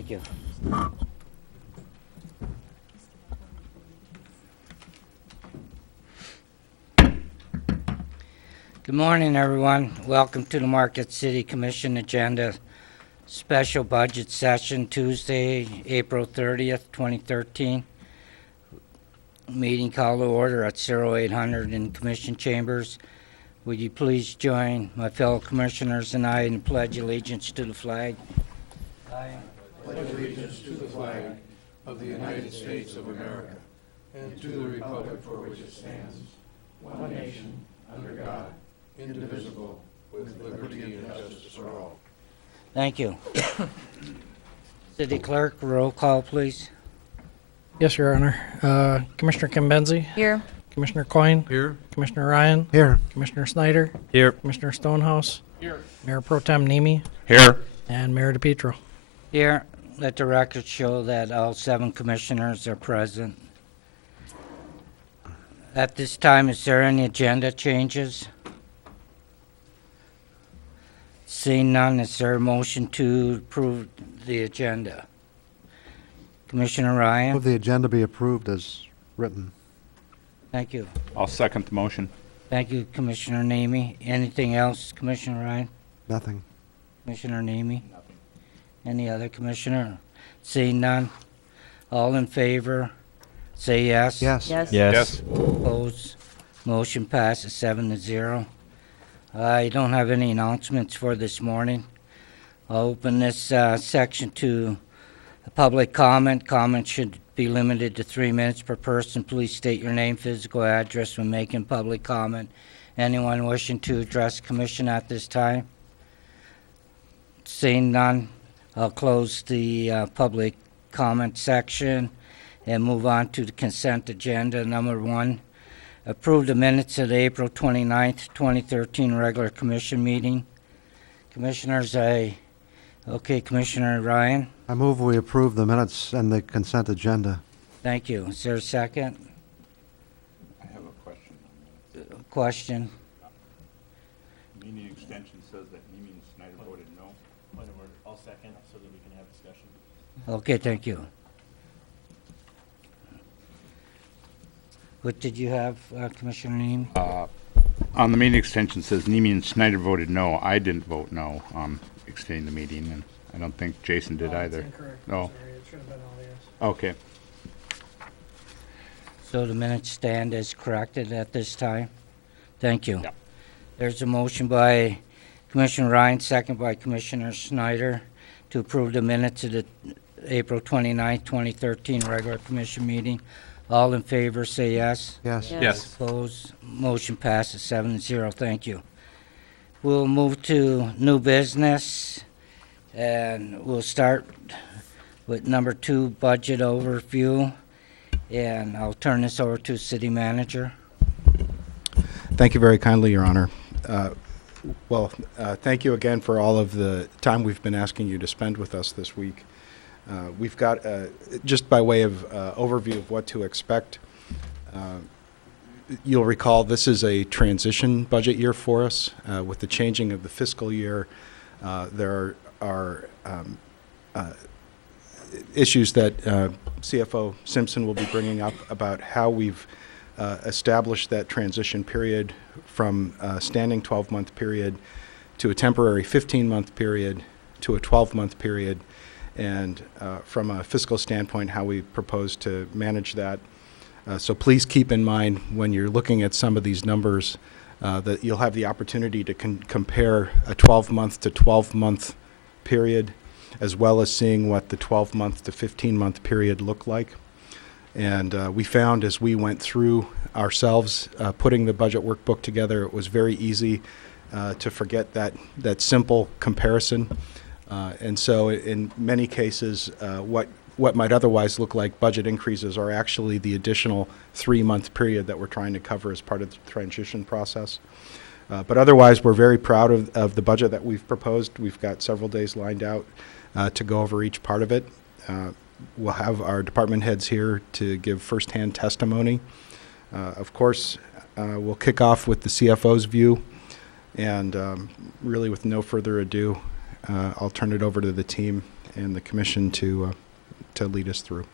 Thank you. Good morning, everyone. Welcome to the Marquette City Commission agenda. Special budget session Tuesday, April 30th, 2013. Meeting call to order at 0800 in Commission Chambers. Would you please join my fellow commissioners and I in pledge allegiance to the flag? I pledge allegiance to the flag of the United States of America and to the republic for which it stands, one nation, under God, indivisible, with liberty and justice for all. Thank you. City Clerk, roll call, please. Yes, Your Honor. Commissioner Kimbenzi? Here. Commissioner Coyne? Here. Commissioner Ryan? Here. Commissioner Snyder? Here. Commissioner Stonehouse? Here. Mayor Pro Tem Nemi? Here. And Mayor DePietro. Here, let the record show that all 7 commissioners are present. At this time, is there any agenda changes? Seeing none, is there a motion to approve the agenda? Commissioner Ryan? Move the agenda be approved as written. Thank you. I'll second the motion. Thank you, Commissioner Nemi. Anything else, Commissioner Ryan? Nothing. Commissioner Nemi? Nothing. Any other commissioner? Seeing none, all in favor, say yes. Yes. Yes. Yes. Opposed? Motion passes 7-0. I don't have any announcements for this morning. I'll open this section to public comment. Comments should be limited to 3 minutes per person. Please state your name, physical address when making public comment. Anyone wishing to address the commission at this time? Seeing none, I'll close the public comment section and move on to the consent agenda. Number 1, approve the minutes of the April 29th, 2013 regular commission meeting. Commissioners, okay, Commissioner Ryan, I move we approve the minutes and the consent agenda. thank you. Is there a second? I have a question. Question? Meeting extension says that Nemi and Snyder voted no. Point of order. I'll second so that we can have discussion. Okay, thank you. What did you have, Commissioner Neem? On the meeting extension says Nemi and Snyder voted no. I didn't vote no on extending the meeting, and I don't think Jason did either. Incorrect. No. Sorry, it should have been all yes. Okay. So the minutes stand as corrected at this time? Thank you. Yep. There's a motion by Commissioner Ryan, second by Commissioner Snyder, to approve the minutes of the April 29th, 2013 regular commission meeting. All in favor, say yes. Yes. Yes. Opposed? Motion passes 7-0. Thank you. We'll move to new business, and we'll start with number 2, budget overview. And I'll turn this over to City Manager. Thank you very kindly, Your Honor. Thank you again for all of the time we've been asking you to spend with us this week. We've got, just by way of overview of what to expect, you'll recall this is a transition budget year for us. With the changing of the fiscal year, there are issues that CFO Simpson will be bringing up about how we've established that transition period from a standing 12-month period to a temporary 15-month period to a 12-month period, and from a fiscal standpoint, how we propose to manage that. So please keep in mind when you're looking at some of these numbers that you'll have the opportunity to compare a 12-month to 12-month period, as well as seeing what the 12-month to 15-month period look like. And we found as we went through ourselves putting the budget workbook together, it was very easy to forget that simple comparison. And so in many cases, what might otherwise look like budget increases are actually the additional 3-month period that we're trying to cover as part of the transition process. But otherwise, we're very proud of the budget that we've proposed. We've got several days lined out to go over each part of it. We'll have our department heads here to give firsthand testimony. Of course, we'll kick off with the CFO's view, and really with no further ado, I'll turn it over to the team and the commission to lead us through.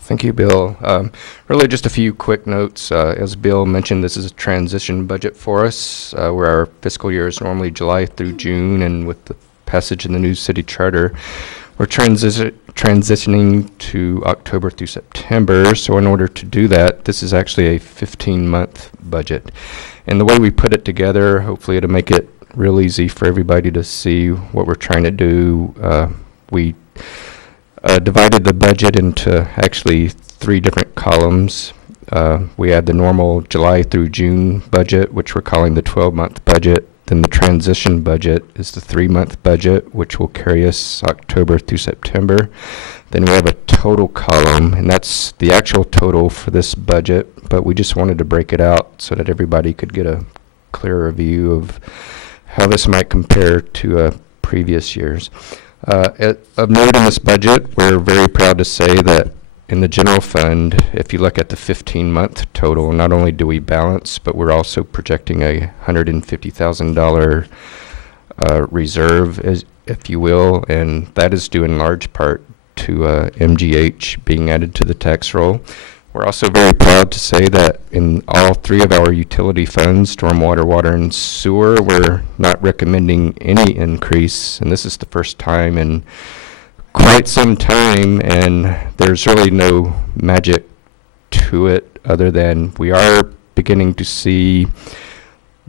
Thank you, Bill. Really just a few quick notes. As Bill mentioned, this is a transition budget for us, where our fiscal year is normally July through June, and with the passage in the new city charter, we're transitioning to October through September. So in order to do that, this is actually a 15-month budget. And the way we put it together, hopefully it'll make it real easy for everybody to see what we're trying to do. We divided the budget into actually 3 different columns. We had the normal July through June budget, which we're calling the 12-month budget. Then the transition budget is the 3-month budget, which will carry us October through September. Then we have a total column, and that's the actual total for this budget, but we just wanted to break it out so that everybody could get a clearer view of how this might compare to previous years. Of note in this budget, we're very proud to say that in the general fund, if you look at the 15-month total, not only do we balance, but we're also projecting a $150,000 reserve, if you will, and that is due in large part to MGH being added to the tax roll. We're also very proud to say that in all 3 of our utility funds, stormwater, water, and sewer, we're not recommending any increase, and this is the first time in quite some time, and there's really no magic to it other than we are beginning to see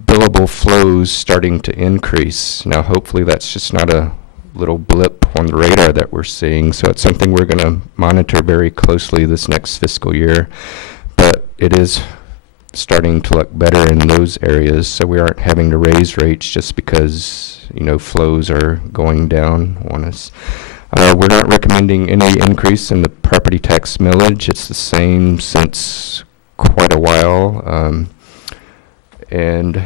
billable flows starting to increase. Now, hopefully that's just not a little blip on the radar that we're seeing, so it's something we're going to monitor very closely this next fiscal year, but it is starting to look better in those areas, so we aren't having to raise rates just because, you know, flows are going down on us. We're not recommending any increase in the property tax millage. It's the same since quite a while. And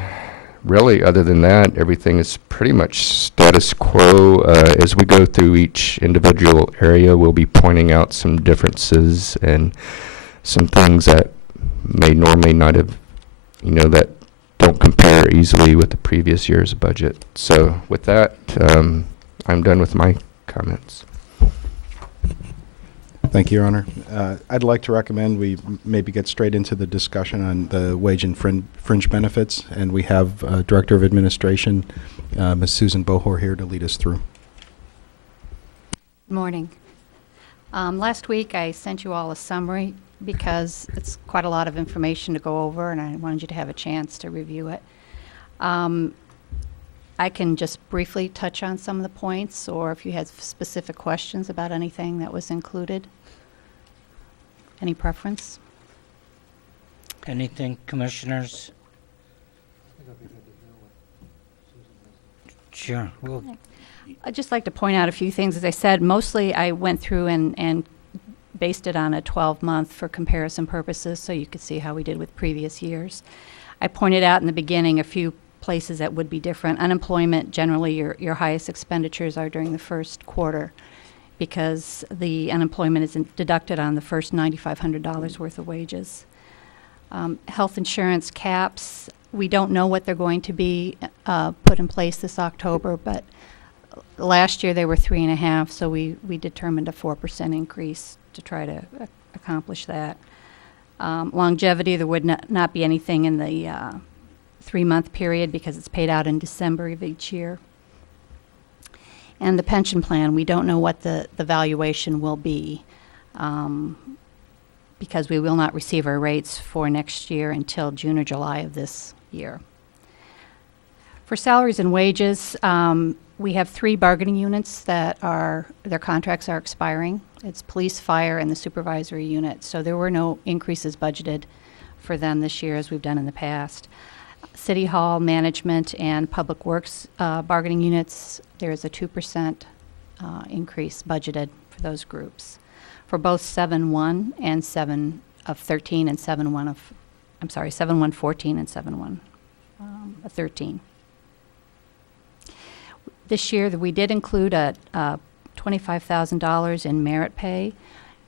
really, other than that, everything is pretty much status quo. As we go through each individual area, we'll be pointing out some differences and some things that may normally not have, you know, that don't compare easily with the previous year's budget. So with that, I'm done with my comments. Thank you, Your Honor. I'd like to recommend we maybe get straight into the discussion on the wage and fringe benefits, and we have Director of Administration, Ms. Susan Bohor, here to lead us through. Good morning. Last week I sent you all a summary because it's quite a lot of information to go over, and I wanted you to have a chance to review it. I can just briefly touch on some of the points, or if you had specific questions about anything that was included. Any preference? Anything, commissioners? Sure. Well, I'd just like to point out a few things. As I said, mostly I went through and based it on a 12-month for comparison purposes, so you could see how we did with previous years. I pointed out in the beginning a few places that would be different. Unemployment, generally your highest expenditures are during the first quarter because the unemployment is deducted on the first $9,500 worth of wages. Health insurance caps, we don't know what they're going to be put in place this October, but last year they were 3.5, so we determined a 4% increase to try to accomplish that. Longevity, there would not be anything in the 3-month period because it's paid out in December of each year. And the pension plan, we don't know what the valuation will be because we will not receive our rates for next year until June or July of this year. For salaries and wages, we have 3 bargaining units that their contracts are expiring. It's police, fire, and the supervisory unit. So there were no increases budgeted for them this year as we've done in the past. City Hall, management, and public works bargaining units, there's a 2% increase budgeted for those groups. For both 7-1 and 7-13 and 7-1 I'm sorry, 7-1-14 and 7-1-13. This year we did include a $25,000 in merit pay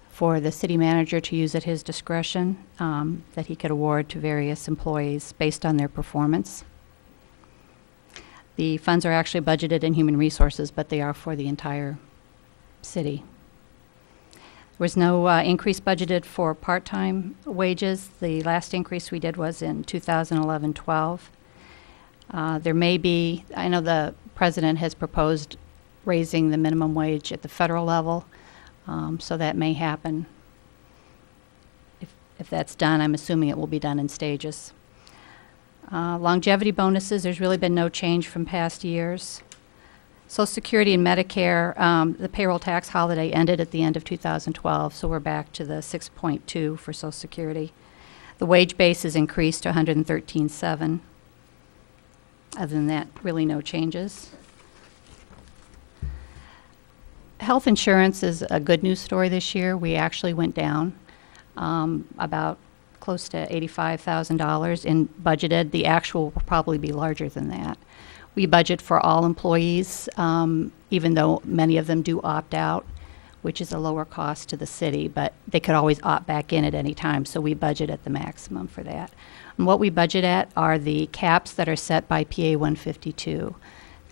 for the city manager to use at his discretion that he could award to various employees based on their performance. The funds are actually budgeted in human resources, but they are for the entire city. There was no increase budgeted for part-time wages. The last increase we did was in 2011-12. There may be, I know the president has proposed raising the minimum wage at the federal level, so that may happen. If that's done, I'm assuming it will be done in stages. Longevity bonuses, there's really been no change from past years. Social Security and Medicare, the payroll tax holiday ended at the end of 2012, so we're back to the 6.2 for Social Security. The wage base is increased to 113.7. Other than that, really no changes. Health insurance is a good news story this year. We actually went down about close to $85,000 in budgeted. The actual will probably be larger than that. We budget for all employees, even though many of them do opt out, which is a lower cost to the city, but they could always opt back in at any time, so we budget at the maximum for that. And what we budget at are the caps that are set by PA 152,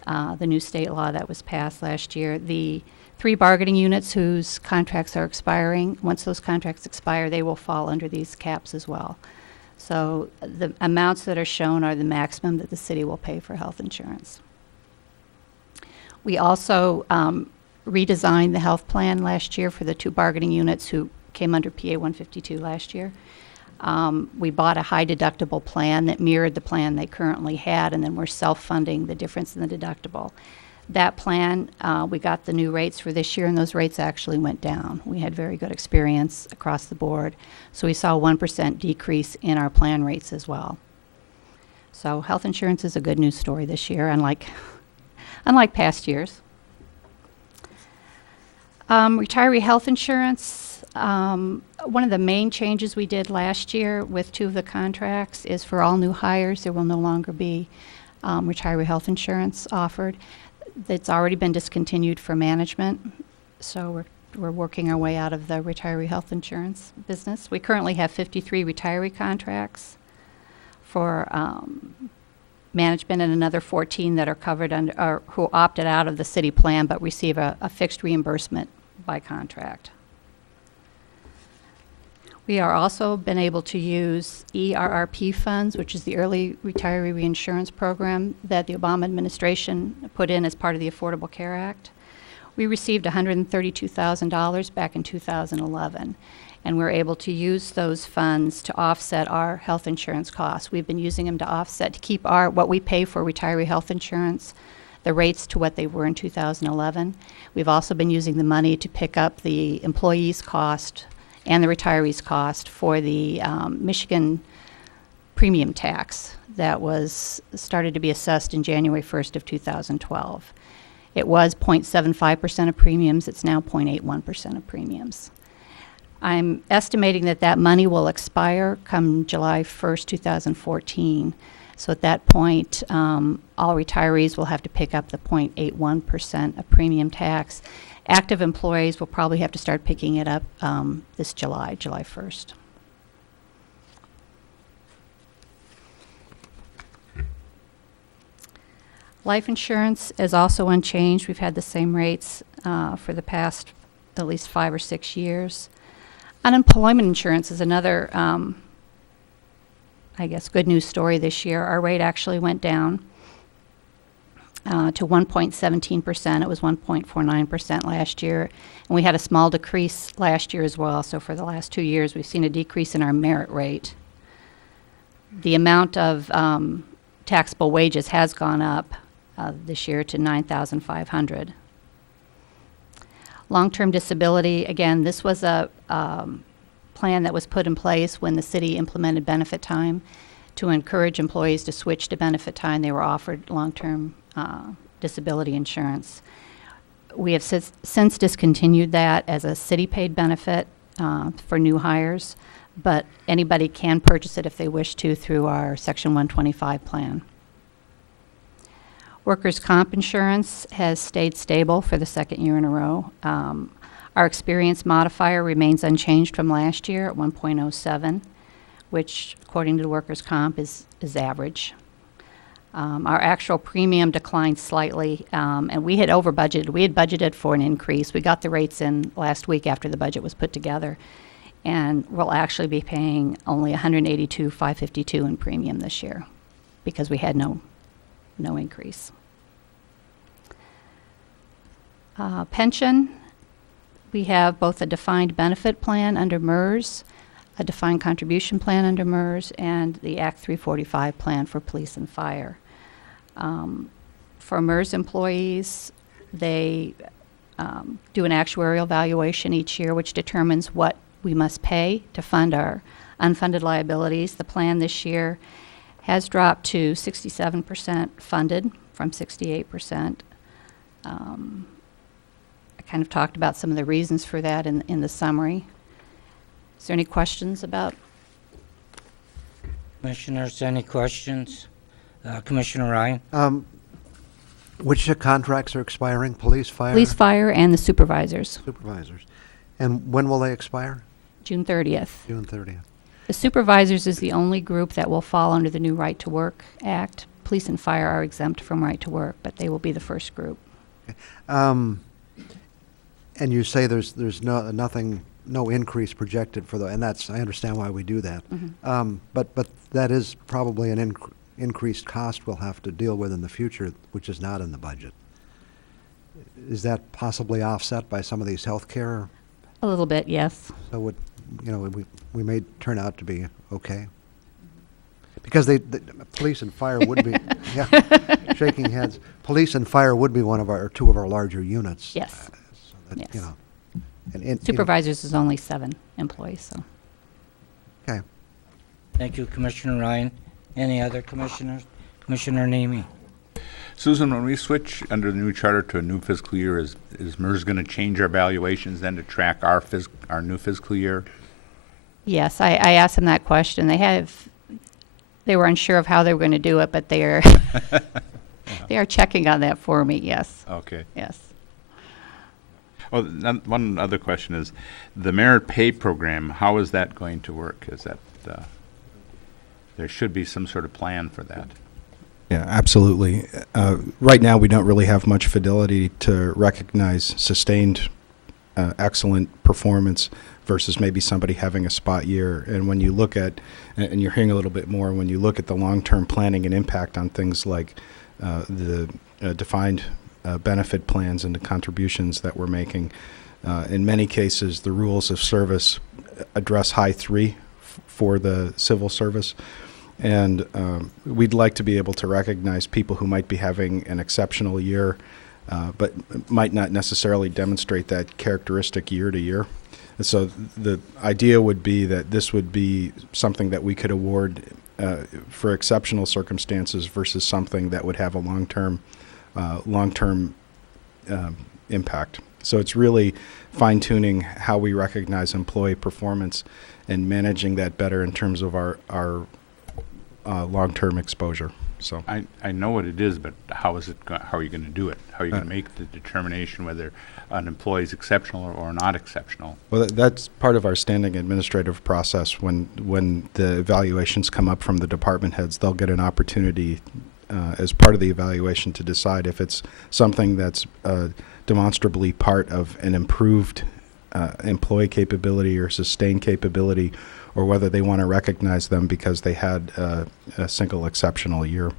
the new state law that was passed last year. The 3 bargaining units whose contracts are expiring, once those contracts expire, they will fall under these caps as well. So the amounts that are shown are the maximum that the city will pay for health insurance. We also redesigned the health plan last year for the 2 bargaining units who came under PA 152 last year. We bought a high deductible plan that mirrored the plan they currently had, and then we're self-funding the difference in the deductible. That plan, we got the new rates for this year, and those rates actually went down. We had very good experience across the board. So we saw a 1% decrease in our plan rates as well. So health insurance is a good news story this year, unlike past years. Retiree health insurance, one of the main changes we did last year with 2 of the contracts is for all new hires, there will no longer be retiree health insurance offered. It's already been discontinued for management, so we're working our way out of the retiree health insurance business. We currently have 53 retiree contracts for management, and another 14 that are covered under, or who opted out of the city plan but receive a fixed reimbursement by contract. We are also been able to use ERRP funds, which is the Early Retiree Reinsurance Program that the Obama administration put in as part of the Affordable Care Act. We received $132,000 back in 2011, and we're able to use those funds to offset our health insurance costs. We've been using them to offset, to keep what we pay for retiree health insurance, the rates to what they were in 2011. We've also been using the money to pick up the employees' cost and the retirees' cost for the Michigan premium tax that was started to be assessed in January 1st of 2012. It was 0.75% of premiums. It's now 0.81% of premiums. I'm estimating that that money will expire come July 1st, 2014. So at that point, all retirees will have to pick up the 0.81% of premium tax. Active employees will probably have to start picking it up this July 1st. Life insurance is also unchanged. We've had the same rates for the past at least 5 or 6 years. Unemployment insurance is another, I guess, good news story this year. Our rate actually went down to 1.17%. It was 1.49% last year. And we had a small decrease last year as well. So for the last 2 years, we've seen a decrease in our merit rate. The amount of taxable wages has gone up this year to $9,500. Long-term disability, again, this was a plan that was put in place when the city implemented benefit time to encourage employees to switch to benefit time. They were offered long-term disability insurance. We have since discontinued that as a city-paid benefit for new hires, but anybody can purchase it if they wish to through our Section 125 plan. Workers' comp insurance has stayed stable for the 2nd year in a row. Our experience modifier remains unchanged from last year at 1.07, which according to the workers' comp is average. Our actual premium declined slightly, and we had over budgeted. We had budgeted for an increase. We got the rates in last week after the budget was put together, and we'll actually be paying only $182,552 in premium this year because we had no increase. Pension, we have both a defined benefit plan under MERS, a defined contribution plan under MERS, and the Act 345 plan for police and fire. For MERS employees, they do an actuarial valuation each year, which determines what we must pay to fund our unfunded liabilities. The plan this year has dropped to 67% funded from 68%. I kind of talked about some of the reasons for that in the summary. Is there any questions about? Commissioners, any questions? Commissioner Ryan? Which contracts are expiring? Police, fire? Police, fire, and the supervisors, Supervisors. And when will they expire? June 30th. June 30th. The supervisors is the only group that will fall under the new Right to Work Act. Police and fire are exempt from Right to Work, but they will be the first group. And you say there's no increase projected for and that's, I understand why we do that. Mm-hmm. But that is probably an increased cost we'll have to deal with in the future, which is not in the budget. Is that possibly offset by some of these healthcare? A little bit, yes. So we may turn out to be okay. Because the police and fire would be, yeah, shaking heads. Police and fire would be two of our larger units. Yes. So that, Yes. you know, and Supervisors is only 7 employees, so. Okay. Thank you, Commissioner Ryan. Any other commissioners? Commissioner Nemi? Susan, when we switch under the new charter to a new fiscal year, is MERS going to change our valuations then to track our new fiscal year? Yes, I asked them that question. They were unsure of how they were going to do it, but they are they are checking on that for me. Yes. Okay. Yes. Well, one other question is the merit pay program. How is that going to work? Is that there should be some sort of plan for that? Yeah, absolutely. Right now, we don't really have much fidelity to recognize sustained excellent performance versus maybe somebody having a spot year. And when you look at, and you're hearing a little bit more, when you look at the long-term planning and impact on things like the defined benefit plans and the contributions that we're making, in many cases, the rules of service address high 3 for the civil service. And we'd like to be able to recognize people who might be having an exceptional year, but might not necessarily demonstrate that characteristic year to year. And so the idea would be that this would be something that we could award for exceptional circumstances versus something that would have a long-term impact. So it's really fine-tuning how we recognize employee performance and managing that better in terms of our long-term exposure. So I know what it is, but how are you going to do it? How are you going to make the determination whether an employee is exceptional or not exceptional? Well, that's part of our standing administrative process. When the evaluations come up from the department heads, they'll get an opportunity as part of the evaluation to decide if it's something that's demonstrably part of an improved employee capability or sustained capability, or whether they want to recognize them because they had a single exceptional year.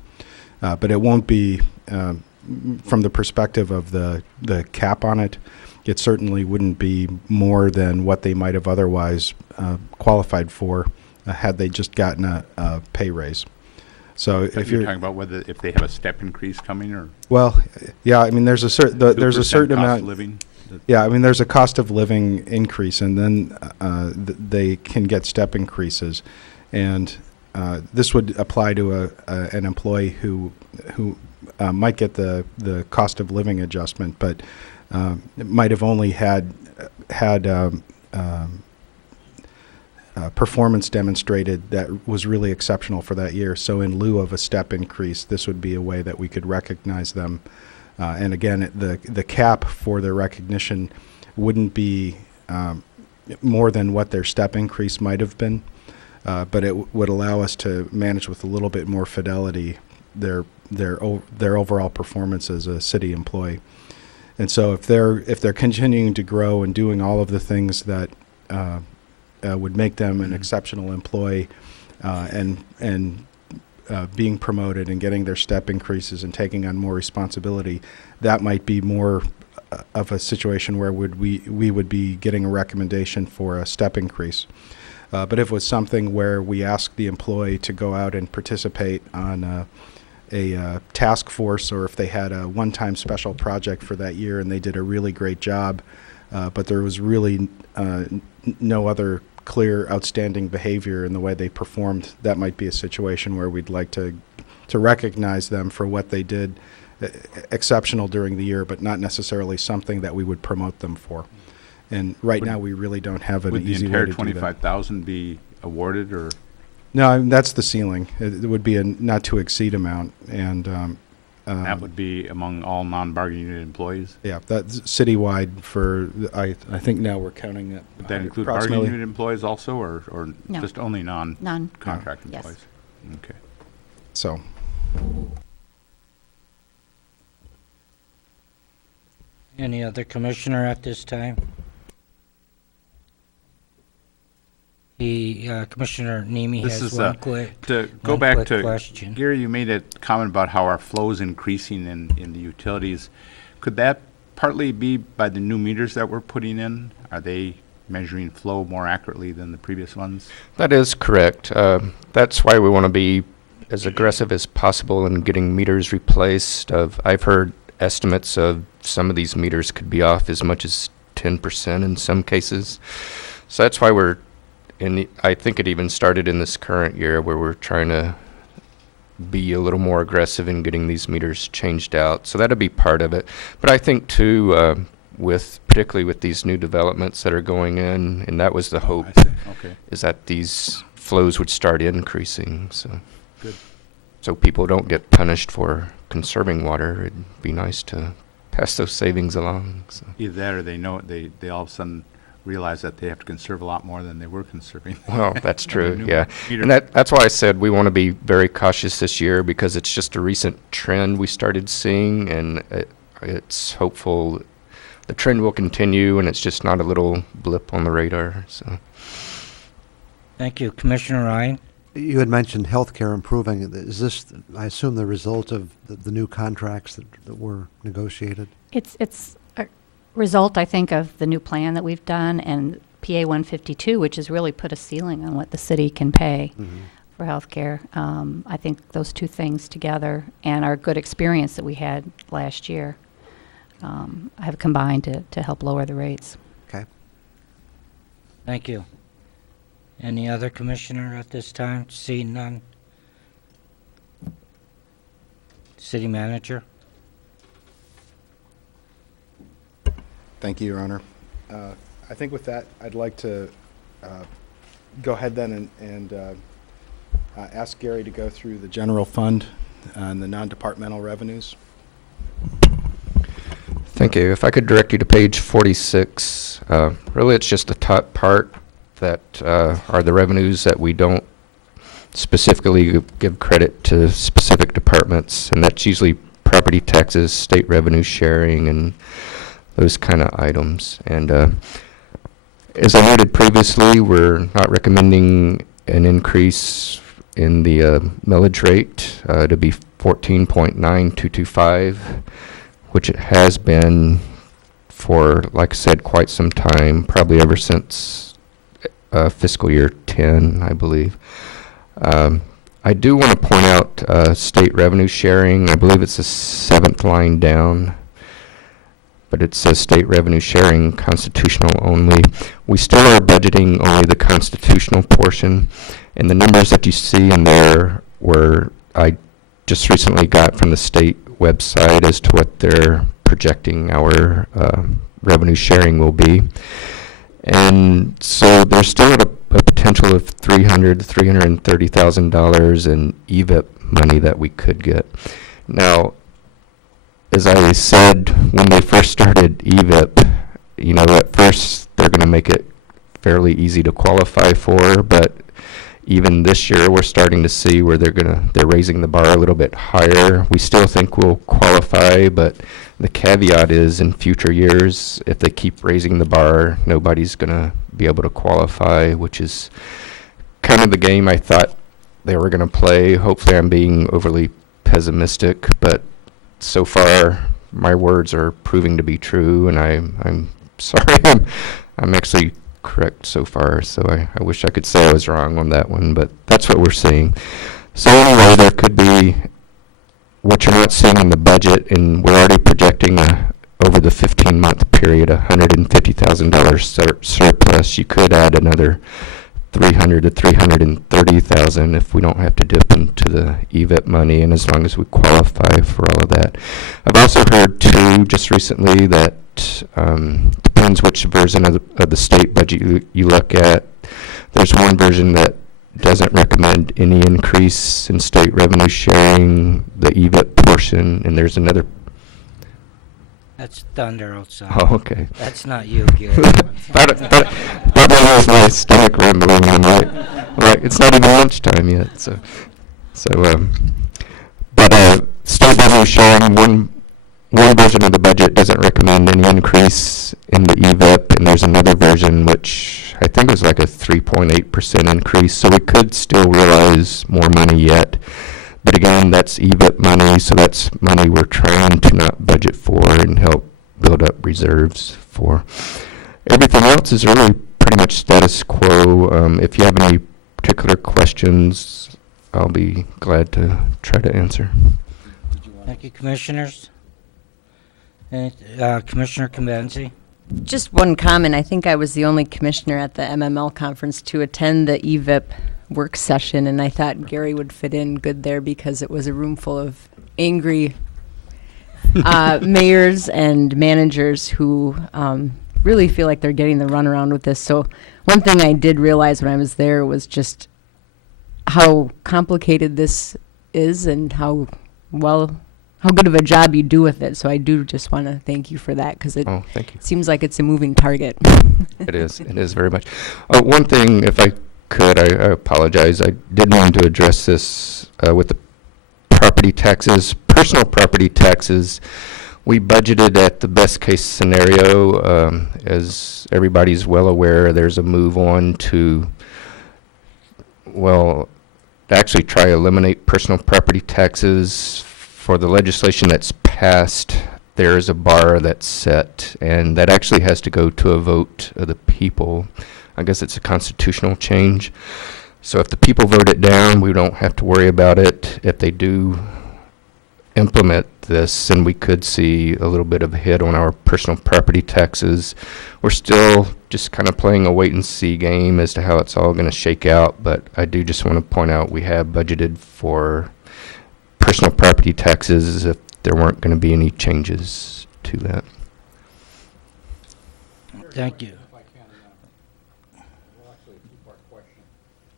But it won't be, from the perspective of the cap on it, it certainly wouldn't be more than what they might have otherwise qualified for had they just gotten a pay raise. So if you're talking about if they have a step increase coming, or well, yeah, I mean there's a certain cost amount of living. Yeah, I mean there's a cost of living increase, and then they can get step increases, and this would apply to an employee who might get the cost of living adjustment, but might have only had performance demonstrated that was really exceptional for that year. So in lieu of a step increase, this would be a way that we could recognize them. And again, the cap for their recognition wouldn't be more than what their step increase might have been, but it would allow us to manage with a little bit more fidelity their overall performance as a city employee. And so if they're continuing to grow and doing all of the things that would make them an exceptional employee, and being promoted and getting their step increases and taking on more responsibility, that might be more of a situation where we would be getting a recommendation for a step increase. But if it was something where we asked the employee to go out and participate on a task force, or if they had a one-time special project for that year and they did a really great job, but there was really no other clear outstanding behavior in the way they performed, that might be a situation where we'd like to recognize them for what they did exceptional during the year, but not necessarily something that we would promote them for. And right now, we really don't have an easy way to do that. Would the entire 25,000 be awarded, or? No, I mean, that's the ceiling. It would be a not to exceed amount, and that would be among all non-bargaining unit employees? yeah, that's citywide for, I think now we're counting it. Would that include approximately- bargaining unit employees also, or No. just only None. non-contract Yes. employees? Okay. So, Any other commissioner at this time? Commissioner Nemi This has is one quick. to go one back quick to question. Gary, you made a comment about how our flow is increasing in the utilities. Could that partly be by the new meters that we're putting in? Are they measuring flow more accurately than the previous ones? That is correct. That's why we want to be as aggressive as possible in getting meters replaced. I've heard estimates of some of these meters could be off as much as 10% in some cases. So that's why I think it even started in this current year where we're trying to be a little more aggressive in getting these meters changed out. So that'll be part of it. But I think too, particularly with these new developments that are going in, and that was the hope, I see. Okay. is that these flows would start increasing. So Good. so people don't get punished for conserving water. It'd be nice to pass those savings along. So. Either that, or they all of a sudden realize that they have to conserve a lot more than they were conserving. Well, that's true, New yeah. meters. And that's why I said we want to be very cautious this year, because it's just a recent trend we started seeing, and it's hopeful the trend will continue, and it's just not a little blip on the radar. So, Thank you. Commissioner Ryan? You had mentioned healthcare improving. Is this, I assume, the result of the new contracts that were negotiated? It's a result, I think, of the new plan that we've done and PA 152, which has really put a ceiling on what the city can pay for healthcare. I think those two things together and our good experience that we had last year have combined to help lower the rates. Okay. Thank you. Any other commissioner at this time? Seeing none? City manager? thank you, Your Honor. I think with that, I'd like to go ahead then and ask Gary to go through the general fund and the non-departmental revenues. thank you. If I could direct you to page 46. Really, it's just the top part that are the revenues that we don't specifically give credit to specific departments, and that's usually property taxes, state revenue sharing, and those kind of items. And as I noted previously, we're not recommending an increase in the millage rate to be 14.9225, which it has been for, like I said, quite some time, probably ever since fiscal year 10, I believe. I do want to point out state revenue sharing. I believe it's the 7th line down, but it says state revenue sharing constitutional only. We still are budgeting only the constitutional portion, and the numbers that you see in there were I just recently got from the state website as to what they're projecting our revenue sharing will be. And so there's still a potential of $300,000 to $330,000 in EVIP money that we could get. Now, as I said when they first started EVIP, at first they're going to make it fairly easy to qualify for, but even this year, we're starting to see where they're raising the bar a little bit higher. We still think we'll qualify, but the caveat is in future years, if they keep raising the bar, nobody's gonna be able to qualify, which is kind of the game I thought they were gonna play. Hopefully I'm being overly pessimistic, but so far my words are proving to be true, and I'm sorry, I'm actually correct so far, so I wish I could say I was wrong on that one, but that's what we're seeing. So anyway, there could be what you're not seeing in the budget, and we're already projecting over the 15-month period $150,000 surplus. You could add another $300,000 to $330,000 if we don't have to dip into the EVIP money, and as long as we qualify for all of that. I've also heard too, just recently, that depends which version of the state budget you look at. There's one version that doesn't recommend any increase in state revenue sharing, the EVIP portion, and there's another. That's thunder outside. Oh, okay. That's not you, Gary. That was my stomach rumbling. I'm like, it's not even lunchtime yet. So, but state revenue sharing, one version of the budget doesn't recommend any increase in the EVIP, and there's another version which I think was like a 3.8% increase, so we could still realize more money yet. But again, that's EVIP money, so that's money we're trying to not budget for and help build up reserves for. Everything else is really pretty much status quo. If you have any particular questions, I'll be glad to try to answer. Thank you, Commissioners. Commissioner Convenzi? Just one comment. I think I was the only commissioner at the MML conference to attend the EVIP work session, and I thought Gary would fit in good there because it was a room full of angry mayors and managers who really feel like they're getting the runaround with this. So one thing I did realize when I was there was just how complicated this is and how good of a job you do with it. So I do just want to thank you for that, because it thank you. seems like it's a moving target. It is very much. One thing, if I could, I apologize. I did mean to address this with the property taxes, personal property taxes. We budgeted at the best case scenario. As everybody's well aware, there's a move on to, actually try to eliminate personal property taxes. For the legislation that's passed, there is a bar that's set, and that actually has to go to a vote of the people. I guess it's a constitutional change. So if the people vote it down, we don't have to worry about it. If they do implement this, then we could see a little bit of a hit on our personal property taxes. We're still just kind of playing a wait-and-see game as to how it's all going to shake out, but I do just want to point out we have budgeted for personal property taxes if there weren't going to be any changes to that. Thank you. If I can, actually a two-part question.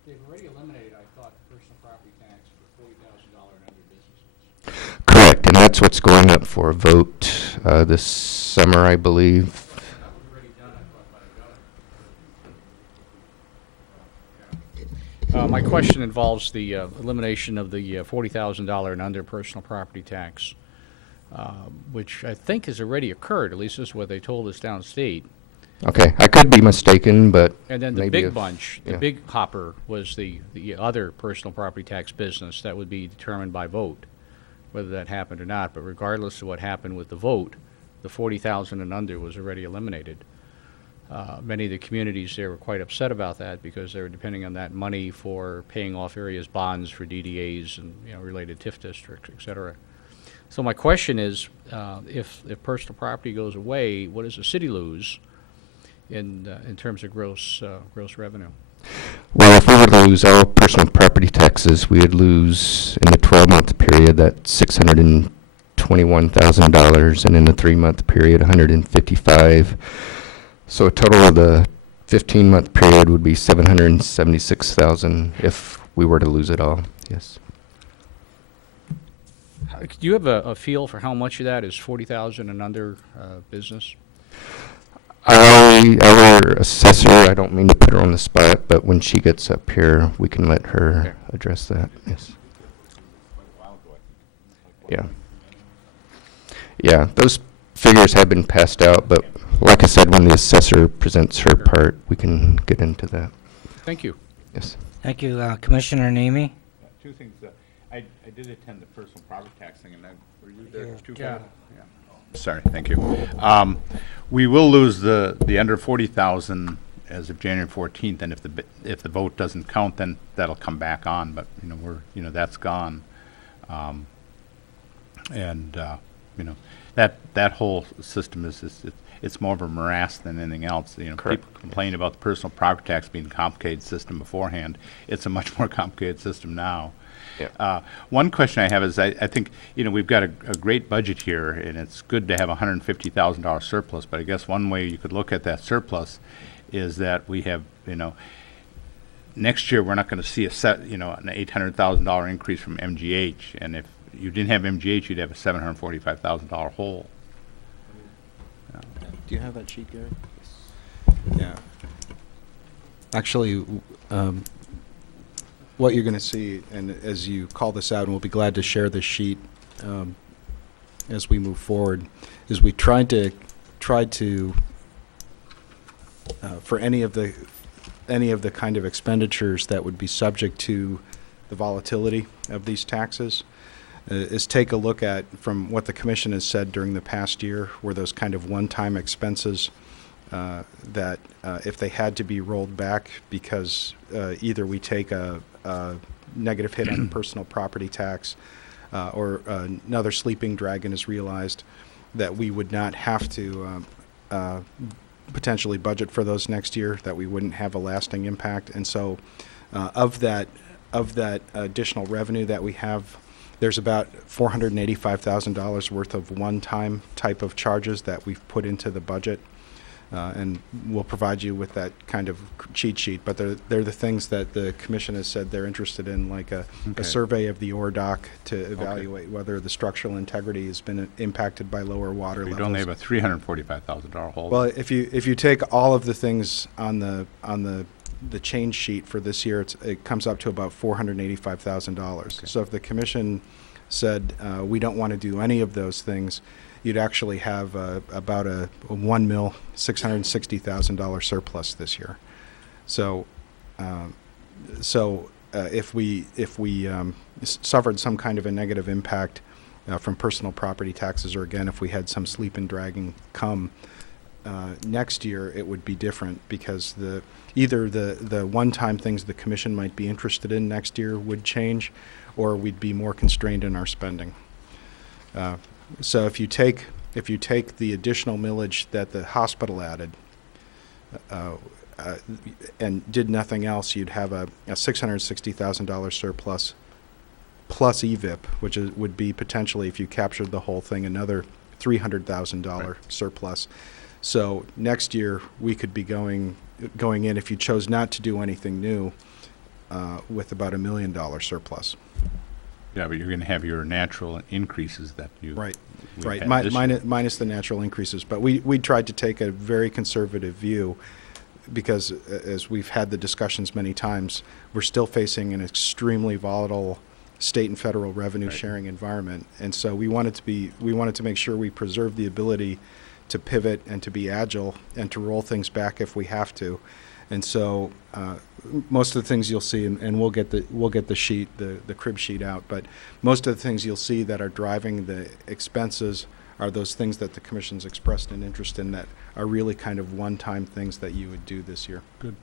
They've already eliminated, I thought, personal property tax for $40,000 and under businesses. Correct, and that's what's going up for a vote this summer, I believe. My question involves the elimination of the $40,000 and under personal property tax, which I think has already occurred. At least this is what they told us downstate. Okay, I could be mistaken, but And then the maybe big bunch, the big hopper, was the other personal property tax business that would be determined by vote, whether that happened or not. But regardless of what happened with the vote, the 40,000 and under was already eliminated. Many of the communities there were quite upset about that because they were depending on that money for paying off various bonds for DDAs and related TIF districts, et cetera. So my question is, if personal property goes away, what does the city lose in terms of gross revenue? Well, if we were to lose all personal property taxes, we would lose in the 12-month period that $621,000, and in the 3-month period, $155,000. So a total of the 15-month period would be $776,000 if we were to lose it all. Yes. Do you have a feel for how much of that is 40,000 and under business? I Actually, our assessor, I don't mean to put her on the spot, but when she gets up here, we can let her address that. Yes. Yeah. Yeah, those figures have been passed out, but like I said, when the assessor presents her part, we can get into that. Thank you. Yes. Thank you. Commissioner Nemi? Two things. I did attend the personal property tax thing, and were you there too? Yeah. Sorry, thank you. We will lose the under 40,000 as of January 14th, and if the vote doesn't count, then that'll come back on. But that's gone, that whole system it's more of a morass than anything else. Correct. People complain about the personal property tax being a complicated system beforehand. It's a much more complicated system now. Yeah. One question I have is I think we've got a great budget here, and it's good to have a $150,000 surplus. But I guess one way you could look at that surplus is that we have next year we're not going to see an $800,000 increase from MGH, and if you didn't have MGH, you'd have a $745,000 hole. Do you have that sheet, Gary? Yeah. Actually, what you're going to see, and as you call this out, and we'll be glad to share this sheet as we move forward, is we tried to for any of the kind of expenditures that would be subject to the volatility of these taxes, is take a look at from what the commission has said during the past year, were those kind of one-time expenses that if they had to be rolled back because either we take a negative hit on the personal property tax or another sleeping dragon is realized, that we would not have to potentially budget for those next year, that we wouldn't have a lasting impact. And so of that additional revenue that we have, there's about $485,000 worth of one-time type of charges that we've put into the budget. And we'll provide you with that kind of cheat sheet, but they're the things that the commission has said they're interested in, like a survey of the ore dock to evaluate whether the structural integrity has been impacted by lower water levels. You'd only have a $345,000 hole. Well, if you take all of the things on the change sheet for this year, it comes up to about $485,000. So if the commission said we don't want to do any of those things, you'd actually have about a $1,660,000 surplus this year. So, if we suffered some kind of a negative impact from personal property taxes, or again, if we had some sleep and dragging come next year, it would be different, because either the one-time things the commission might be interested in next year would change, or we'd be more constrained in our spending. So if you take the additional millage that the hospital added and did nothing else, you'd have a $660,000 surplus plus EVIP, which would be potentially, if you captured the whole thing, another $300,000 surplus. So next year we could be going in, if you chose not to do anything new, with about $1 million surplus. Yeah, but you're going to have your natural increases that you... Right. Minus the natural increases. But we tried to take a very conservative view, because as we've had the discussions many times, we're still facing an extremely volatile state and federal revenue sharing environment. And so we wanted to make sure we preserve the ability to pivot and to be agile and to roll things back if we have to. And so most of the things you'll see, and we'll get the sheet, the crib sheet out, but most of the things you'll see that are driving the expenses are those things that the commission's expressed an interest in, that are really kind of one-time things that you would do this year. Good.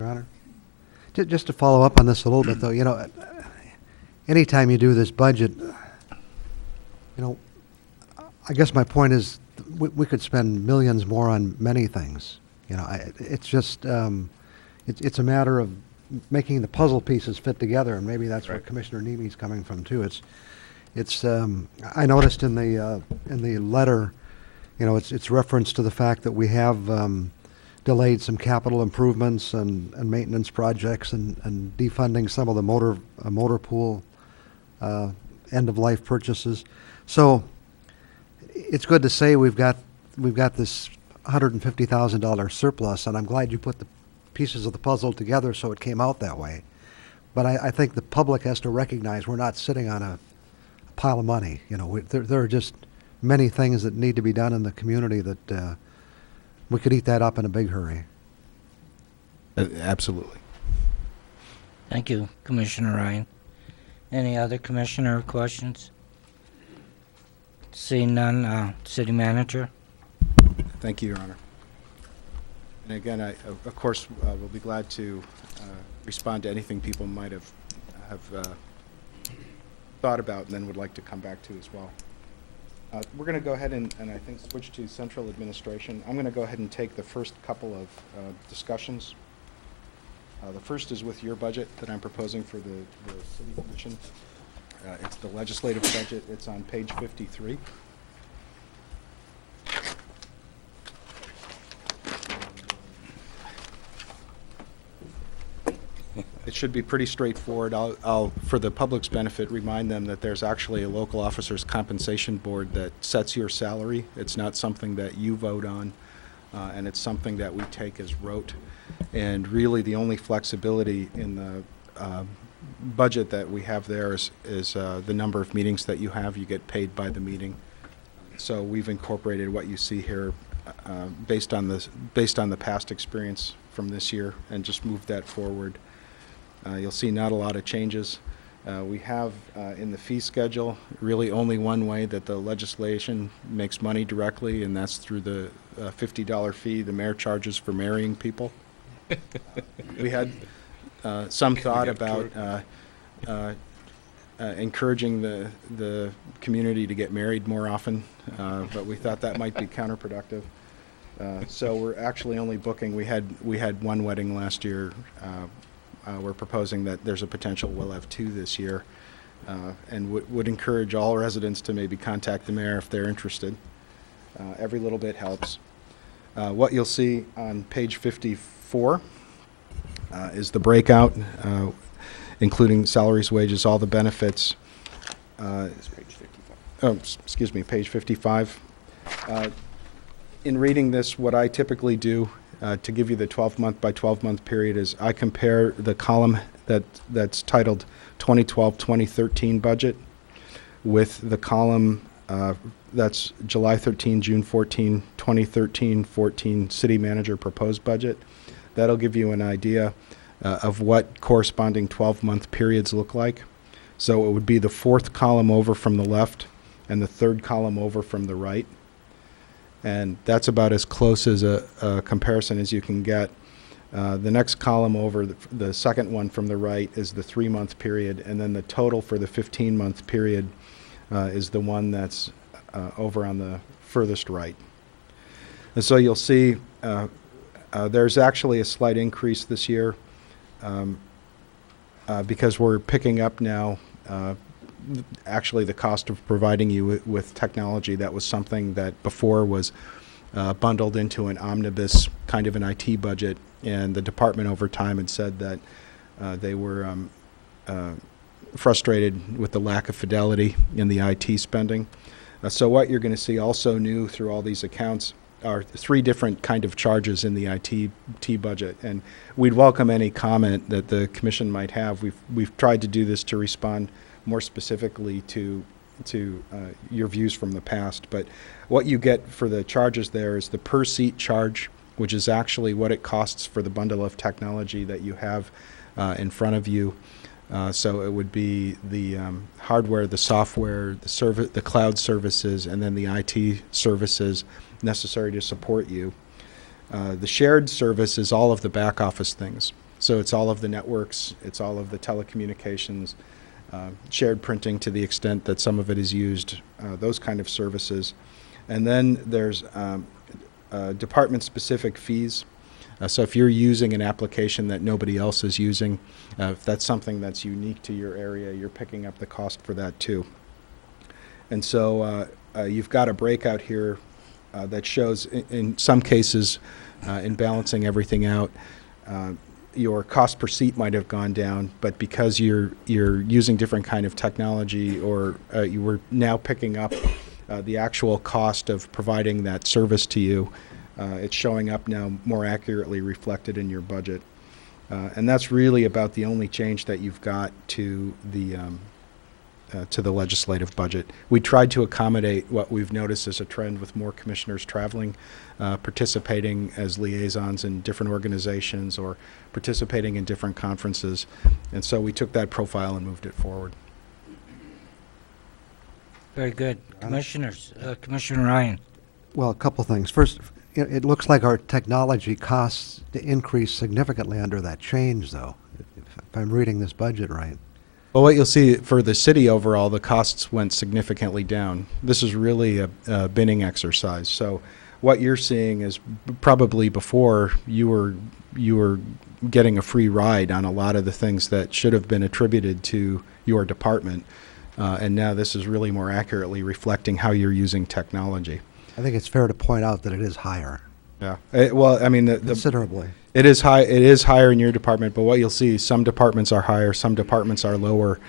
Your Honor, just to follow up on this a little bit, though, anytime you do this budget, I guess my point is we could spend millions more on many things. It's just it's a matter of making the puzzle pieces fit together, and maybe that's where Commissioner Nemi's coming from too. It's I noticed in the letter, it's reference to the fact that we have delayed some capital improvements and maintenance projects and defunding some of the motor pool end of life purchases. So it's good to say we've got this $150,000 surplus, and I'm glad you put the pieces of the puzzle together so it came out that way. But I think the public has to recognize we're not sitting on a pile of money. You know, there are just many things that need to be done in the community that we could eat that up in a big hurry. Absolutely. Thank you, Commissioner Ryan. Any other commissioner questions? Seeing none, City Manager? Thank you, Your Honor. And again, of course, will be glad to respond to anything people might have thought about and then would like to come back to as well. We're going to go ahead and I think switch to central administration. I'm going to go ahead and take the first couple of discussions. The first is with your budget that I'm proposing for the City Commission. It's the legislative budget. It's on page 53. It should be pretty straightforward. I'll, for the public's benefit, remind them that there's actually a local officers' compensation board that sets your salary. It's not something that you vote on, and it's something that we take as rote. And really, the only flexibility in the budget that we have there is the number of meetings that you have. You get paid by the meeting. So we've incorporated what you see here based on the past experience from this year, and just moved that forward. You'll see not a lot of changes. We have in the fee schedule really only one way that the legislation makes money directly, and that's through the $50 fee the mayor charges for marrying people. We had some thought about encouraging the community to get married more often, but we thought that might be counterproductive. So we're actually only booking. We had one wedding last year. We're proposing that there's a potential we'll have 2 this year, and would encourage all residents to maybe contact the mayor if they're interested. Every little bit helps. What you'll see on page 54 is the breakout, including salaries, wages, all the benefits. Excuse me, page 55. In reading this, what I typically do to give you the 12-month by 12-month period is I compare the column that's titled 2012-2013 budget with the column that's July 13, June 14, 2013-14 city manager proposed budget. That'll give you an idea of what corresponding 12-month periods look like. So it would be the 4th column over from the left and the 3rd column over from the right. And that's about as close as a comparison as you can get. The next column over, the second one from the right, is the 3-month period, and then the total for the 15-month period is the one that's over on the furthest right. And so you'll see there's actually a slight increase this year because we're picking up now actually the cost of providing you with technology. That was something that before was bundled into an omnibus kind of an IT budget, and the department over time had said that they were frustrated with the lack of fidelity in the IT spending. So what you're going to see also new through all these accounts are 3 different kind of charges in the IT budget, and we'd welcome any comment that the commission might have. We've tried to do this to respond more specifically to your views from the past. But what you get for the charges there is the per seat charge, which is actually what it costs for the bundle of technology that you have in front of you. So it would be the hardware, the software, the cloud services, and then the IT services necessary to support you. The shared service is all of the back office things. So it's all of the networks, it's all of the telecommunications, shared printing to the extent that some of it is used, those kind of services. And then there's department-specific fees. So if you're using an application that nobody else is using, if that's something that's unique to your area, you're picking up the cost for that too. And so you've got a breakout here that shows, in some cases, in balancing everything out, your cost per seat might have gone down, but because you're using different kind of technology, or you were now picking up the actual cost of providing that service to you, It's showing up now more accurately reflected in your budget. And that's really about the only change that you've got to the legislative budget. We tried to accommodate what we've noticed as a trend with more commissioners traveling, participating as liaisons in different organizations or participating in different conferences. And so we took that profile and moved it forward. Very good. Commissioners, Commissioner Ryan. Well, a couple things. First, it looks like our technology costs increased significantly under that change, though, if I'm reading this budget right. Well, what you'll see for the city overall, the costs went significantly down. This is really a binning exercise. So what you're seeing is probably before you were getting a free ride on a lot of the things that should have been attributed to your department. And now this is really more accurately reflecting how you're using technology. I think it's fair to point out that it is higher. Yeah. Well, I mean, considerably. It is high. It is higher in your department, but what you'll see, some departments are higher, some departments are lower.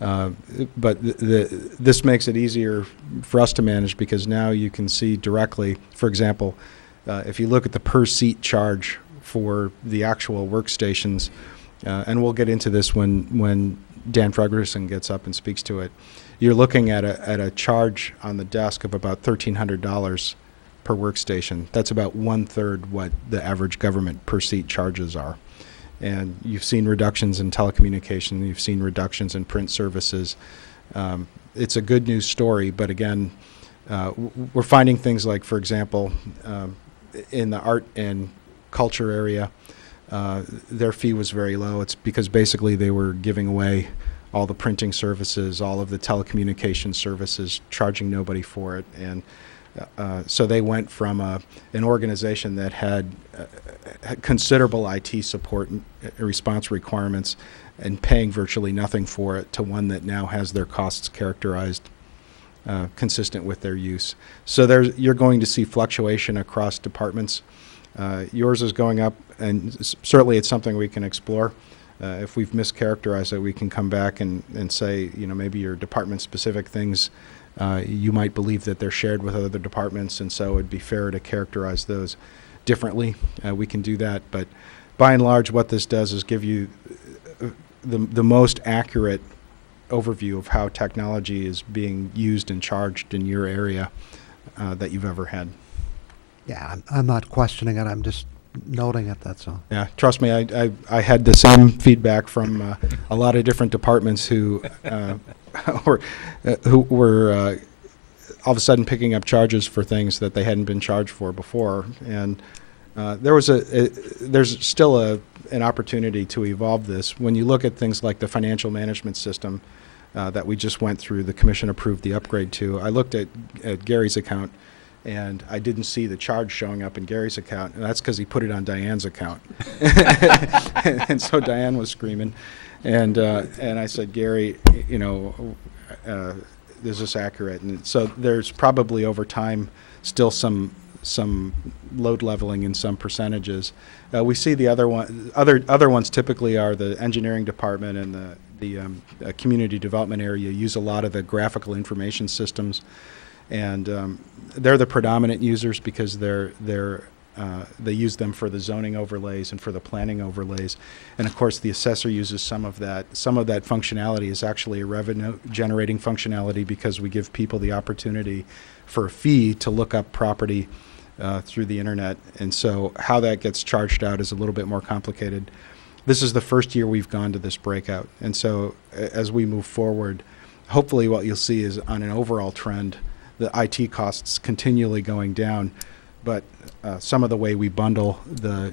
But this makes it easier for us to manage because now you can see directly. For example, if you look at the per seat charge for the actual workstations, and we'll get into this when Dan Fregerson gets up and speaks to it, you're looking at a charge on the desk of about $1,300 per workstation. That's about 1/3 what the average government per seat charges are. And you've seen reductions in telecommunication, you've seen reductions in print services. It's a good news story, but again, we're finding things like, for example, in the art and culture area, their fee was very low. It's because basically they were giving away all the printing services, all of the telecommunication services, charging nobody for it. And so they went from an organization that had considerable IT support and response requirements and paying virtually nothing for it to one that now has their costs characterized consistent with their use. So you're going to see fluctuation across departments. Yours is going up, and certainly it's something we can explore. If we've mischaracterized it, we can come back and say, maybe your department-specific things, you might believe that they're shared with other departments, and so it'd be fair to characterize those differently. We can do that, but by and large, what this does is give you the most accurate overview of how technology is being used and charged in your area that you've ever had. Yeah, I'm not questioning it. I'm just noting it, that's all. Yeah, trust me, I had the same feedback from a lot of different departments who were all of a sudden picking up charges for things that they hadn't been charged for before. And there's still an opportunity to evolve this. When you look at things like the financial management system that we just went through, the commission approved the upgrade to, I looked at Gary's account, and I didn't see the charge showing up in Gary's account, and that's because he put it on Diane's account. And so Diane was screaming, and I said, Gary, is this accurate? And so there's probably over time still some load leveling in some percentages. We see the other ones typically are the engineering department and the community development area use a lot of the graphical information systems. And they're the predominant users because they use them for the zoning overlays and for the planning overlays. And of course, the assessor uses some of that. Some of that functionality is actually a revenue-generating functionality because we give people the opportunity for a fee to look up property through the internet. And so how that gets charged out is a little bit more complicated. This is the first year we've gone to this breakout. And so as we move forward, hopefully what you'll see is on an overall trend, the IT costs continually going down, but some of the way we bundle the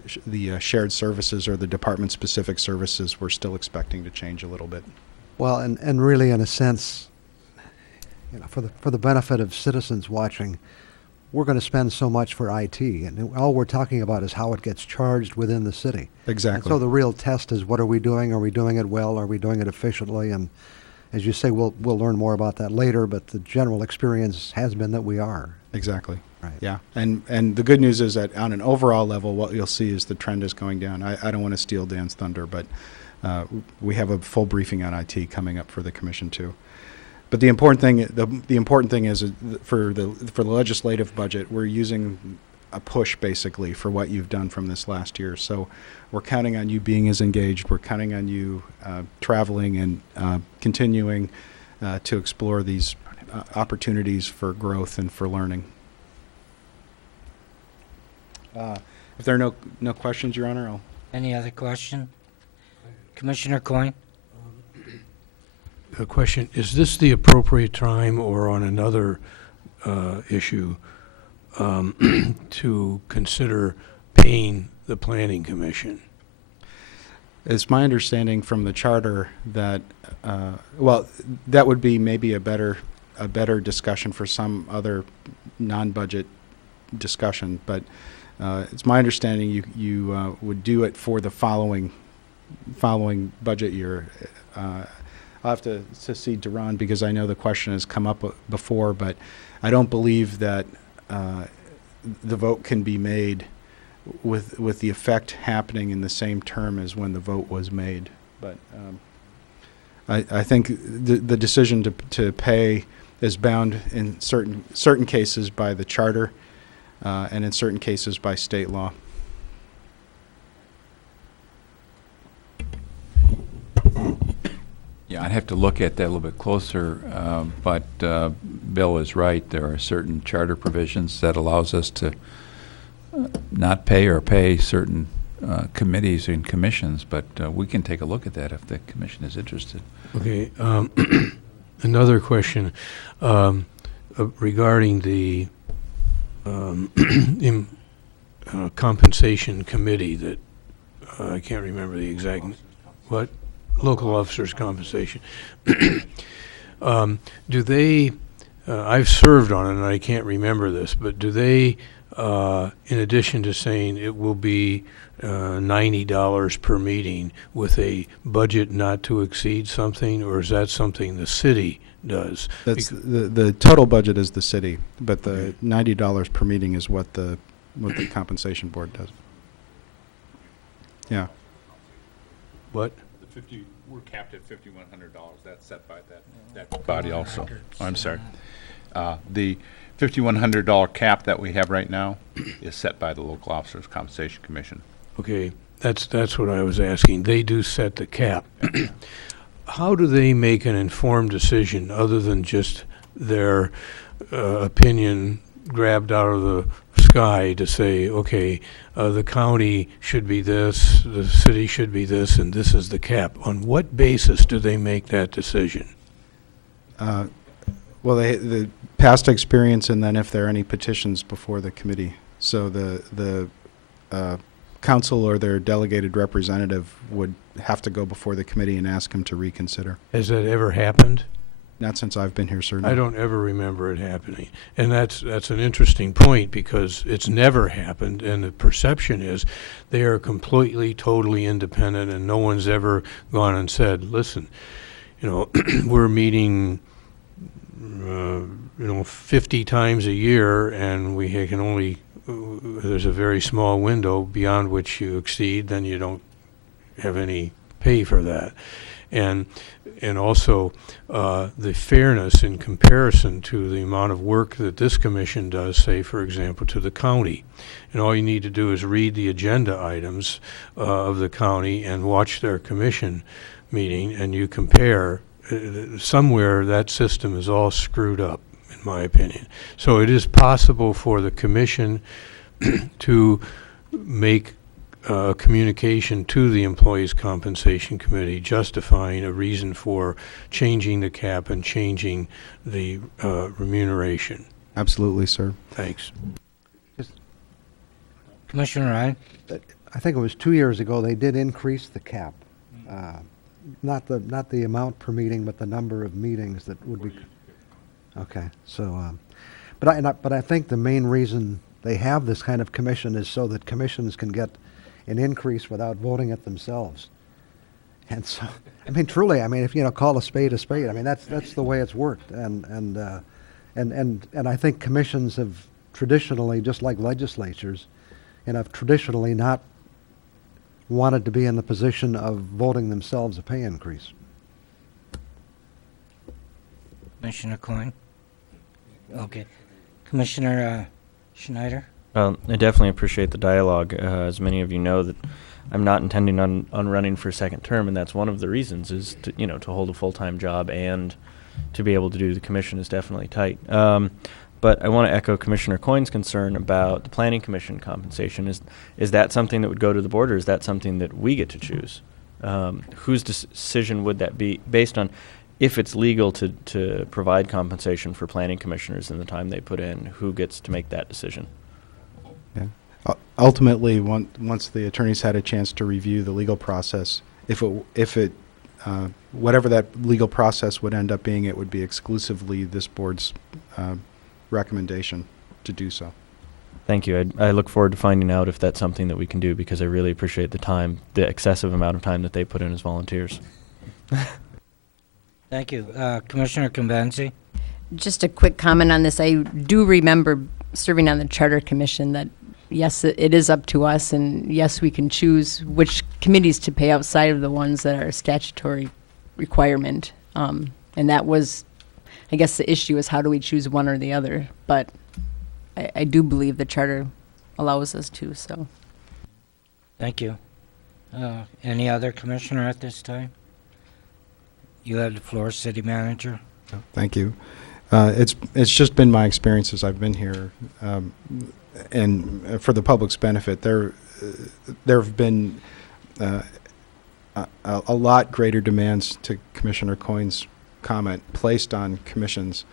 shared services or the department-specific services, we're still expecting to change a little bit. Well, and really, in a sense, for the benefit of citizens watching, we're going to spend so much for IT, and all we're talking about is how it gets charged within the city. Exactly. And so the real test is, what are we doing? Are we doing it well? Are we doing it efficiently? And as you say, we'll learn more about that later, but the general experience has been that we are. Exactly. Right. Yeah. And the good news is that on an overall level, what you'll see is the trend is going down. I don't want to steal Dan's thunder, but we have a full briefing on IT coming up for the commission too. But the important thing is for the legislative budget, we're using a push basically for what you've done from this last year. So we're counting on you being as engaged. We're counting on you traveling and continuing to explore these opportunities for growth and for learning. If there are no questions, Your Honor, I'll... Any other question? Commissioner Coyne? A question, is this the appropriate time or on another issue to consider paying the Planning Commission? It's my understanding from the charter that, well, that would be maybe a better discussion for some other non-budget discussion, but it's my understanding you would do it for the following budget year. I'll have to see Duran because I know the question has come up before, but I don't believe that the vote can be made with the effect happening in the same term as when the vote was made. But I think the decision to pay is bound in certain cases by the charter and in certain cases by state law. Yeah, I'd have to look at that a little bit closer, but Bill is right. There are certain charter provisions that allows us to not pay or pay certain committees and commissions, but we can take a look at that if the commission is interested. Okay. Another question regarding the compensation committee that I can't remember the exact what. Local officers' compensation. Do they, I've served on it and I can't remember this, but do they, in addition to saying it will be $90 per meeting with a budget not to exceed something, or is that something the city does? That's the total budget is the city, but the $90 per meeting is what the compensation board does. Yeah. What? We're capped at $5,100. That's set by that body also. Oh, I'm sorry. The $5,100 cap that we have right now is set by the Local Officers Compensation Commission. Okay, that's what I was asking. They do set the cap. How do they make an informed decision other than just their opinion grabbed out of the sky to say, okay, the county should be this, the city should be this, and this is the cap? On what basis do they make that decision? Well, the past experience, and then if there are any petitions before the committee. So the council or their delegated representative would have to go before the committee and ask them to reconsider. Has that ever happened? Not since I've been here, sir. No. I don't ever remember it happening. And that's an interesting point, because it's never happened, and the perception is they are completely, totally independent, and no one's ever gone and said, listen, we're meeting 50 times a year, and we can only there's a very small window beyond which you exceed, then you don't have any pay for that. And also the fairness in comparison to the amount of work that this commission does, say, for example, to the county. And all you need to do is read the agenda items of the county and watch their commission meeting, and you compare. Somewhere that system is all screwed up, in my opinion. So it is possible for the commission to make communication to the Employees Compensation Committee justifying a reason for changing the cap and changing the remuneration. Absolutely, sir. Thanks. Commissioner Ryan? I think it was 2 years ago, they did increase the cap. Not the amount per meeting, but the number of meetings that would be. Okay, so, but I think the main reason they have this kind of commission is so that commissions can get an increase without voting it themselves. And so, I mean, truly, I mean, if call a spade, I mean, that's the way it's worked. And I think commissions have traditionally, just like legislatures, have traditionally not wanted to be in the position of voting themselves a pay increase. Commissioner Coyne? Okay. Commissioner Schneider? I definitely appreciate the dialogue. As many of you know, that I'm not intending on running for a second term, and that's one of the reasons is to, to hold a full-time job and to be able to do the commission is definitely tight. But I want to echo Commissioner Coyne's concern about the Planning Commission compensation. Is that something that would go to the board, or is that something that we get to choose? Whose decision would that be based on? If it's legal to provide compensation for planning commissioners in the time they put in, who gets to make that decision? Yeah. Ultimately, once the attorneys had a chance to review the legal process, whatever that legal process would end up being, it would be exclusively this board's recommendation to do so. Thank you. I look forward to finding out if that's something that we can do, because I really appreciate the excessive amount of time that they put in as volunteers. Thank you. Commissioner Convenzi? Just a quick comment on this. I do remember serving on the Charter Commission that, yes, it is up to us, and yes, we can choose which committees to pay outside of the ones that are a statutory requirement. And that was, I guess the issue is how do we choose one or the other? But I do believe the Charter allows us to, so. Thank you. Any other commissioner at this time? You have the floor, City Manager. Thank you. It's just been my experience as I've been here, and for the public's benefit, there have been a lot greater demands, to Commissioner Coyne's comment, placed on commissions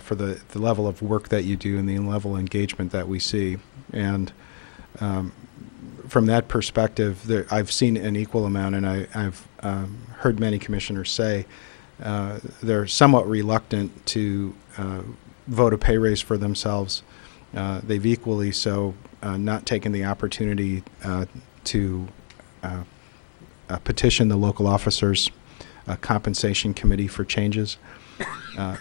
for the level of work that you do and the level of engagement that we see. And from that perspective, I've seen an equal amount, and I've heard many commissioners say they're somewhat reluctant to vote a pay raise for themselves. They've equally so not taken the opportunity to petition the local officers' compensation committee for changes.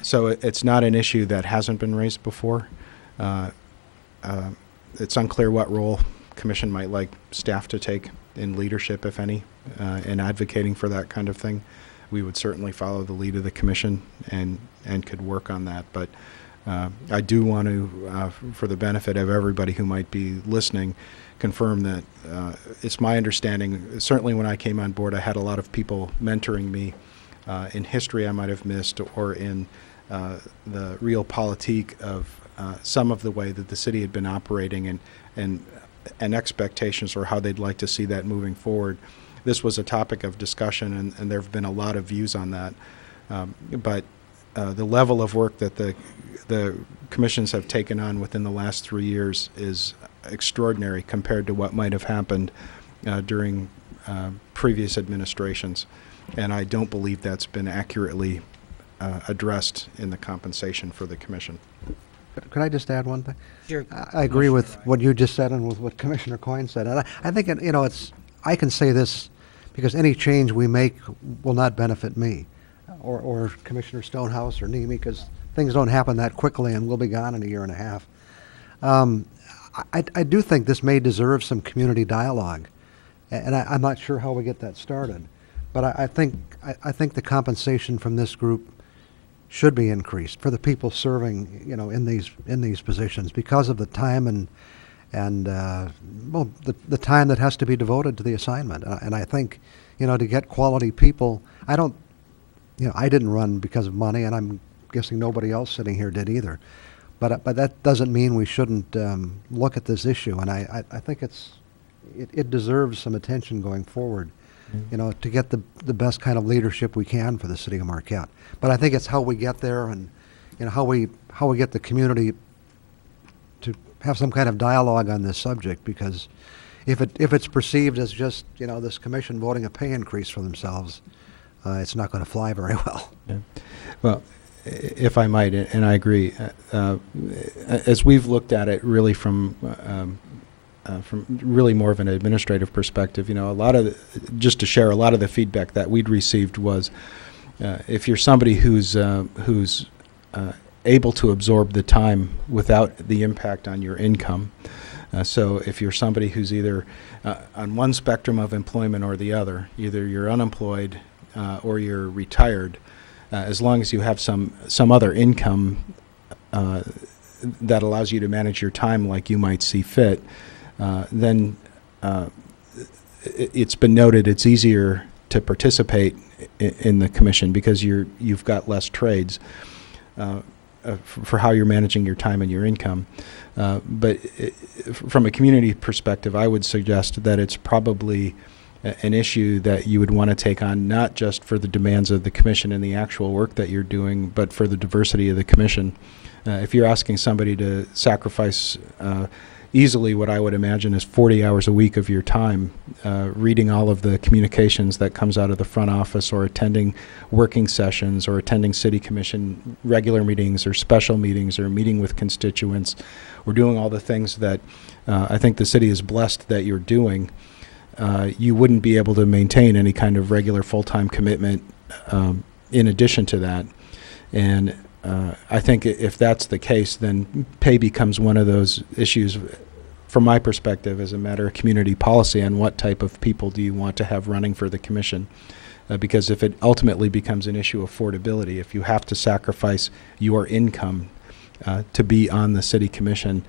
So it's not an issue that hasn't been raised before. It's unclear what role commission might like staff to take in leadership, if any, in advocating for that kind of thing. We would certainly follow the lead of the commission and could work on that. But I do want to, for the benefit of everybody who might be listening, confirm that it's my understanding, certainly when I came on board, I had a lot of people mentoring me in history I might have missed, or in the real politique of some of the way that the city had been operating, and expectations or how they'd like to see that moving forward. This was a topic of discussion, and there have been a lot of views on that. But the level of work that the commissions have taken on within the last 3 years is extraordinary compared to what might have happened during previous administrations. And I don't believe that's been accurately addressed in the compensation for the commission. Could I just add one thing? Sure. I agree with what you just said and with what Commissioner Coyne said. And I think, I can say this because any change we make will not benefit me or Commissioner Stonehouse or Nemi, because things don't happen that quickly and we'll be gone in a year and a half. I do think this may deserve some community dialogue, and I'm not sure how we get that started. But I think the compensation from this group should be increased for the people serving, in these positions, because of the time and the time that has to be devoted to the assignment. And I think, to get quality people, I didn't run because of money, and I'm guessing nobody else sitting here did either. But that doesn't mean we shouldn't look at this issue, and I think it deserves some attention going forward. To get the best kind of leadership we can for the city of Marquette. But I think it's how we get there, and how we get the community to have some kind of dialogue on this subject. Because if it's perceived as just this commission voting a pay increase for themselves, it's not going to fly very well. Yeah. Well, if I might, and I agree, as we've looked at it really from really more of an administrative perspective, just to share, a lot of the feedback that we'd received was, if you're somebody who's able to absorb the time without the impact on your income, so if you're somebody who's either on one spectrum of employment or the other, either you're unemployed or you're retired, as long as you have some other income that allows you to manage your time like you might see fit, then it's been noted it's easier to participate in the commission because you've got less trades for how you're managing your time and your income. But from a community perspective, I would suggest that it's probably an issue that you would want to take on, not just for the demands of the commission and the actual work that you're doing, but for the diversity of the commission. If you're asking somebody to sacrifice easily what I would imagine is 40 hours a week of your time reading all of the communications that comes out of the front office, or attending working sessions, or attending city commission regular meetings or special meetings, or meeting with constituents, or doing all the things that I think the city is blessed that you're doing, you wouldn't be able to maintain any kind of regular full-time commitment in addition to that. And I think if that's the case, then pay becomes one of those issues, from my perspective, as a matter of community policy on what type of people do you want to have running for the commission. Because if it ultimately becomes an issue of affordability, if you have to sacrifice your income to be on the city commission,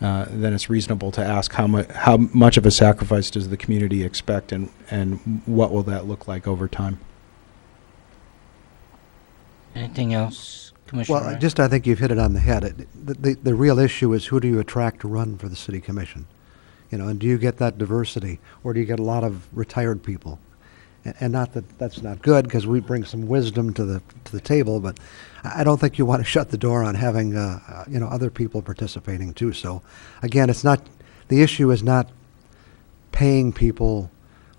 then it's reasonable to ask how much of a sacrifice does the community expect, and what will that look like over time. Anything else, Commissioner? Well, Ryan? I think you've hit it on the head. The real issue is, who do you attract to run for the city commission? And do you get that diversity, or do you get a lot of retired people? And not that that's not good, because we bring some wisdom to the table, but I don't think you want to shut the door on having other people participating too. So again, the issue is not paying people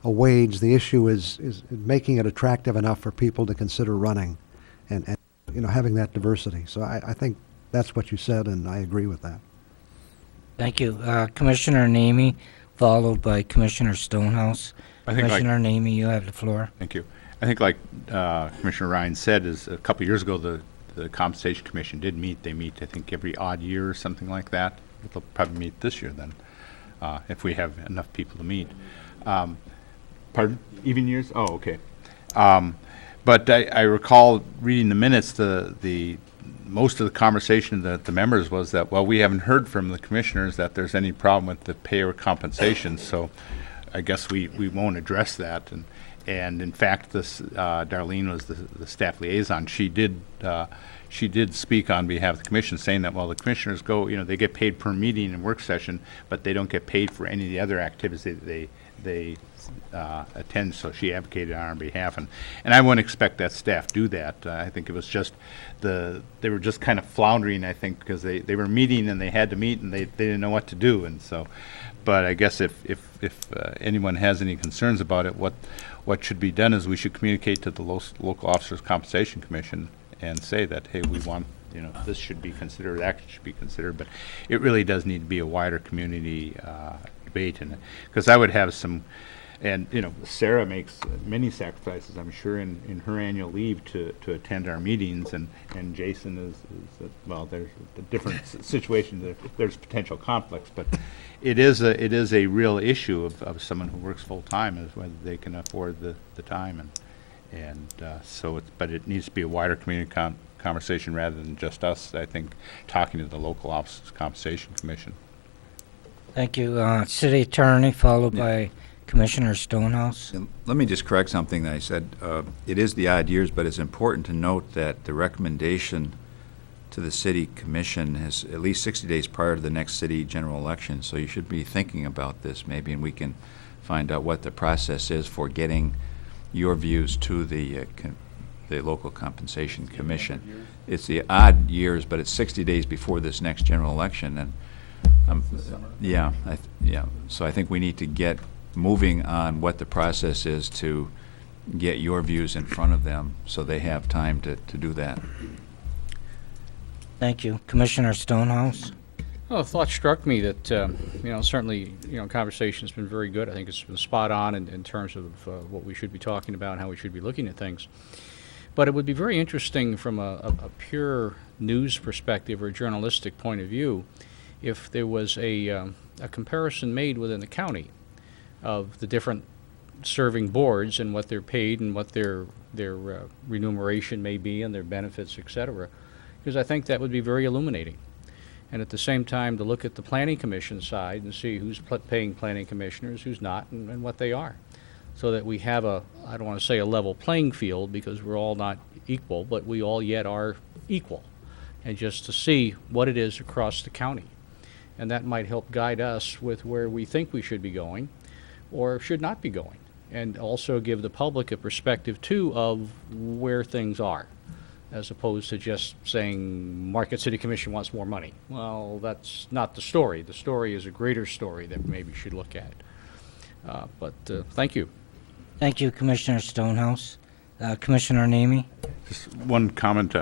a wage. The issue is making it attractive enough for people to consider running, and having that diversity. So I think that's what you said, and I agree with that. Thank you. Commissioner Namey, followed by Commissioner Stonehouse. Commissioner Namey, you have the floor. Thank you. I think, like Commissioner Ryan said, is a couple years ago the Compensation Commission did meet. They meet, I think, every odd year or something like that. They'll probably meet this year then, if we have enough people to meet. Pardon? Even years? Oh, okay. But I recall reading the minutes. The most of the conversation that the members was that, well, we haven't heard from the commissioners that there's any problem with the pay or compensation, so I guess we won't address that. And in fact, this Darlene was the staff liaison. She did speak on behalf of the commission, saying that, well, the commissioners go, they get paid per meeting and work session, but they don't get paid for any of the other activities they attend. So she advocated on our behalf, and I wouldn't expect that staff do that. I think it was just they were just kind of floundering, I think, because they were meeting and they had to meet, and they didn't know what to do. And so, but I guess if anyone has any concerns about it, what should be done is we should communicate to the local officers compensation commission and say that, hey, we want, this should be considered, that should be considered, but it really does need to be a wider community debate. And because I would have some, and Sarah makes many sacrifices, I'm sure, in her annual leave to attend our meetings, and Jason is well, there's a different situation. There's potential conflicts, but it is a real issue of someone who works full time, is whether they can afford the time, and so but it needs to be a wider community conversation rather than just us, I think, talking to the local officers compensation commission. Thank you. City Attorney, followed by Commissioner Stonehouse. Let me just correct something that I said. It is the odd years, but it's important to note that the recommendation to the city commission is at least 60 days prior to the next city general election. So you should be thinking about this maybe, and we can find out what the process is for getting your views to the local compensation commission. It's the odd years, but it's 60 days before this next general election, and yeah. So I think we need to get moving on what the process is to get your views in front of them, so they have time to do that. Thank you. Commissioner Stonehouse. Well, a thought struck me that, certainly, conversation's been very good. I think it's been spot on in terms of what we should be talking about and how we should be looking at things. But it would be very interesting from a pure news perspective or a journalistic point of view if there was a comparison made within the county of the different serving boards and what they're paid and what their remuneration may be and their benefits, et cetera, because I think that would be very illuminating. And at the same time, to look at the planning commission side and see who's paying planning commissioners, who's not, and what they are. So that we have a, I don't want to say a level playing field because we're all not equal, but we all yet are equal. And just to see what it is across the county. And that might help guide us with where we think we should be going or should not be going. And also give the public a perspective too of where things are, as opposed to just saying Marquette City Commission wants more money. Well, that's not the story. The story is a greater story that maybe we should look at. But thank you. Thank you, Commissioner Stonehouse. Commissioner Nemi? Just one comment.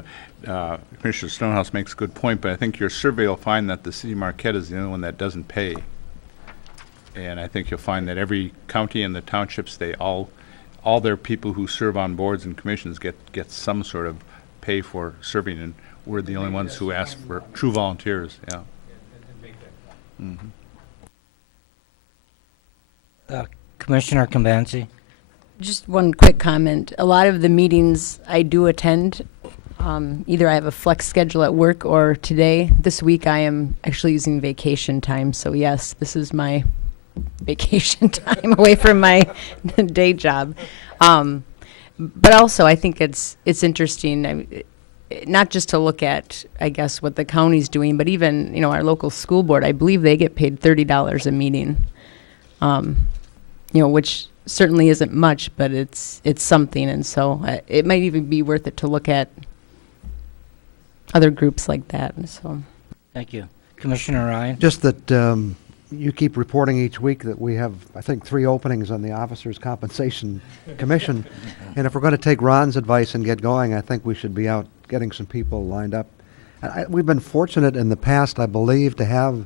Commissioner Stonehouse makes a good point, but I think your survey will find that the city of Marquette is the only one that doesn't pay. And I think you'll find that every county and the townships, they all their people who serve on boards and commissions get some sort of pay for serving, and we're the only ones who ask for true volunteers. Yeah. Commissioner Kambanzi? Just one quick comment. A lot of the meetings I do attend, either I have a flex schedule at work or this week I am actually using vacation time. So yes, this is my vacation time away from my day job. But also I think it's interesting, not just to look at, I guess, what the county's doing, but even, our local school board, I believe they get paid $30 a meeting, which certainly isn't much, but it's something. And so it might even be worth it to look at other groups like that. And so, thank you. Commissioner Ryan? Just that you keep reporting each week that we have, I think, 3 openings on the Officers' Compensation Commission. And if we're going to take Ron's advice and get going, I think we should be out getting some people lined up. We've been fortunate in the past, I believe, to have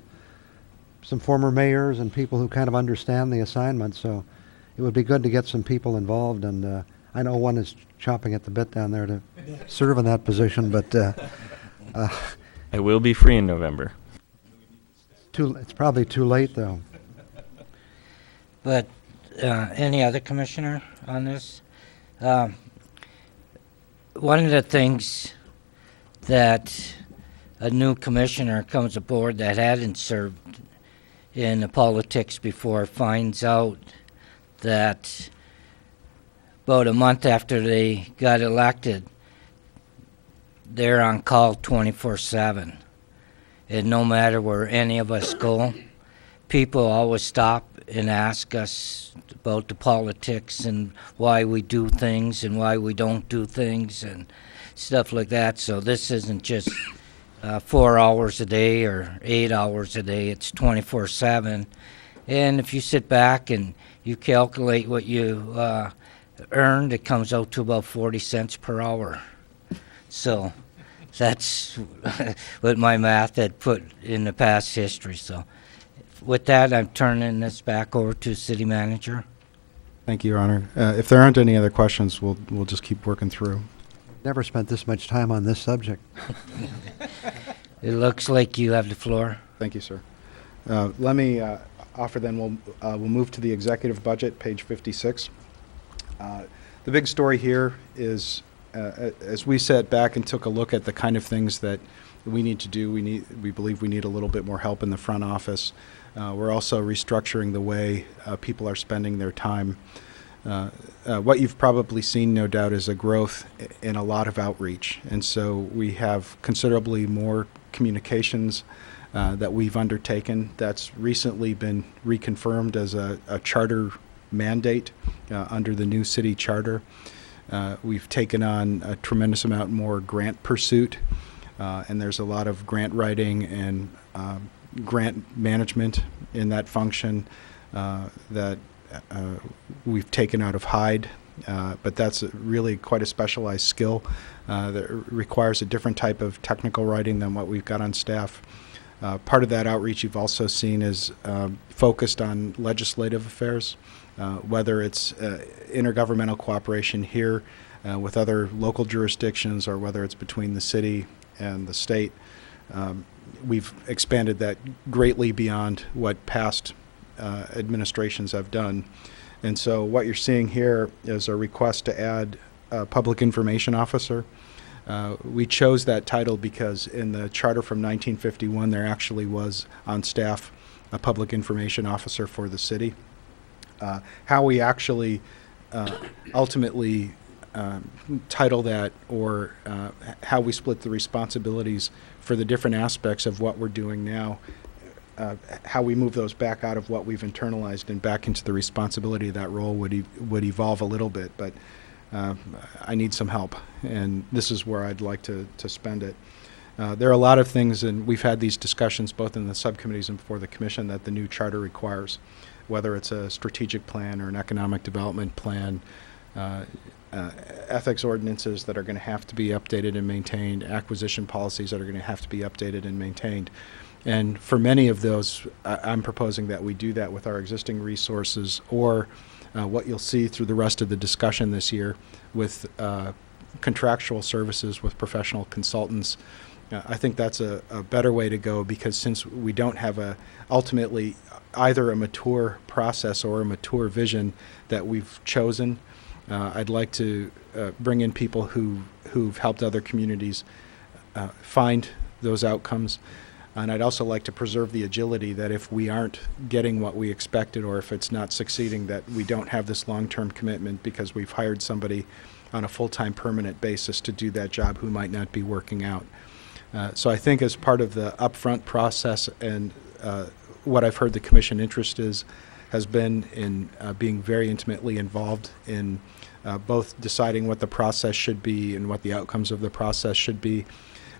some former mayors and people who kind of understand the assignment. So it would be good to get some people involved. And I know one is chomping at the bit down there to serve in that position, but I will be free in November. It's probably too late, though. But any other commissioner on this? One of the things that a new commissioner comes aboard that hadn't served in the politics before finds out that about a month after they got elected, they're on call 24/7. And no matter where any of us go, people always stop and ask us about the politics and why we do things and why we don't do things and stuff like that. So this isn't just 4 hours a day or 8 hours a day. It's 24/7. And if you sit back and you calculate what you earned, it comes out to about 40 cents per hour. So that's what my math had put in the past history. So with that, I'm turning this back over to City Manager. Thank you, Your Honor. If there aren't any other questions, we'll just keep working through. Never spent this much time on this subject. It looks like you have the floor. Thank you, sir. Let me offer then, we'll move to the executive budget, page 56. The big story here is, as we sat back and took a look at the kind of things that we need to do, we believe we need a little bit more help in the front office. We're also restructuring the way people are spending their time. What you've probably seen, no doubt, is a growth in a lot of outreach. And so we have considerably more communications that we've undertaken. That's recently been reconfirmed as a charter mandate under the new city charter. We've taken on a tremendous amount more grant pursuit, and there's a lot of grant writing and grant management in that function that we've taken out of Hyde, but that's really quite a specialized skill that requires a different type of technical writing than what we've got on staff. Part of that outreach you've also seen is focused on legislative affairs, whether it's intergovernmental cooperation here with other local jurisdictions or whether it's between the city and the state. We've expanded that greatly beyond what past administrations have done. And so what you're seeing here is a request to add a public information officer. We chose that title because in the charter from 1951, there actually was on staff a public information officer for the city. How we actually ultimately title that, or how we split the responsibilities for the different aspects of what we're doing now, how we move those back out of what we've internalized and back into the responsibility of that role would evolve a little bit, but I need some help, and this is where I'd like to spend it. There are a lot of things, and we've had these discussions both in the subcommittees and before the commission, that the new charter requires, whether it's a strategic plan or an economic development plan, ethics ordinances that are going to have to be updated and maintained, acquisition policies that are going to have to be updated and maintained. And for many of those, I'm proposing that we do that with our existing resources, or what you'll see through the rest of the discussion this year with contractual services with professional consultants. I think that's a better way to go, because since we don't have ultimately either a mature process or a mature vision that we've chosen, I'd like to bring in people who've helped other communities find those outcomes. And I'd also like to preserve the agility that if we aren't getting what we expected, or if it's not succeeding, that we don't have this long-term commitment because we've hired somebody on a full-time permanent basis to do that job who might not be working out. So I think as part of the upfront process, and what I've heard the commission interest has been in being very intimately involved in both deciding what the process should be and what the outcomes of the process should be.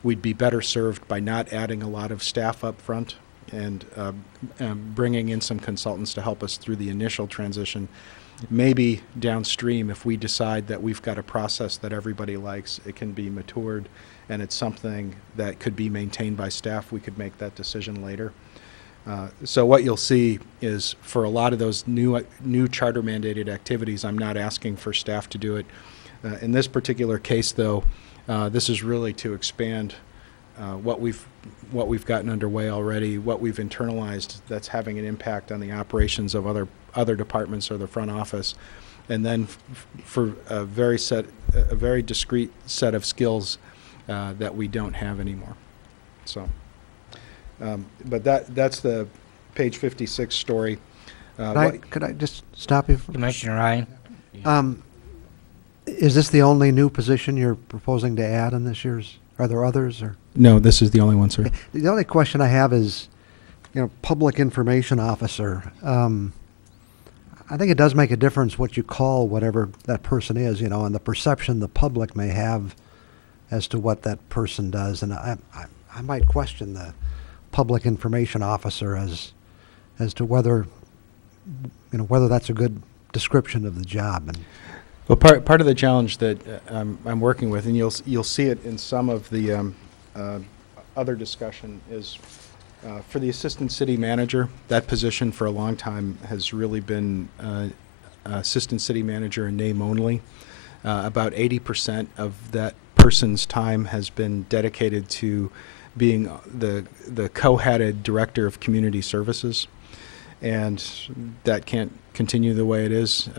We'd be better served by not adding a lot of staff up front and bringing in some consultants to help us through the initial transition. Maybe downstream, if we decide that we've got a process that everybody likes, it can be matured, and it's something that could be maintained by staff, we could make that decision later. So what you'll see is, for a lot of those new charter mandated activities, I'm not asking for staff to do it. In this particular case, though, this is really to expand what we've gotten underway already, what we've internalized that's having an impact on the operations of other departments or the front office, and then for a very discrete set of skills that we don't have anymore. So, but that's the page 56 story. Could I just stop you? Commissioner Ryan? Is this the only new position you're proposing to add in this year's? Are there others, or? No, this is the only one, sir. The only question I have is, public information officer. I think it does make a difference what you call whatever that person is, and the perception the public may have as to what that person does. And I might question the public information officer as to whether that's a good description of the job. And well, part of the challenge that I'm working with, and you'll see it in some of the other discussion, is for the assistant city manager. That position for a long time has really been assistant city manager in name only. About 80% of that person's time has been dedicated to being the co-headed director of community services. And that can't continue the way it is.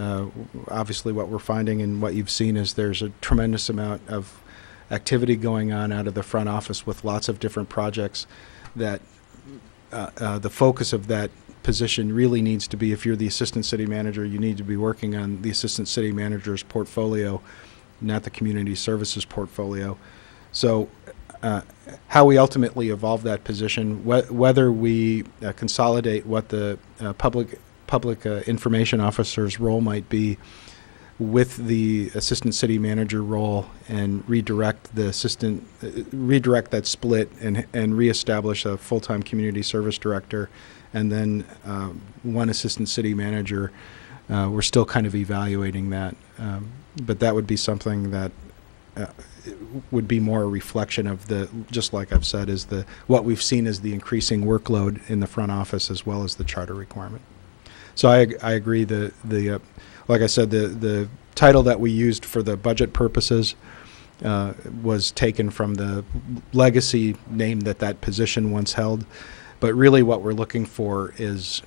Obviously, what we're finding and what you've seen is there's a tremendous amount of activity going on out of the front office with lots of different projects that the focus of that position really needs to be, if you're the assistant city manager, you need to be working on the assistant city manager's portfolio, not the community services portfolio. So how we ultimately evolve that position, whether we consolidate what the public information officer's role might be with the assistant city manager role, and redirect that split and reestablish a full-time community service director, and then one assistant city manager. We're still kind of evaluating that, but that would be something that would be more a reflection of just like I've said, is what we've seen as the increasing workload in the front office, as well as the charter requirement. So I agree. Like I said, the title that we used for the budget purposes was taken from the legacy name that position once held. But really what we're looking for is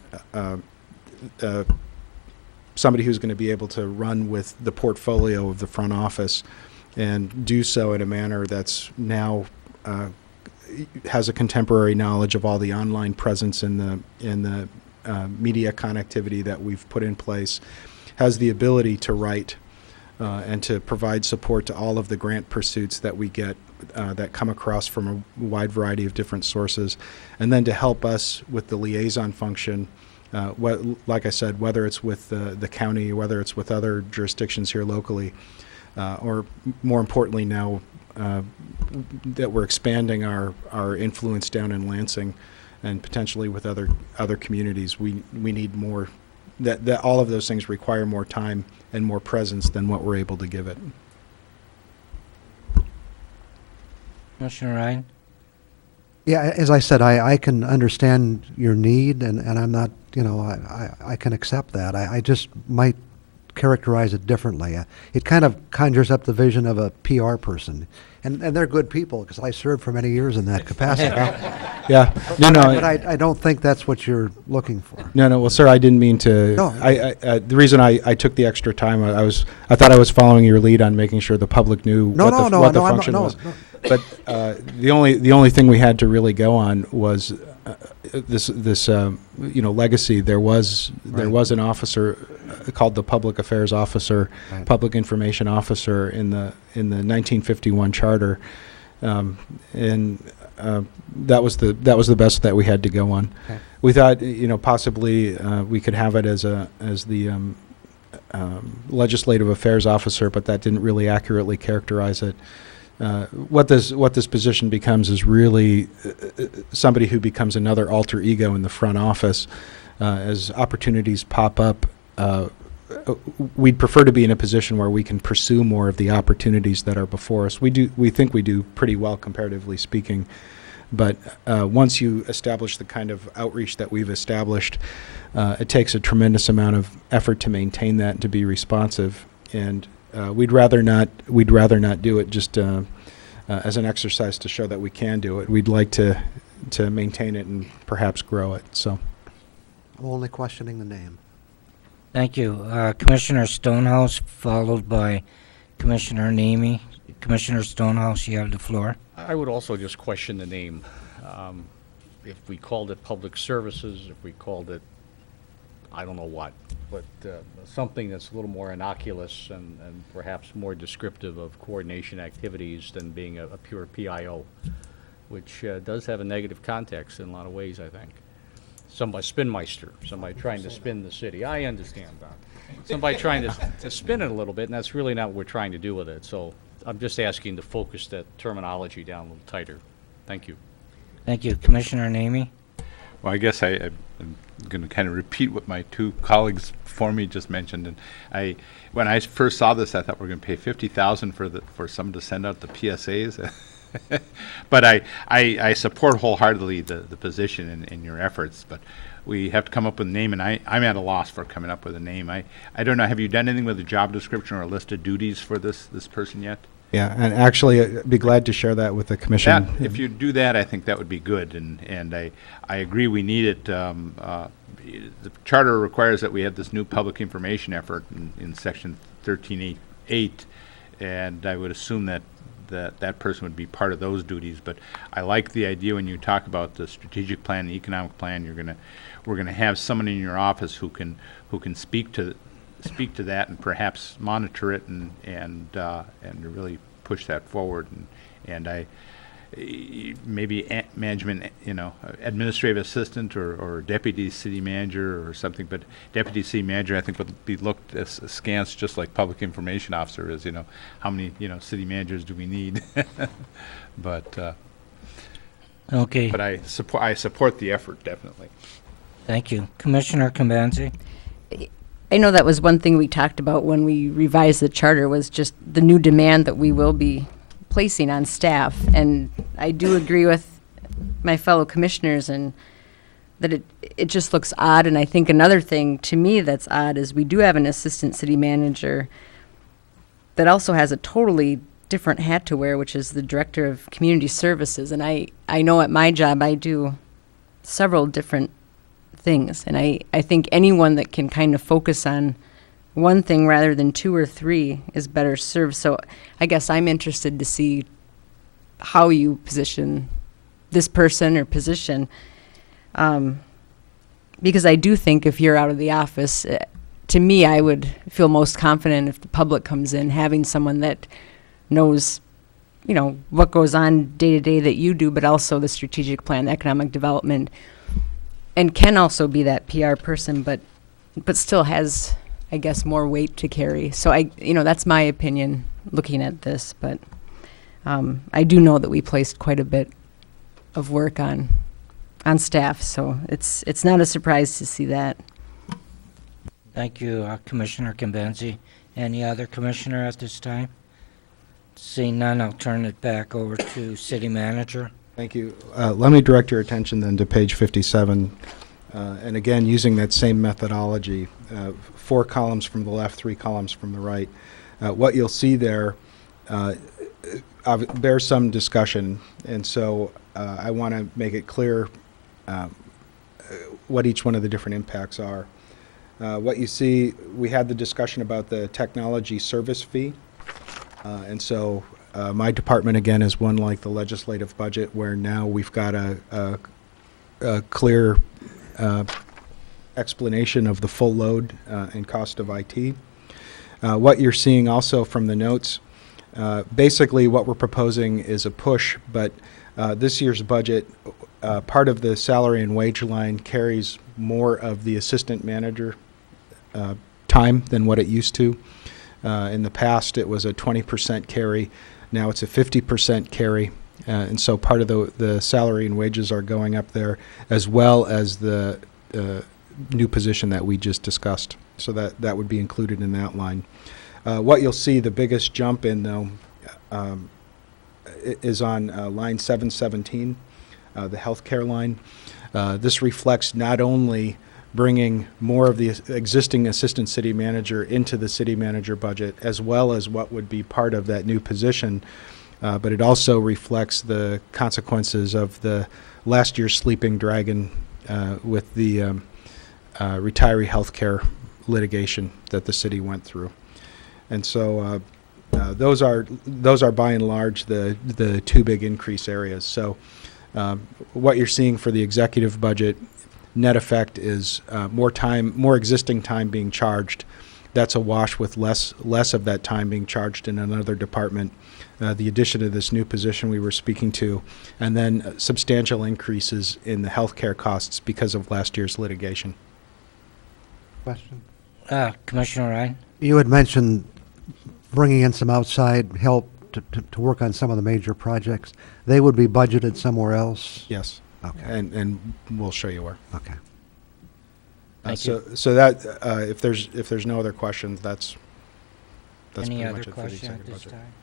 somebody who's going to be able to run with the portfolio of the front office and do so in a manner that's now has a contemporary knowledge of all the online presence in the media connectivity that we've put in place, has the ability to write and to provide support to all of the grant pursuits that we get that come across from a wide variety of different sources, and then to help us with the liaison function, like I said, whether it's with the county, whether it's with other jurisdictions here locally, or more importantly now that we're expanding our influence down in Lansing and potentially with other communities, we need more, that all of those things require more time and more presence than what we're able to give it. Commissioner Ryan? Yeah, as I said, I can understand your need, and I'm not, I can accept that. I just might characterize it differently. It kind of conjures up the vision of a PR person. And they're good people, because I served for many years in that capacity. Yeah. But I don't think that's what you're looking for. No. Well, sir, I didn't mean to. No. The reason I took the extra time, I thought I was following your lead on making sure the public knew what the function was. No. But the only thing we had to really go on was this legacy. There was an officer called the Public Affairs Officer, Right. Public Information Officer in the 1951 charter, and that was the best that we had to go on. Okay. We thought possibly we could have it as the Legislative Affairs Officer, but that didn't really accurately characterize it. What this position becomes is really somebody who becomes another alter ego in the front office. As opportunities pop up, we'd prefer to be in a position where we can pursue more of the opportunities that are before us. We think we do pretty well, comparatively speaking. But once you establish the kind of outreach that we've established, it takes a tremendous amount of effort to maintain that and to be responsive. And we'd rather not do it just as an exercise to show that we can do it. We'd like to maintain it and perhaps grow it. So, I'm only questioning the name. Thank you. Commissioner Stonehouse, followed by Commissioner Nemi. Commissioner Stonehouse, you have the floor. I would also just question the name. If we called it public services, if we called it, I don't know what, but something that's a little more innocuous and perhaps more descriptive of coordination activities than being a pure PIO, which does have a negative context in a lot of ways, I think. Somebody, spinmeister, somebody trying to spin the city. I understand that. Somebody trying to spin it a little bit, and that's really not what we're trying to do with it. So I'm just asking to focus that terminology down a little tighter. Thank you. Thank you. Commissioner Nemi? Well, I guess I'm going to kind of repeat what my two colleagues before me just mentioned. And when I first saw this, I thought we're going to pay $50,000 for someone to send out the PSAs. But I support wholeheartedly the position and your efforts. But we have to come up with a name, and I'm at a loss for coming up with a name. I don't know. Have you done anything with a job description or a list of duties for this person yet? yeah, and actually, I'd be glad to share that with the commission. If you do that, I think that would be good. And I agree we need it. The charter requires that we have this new public information effort in section 13.8, and I would assume that person would be part of those duties. But I like the idea when you talk about the strategic plan, the economic plan. We're gonna have someone in your office who can speak to that and perhaps monitor it and really push that forward. And I maybe management, administrative assistant or deputy city manager or something. But deputy city manager, I think, would be looked askance, just like public information officer is. How many city managers do we need? But Okay. But I support the effort, definitely. Thank you. Commissioner Kambanzi? I know that was one thing we talked about when we revised the charter, was just the new demand that we will be placing on staff. And I do agree with my fellow commissioners and that it just looks odd. And I think another thing to me that's odd is we do have an assistant city manager that also has a totally different hat to wear, which is the director of community services. And I know at my job I do several different things. And I think anyone that can kind of focus on one thing rather than two or three is better served. So I guess I'm interested to see how you position this person or position. Because I do think if you're out of the office, to me, I would feel most confident if the public comes in, having someone that knows, what goes on day to day that you do, but also the strategic plan, economic development, and can also be that PR person, but still has, I guess, more weight to carry. So that's my opinion looking at this, but I do know that we placed quite a bit of work on staff, so it's not a surprise to see that. Thank you, Commissioner Convenzi. Any other commissioner at this time? Seeing none, I'll turn it back over to City Manager. Thank you. Let me direct your attention then to page 57. And again, using that same methodology, 4 columns from the left, 3 columns from the right. What you'll see there bears some discussion, and so I want to make it clear what each one of the different impacts are. What you see, we had the discussion about the technology service fee. And so my department, again, is one like the legislative budget, where now we've got a clear explanation of the full load and cost of IT. What you're seeing also from the notes, basically what we're proposing is a push, but this year's budget, part of the salary and wage line carries more of the assistant manager time than what it used to. In the past, it was a 20% carry. Now it's a 50% carry. And so part of the salary and wages are going up there, as well as the new position that we just discussed. So that would be included in that line. What you'll see the biggest jump in, though, is on line 717, the healthcare line. This reflects not only bringing more of the existing assistant city manager into the city manager budget, as well as what would be part of that new position, but it also reflects the consequences of the last year's sleeping dragon with the retiree health care litigation that the city went through. And so those are by and large the 2 big increase areas. So what you're seeing for the executive budget, net effect is more existing time being charged. That's a wash with less of that time being charged in another department. The addition of this new position we were speaking to, and then substantial increases in the healthcare costs because of last year's litigation. Question? Commissioner Ryan? You had mentioned bringing in some outside help to work on some of the major projects. They would be budgeted somewhere else? Yes. Okay. And we'll show you where. Okay. Thank you. So that if there's no other questions, that's Any pretty other much it for the question at executive this budget. time?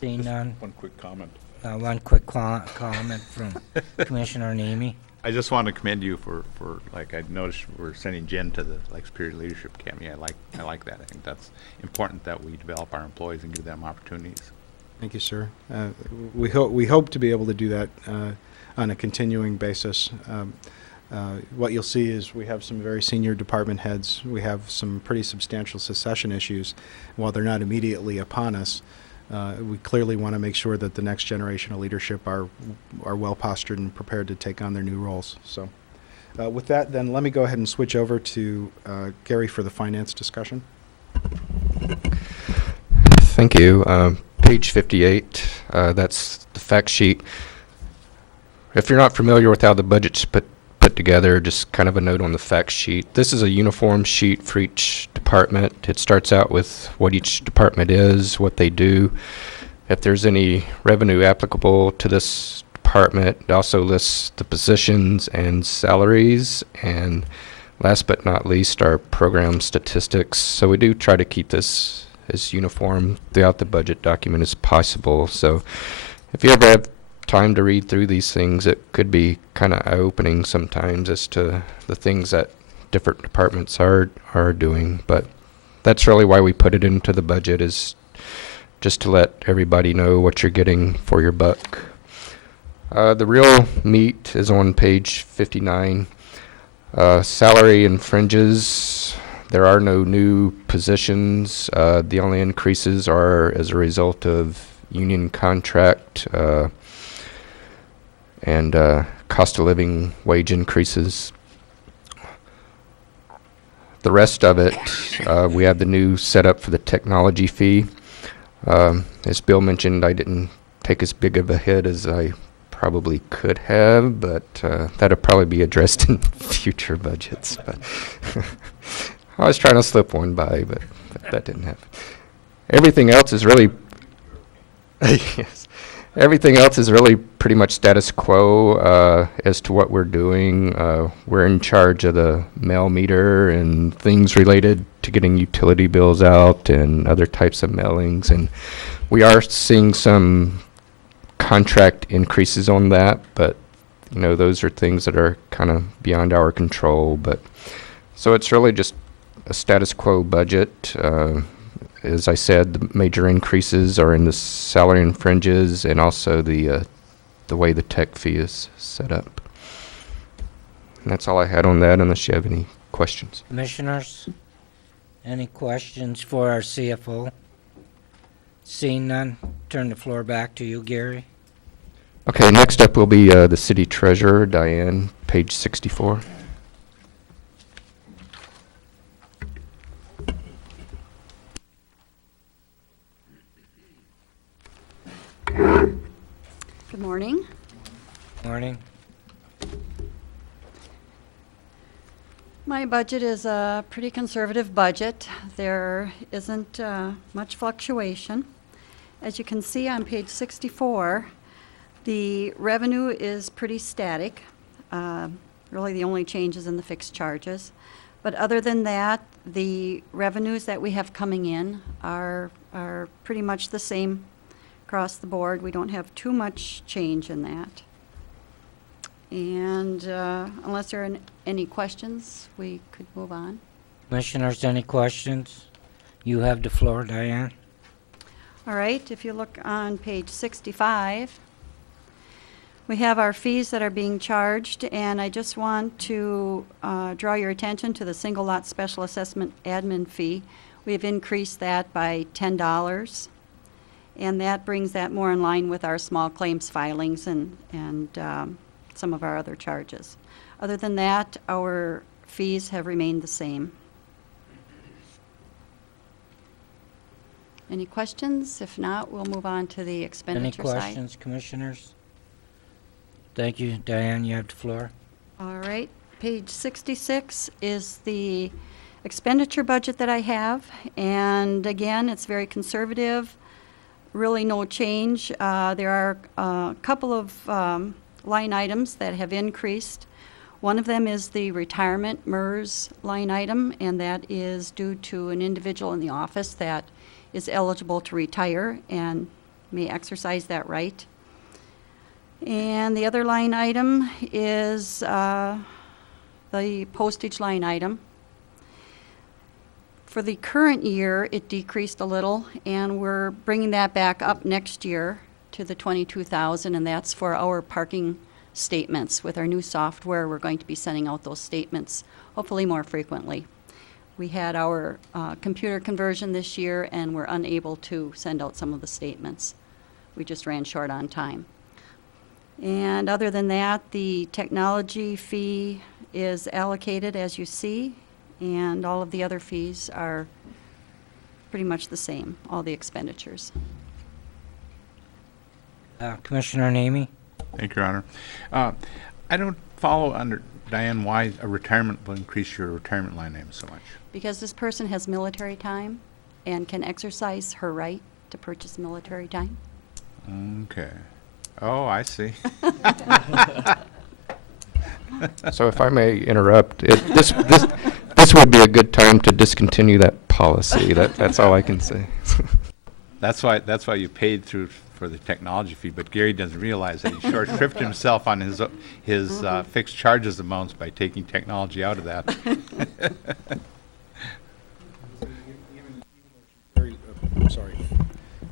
Seeing none, One quick comment. one quick comment from Commissioner Nemi. I just want to commend you for like, I noticed we're sending Jen to the Superior Leadership Academy. I like that. I think that's important that we develop our employees and give them opportunities. Thank you, sir. We hope to be able to do that on a continuing basis. What you'll see is we have some very senior department heads. We have some pretty substantial succession issues. While they're not immediately upon us, we clearly want to make sure that the next generation of leadership are well postured and prepared to take on their new roles. So with that, then let me go ahead and switch over to Gary for the finance discussion. Thank you. Page 58, that's the fact sheet. If you're not familiar with how the budget's put together, just kind of a note on the fact sheet. This is a uniform sheet for each department. It starts out with what each department is, what they do, if there's any revenue applicable to this department. It also lists the positions and salaries, and last but not least, our program statistics. So we do try to keep this as uniform throughout the budget document as possible. So if you ever have time to read through these things, it could be kind of eye-opening sometimes as to the things that different departments are doing. But that's really why we put it into the budget, is just to let everybody know what you're getting for your buck. The real meat is on page 59. Salary and fringes. There are no new positions. The only increases are as a result of union contract and cost of living wage increases. The rest of it, we have the new setup for the technology fee. As Bill mentioned, I didn't take as big of a hit as I probably could have, but that'll probably be addressed in future budgets. But I was trying to slip one by, but that didn't happen. Everything else is really yes. Everything else is really pretty much status quo as to what we're doing. We're in charge of the mail meter and things related to getting utility bills out and other types of mailings. And we are seeing some contract increases on that, but you know, those are things that are kind of beyond our control. But so it's really just a status quo budget. As I said, the major increases are in the salary and fringes, and also the way the tech fee is set up. And that's all I had on that, unless you have any questions. Commissioners, any questions for our CFO? Seeing none, turn the floor back to you, Gary. Okay, next up will be the city treasurer, Diane, page 64. Good morning. Morning. My budget is a pretty conservative budget. There isn't much fluctuation. As you can see on page 64, the revenue is pretty static. Really the only change is in the fixed charges. But other than that, the revenues that we have coming in are pretty much the same across the board. We don't have too much change in that. And unless there are any questions, we could move on. Commissioners, any questions? You have the floor, Diane. All right, if you look on page 65, we have our fees that are being charged, and I just want to draw your attention to the single lot special assessment admin fee. We've increased that by $10, and that brings that more in line with our small claims filings and some of our other charges. Other than that, our fees have remained the same. Any questions? If not, we'll move on to the expenditure side. Any questions, commissioners? Thank you, Diane. You have the floor. All right, page 66 is the expenditure budget that I have, and again, it's very conservative. Really no change. There are a couple of line items that have increased. One of them is the retirement MERS line item, and that is due to an individual in the office that is eligible to retire and may exercise that right. And the other line item is the postage line item. For the current year, it decreased a little, and we're bringing that back up next year to the $22,000, and that's for our parking statements. With our new software, we're going to be sending out those statements hopefully more frequently. We had our computer conversion this year, and we're unable to send out some of the statements. We just ran short on time. And other than that, the technology fee is allocated as you see, and all of the other fees are pretty much the same, all the expenditures. Commissioner Namey? Thank you, Your Honor. I don't follow under, Diane, why a retirement will increase your retirement line item so much. Because this person has military time and can exercise her right to purchase military time. Okay. Oh, I see. So if I may interrupt, this would be a good time to discontinue that policy. That's all I can say. That's why you paid through for the technology fee, but Gary doesn't realize that he short-shrift himself on his fixed charges amounts by taking technology out of that. Sorry.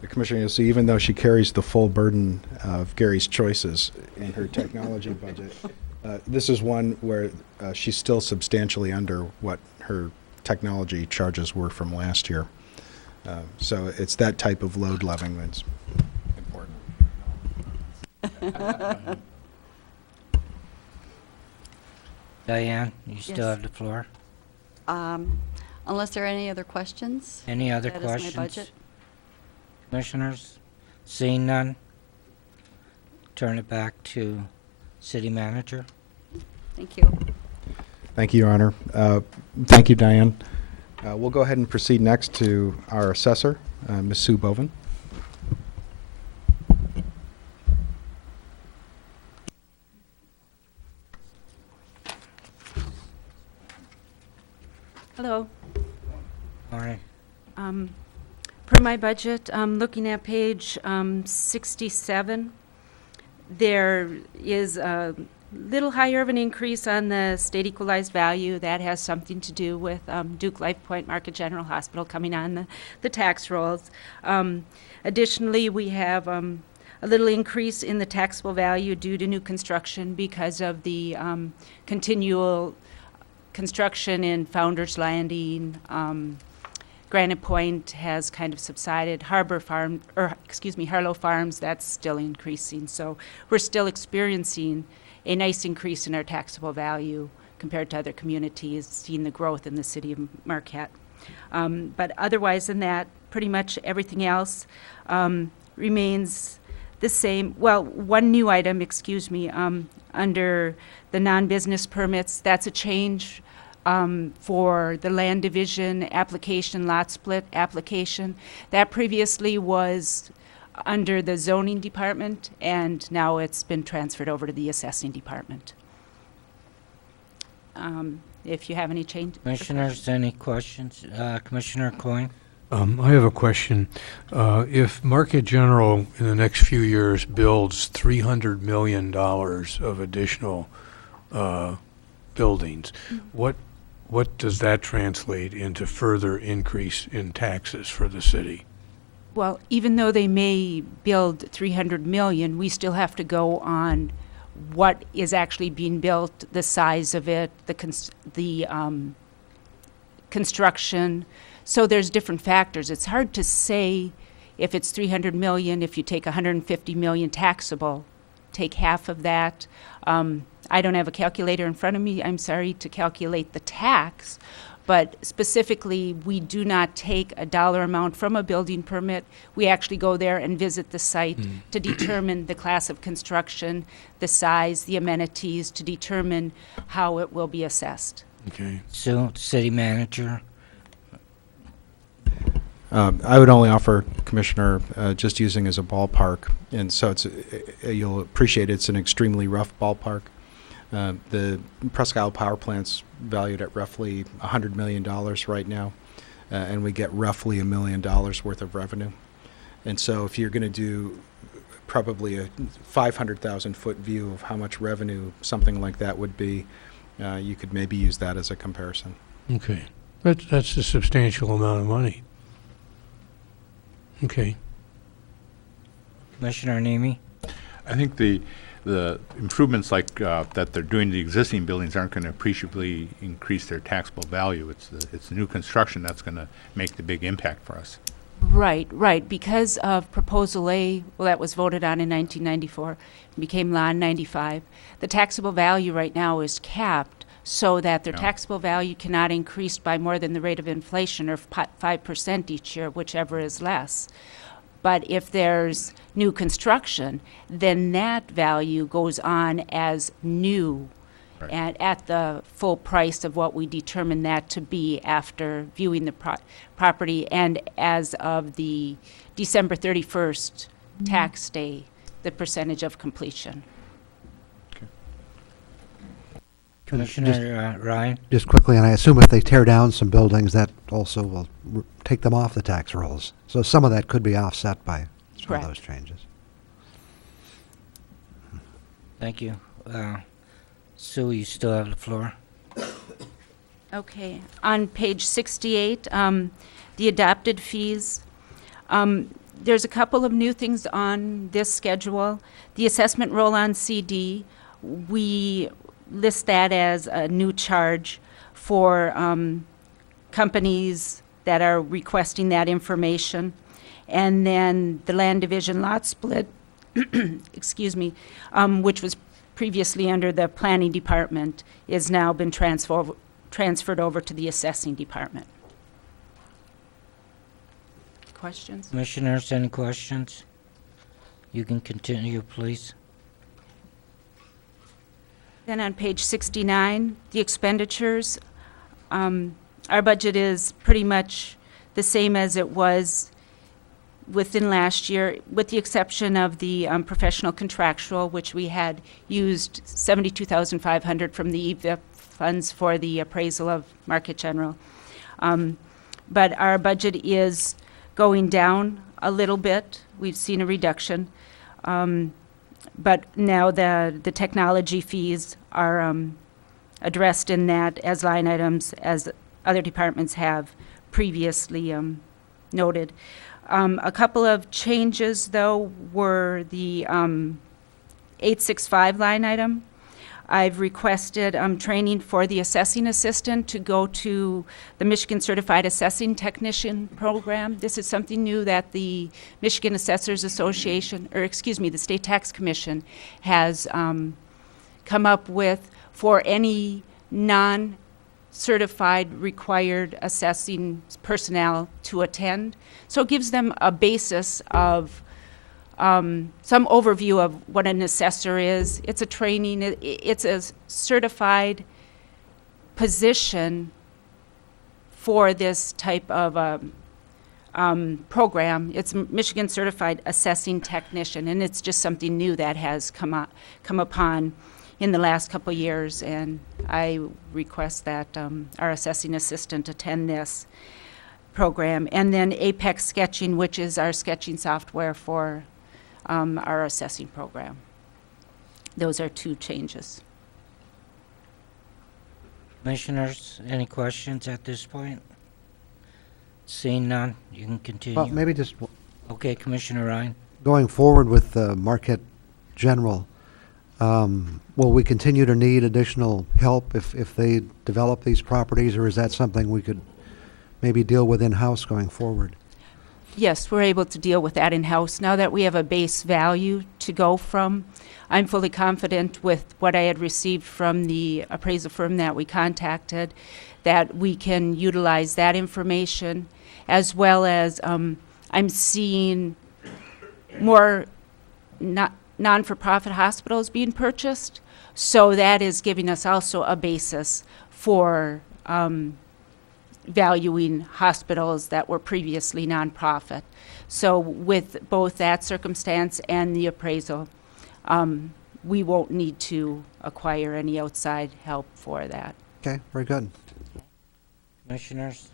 The Commissioner, you'll see, even though she carries the full burden of Gary's choices in her technology budget, this is one where she's still substantially under what her technology charges were from last year. So it's that type of load leveling that's important. Diane, you still Yes. have the floor. Unless there are any other questions? Any other That is my questions? budget. Commissioners? Seeing none? Turn it back to City Manager. Thank you. Thank you, Your Honor. Thank you, Diane. We'll go ahead and proceed next to our assessor, Ms. Sue Bovin. Hello. All right. Per my budget, looking at page 67, there is a little higher of an increase on the state equalized value. That has something to do with Duke Life Point Market General Hospital coming on the tax rolls. Additionally, we have a little increase in the taxable value due to new construction because of the continual construction in Founders Landing. Granite Point has kind of subsided. Harlow Farms, that's still increasing. So we're still experiencing a nice increase in our taxable value compared to other communities, seeing the growth in the city of Marquette. But otherwise than that, pretty much everything else remains the same. Well, one new item, under the non-business permits, that's a change for the land division application, lot split application. That previously was under the zoning department, and now it's been transferred over to the assessing department. If you have any change. Commissioners, any questions? Commissioner Coyne? I have a question. If Marquette General in the next few years builds $300 million of additional buildings, what does that translate into further increase in taxes for the city? Well, even though they may build 300 million, we still have to go on what is actually being built, the size of it, the construction. So there's different factors. It's hard to say if it's 300 million, if you take 150 million taxable, take half of that. I don't have a calculator in front of me, I'm sorry, to calculate the tax, but specifically, we do not take a dollar amount from a building permit. We actually go there and visit the site to determine the class of construction, the size, the amenities, to determine how it will be assessed. Okay. Sue, City Manager? I would only offer, Commissioner, just using as a ballpark, and so you'll appreciate it's an extremely rough ballpark. The Presque Isle power plant's valued at roughly $100 million right now, and we get roughly $1 million worth of revenue. And so if you're going to do probably a 500,000 foot view of how much revenue something like that would be, you could maybe use that as a comparison. Okay. That's a substantial amount of money. Okay. Commissioner Nemi? I think the improvements like that they're doing to the existing buildings aren't going to appreciably increase their taxable value. It's the new construction that's going to make the big impact for us. Right. Because of Proposal A, well, that was voted on in 1994, became law in 95. The taxable value right now is capped so that their taxable value cannot increase by more than the rate of inflation, or 5% each year, whichever is less. But if there's new construction, then that value goes on as new, and at the full price of what we determine that to be after viewing the property, and as of the December 31st tax day, the percentage of completion. Commissioner Ryan? Just quickly, and I assume if they tear down some buildings, that also will take them off the tax rolls. So some of that could be offset by some of those changes. Thank you. Sue, you still have the floor. Okay. On page 68, the adopted fees, there's a couple of new things on this schedule. The assessment roll-on CD, we list that as a new charge for companies that are requesting that information. And then the land division lot split, excuse me, which was previously under the planning department, is now been transferred over to the assessing department. Questions? Commissioners, any questions? You can continue, please. Then on page 69, the expenditures, our budget is pretty much the same as it was within last year, with the exception of the professional contractual, which we had used $72,500 from the EVIP funds for the appraisal of Marquette General. But our budget is going down a little bit. We've seen a reduction. But now the technology fees are addressed in that as line items as other departments have previously noted. A couple of changes, though, were the 865 line item. I've requested training for the assessing assistant to go to the Michigan Certified Assessing Technician program. This is something new that the Michigan Assessors Association, or excuse me, the State Tax Commission has come up with for any non-certified required assessing personnel to attend. So it gives them a basis of some overview of what an assessor is. It's a training, it's a certified position for this type of program. It's Michigan Certified Assessing Technician, and it's just something new that has come upon in the last couple of years, and I request that our assessing assistant attend this program. And then Apex Sketching, which is our sketching software for our assessing program. Those are two changes. Commissioners, any questions at this point? Seeing none, you can continue. Well, maybe just Okay, Commissioner Ryan. going forward with Marquette General, will we continue to need additional help if they develop these properties, or is that something we could maybe deal with in-house going forward? Yes, we're able to deal with that in-house. Now that we have a base value to go from, I'm fully confident with what I had received from the appraisal firm that we contacted, that we can utilize that information, as well as I'm seeing more non-for-profit hospitals being purchased. So that is giving us also a basis for valuing hospitals that were previously nonprofit. So with both that circumstance and the appraisal, we won't need to acquire any outside help for that. Okay, very good. Commissioners?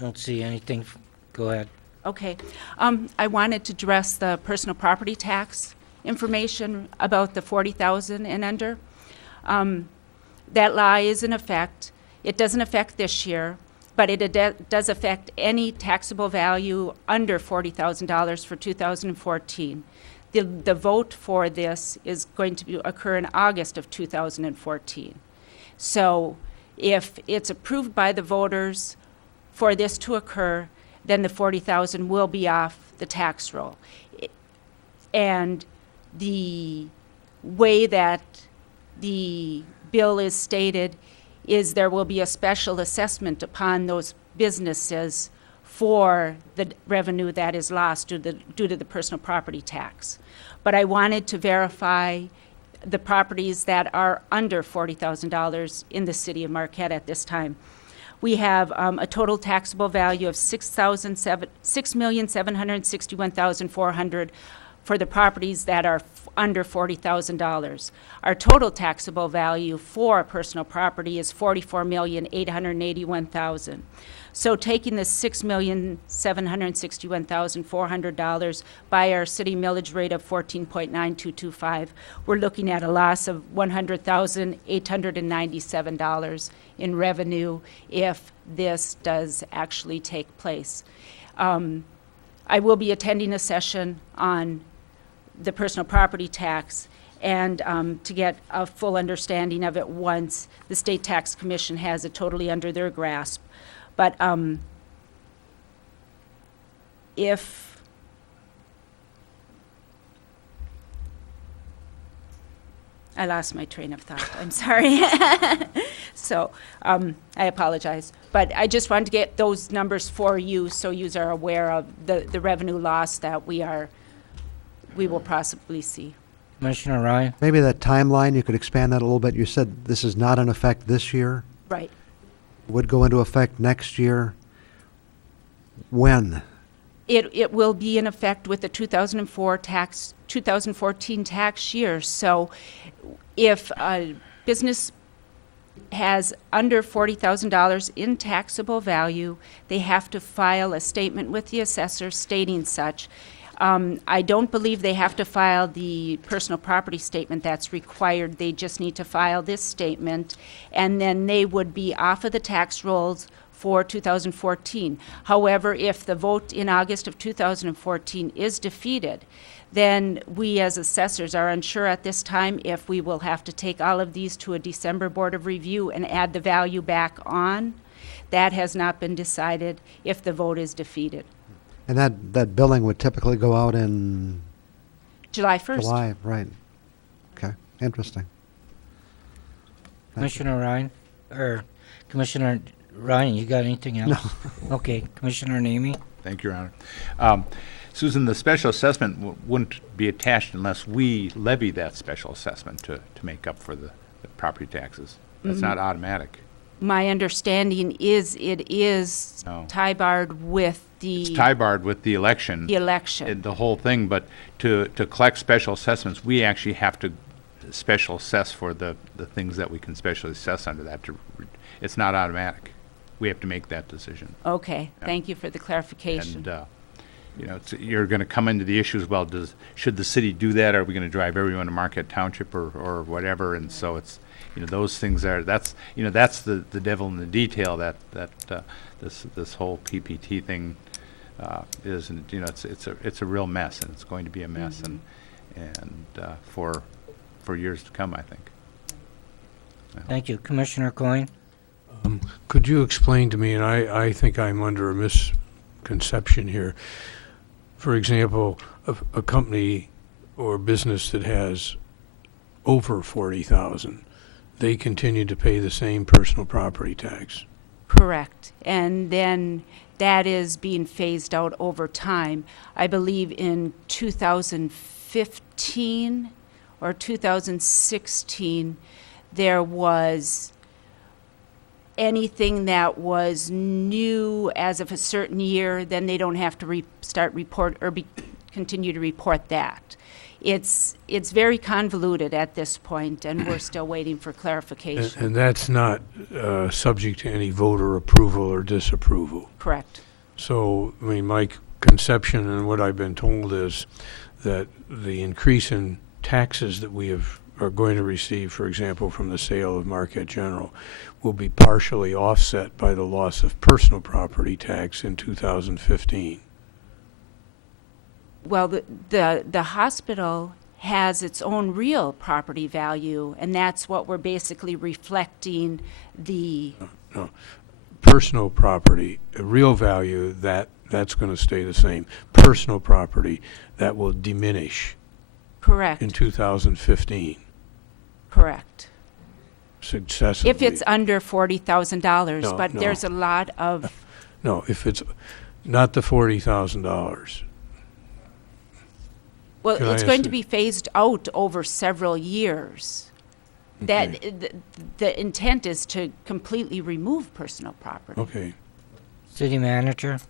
Don't see anything. Go ahead. Okay. I wanted to address the personal property tax information about the 40,000 and under. That law is in effect. It doesn't affect this year, but it does affect any taxable value under $40,000 for 2014. The vote for this is going to occur in August of 2014. So if it's approved by the voters for this to occur, then the 40,000 will be off the tax roll. And the way that the bill is stated is there will be a special assessment upon those businesses for the revenue that is lost due to the personal property tax. But I wanted to verify the properties that are under $40,000 in the city of Marquette at this time. We have a total taxable value of $6,761,400 for the properties that are under $40,000. Our total taxable value for personal property is $44,881,000. So taking the $6,761,400 by our city millage rate of 14.9225, we're looking at a loss of $100,897 in revenue if this does actually take place. I will be attending a session on the personal property tax, and to get a full understanding of it once the State Tax Commission has it totally under their grasp. But if I lost my train of thought. I'm sorry. So I apologize. But I just wanted to get those numbers for you so you are aware of the revenue loss that we will possibly see. Commissioner Ryan? Maybe that timeline, you could expand that a little bit. You said this is not in effect this year. Right. Would go into effect next year. When? It will be in effect with the 2014 tax year. So if a business has under $40,000 in taxable value, they have to file a statement with the assessor stating such. I don't believe they have to file the personal property statement that's required. They just need to file this statement, and then they would be off of the tax rolls for 2014. However, if the vote in August of 2014 is defeated, then we as assessors are unsure at this time if we will have to take all of these to a December Board of Review and add the value back on. That has not been decided if the vote is defeated. And that billing would typically go out in July 1st. July, right. Okay, interesting. Commissioner Ryan? Or Commissioner Ryan, you got anything else? No. Okay, Commissioner Namey? Thank you, Your Honor. Susan, the special assessment wouldn't be attached unless we levy that special assessment to make up for the property taxes. That's not automatic. My understanding is it is tie-barred with the... It's tie-barred with the election. The election. The whole thing, but to collect special assessments, we actually have to special assess for the things that we can specially assess under that. It's not automatic. We have to make that decision. Okay, thank you for the clarification. And, you know, you're going to come into the issues, well, should the city do that? Are we going to drive everyone to Marquette Township or whatever? And so it's, you know, those things that's the devil in the detail that this whole PPT thing is, and you know, it's a real mess, and it's going to be a mess, and for years to come, I think. Thank you. Commissioner Coyne? Could you explain to me, and I think I'm under a misconception here, for example, a company or business that has over 40,000, they continue to pay the same personal property tax. Correct. And then that is being phased out over time. I believe in 2015 or 2016, there was anything that was new as of a certain year, then they don't have to continue to report that. It's very convoluted at this point, and we're still waiting for clarification. And that's not subject to any voter approval or disapproval. Correct. So, I mean, my conception and what I've been told is that the increase in taxes that we are going to receive, for example, from the sale of Marquette General, will be partially offset by the loss of personal property tax in 2015. Well, the hospital has its own real property value, and that's what we're basically reflecting the... No. Personal property, real value, that's going to stay the same. Personal property, that will diminish. Correct. In 2015. Correct. Successively. If it's under $40,000, No, but no. there's a lot of... No, if it's not the $40,000. Well, Can I it's going ask to you- be phased out over several years. That the intent is to completely remove personal property. Okay. City Manager?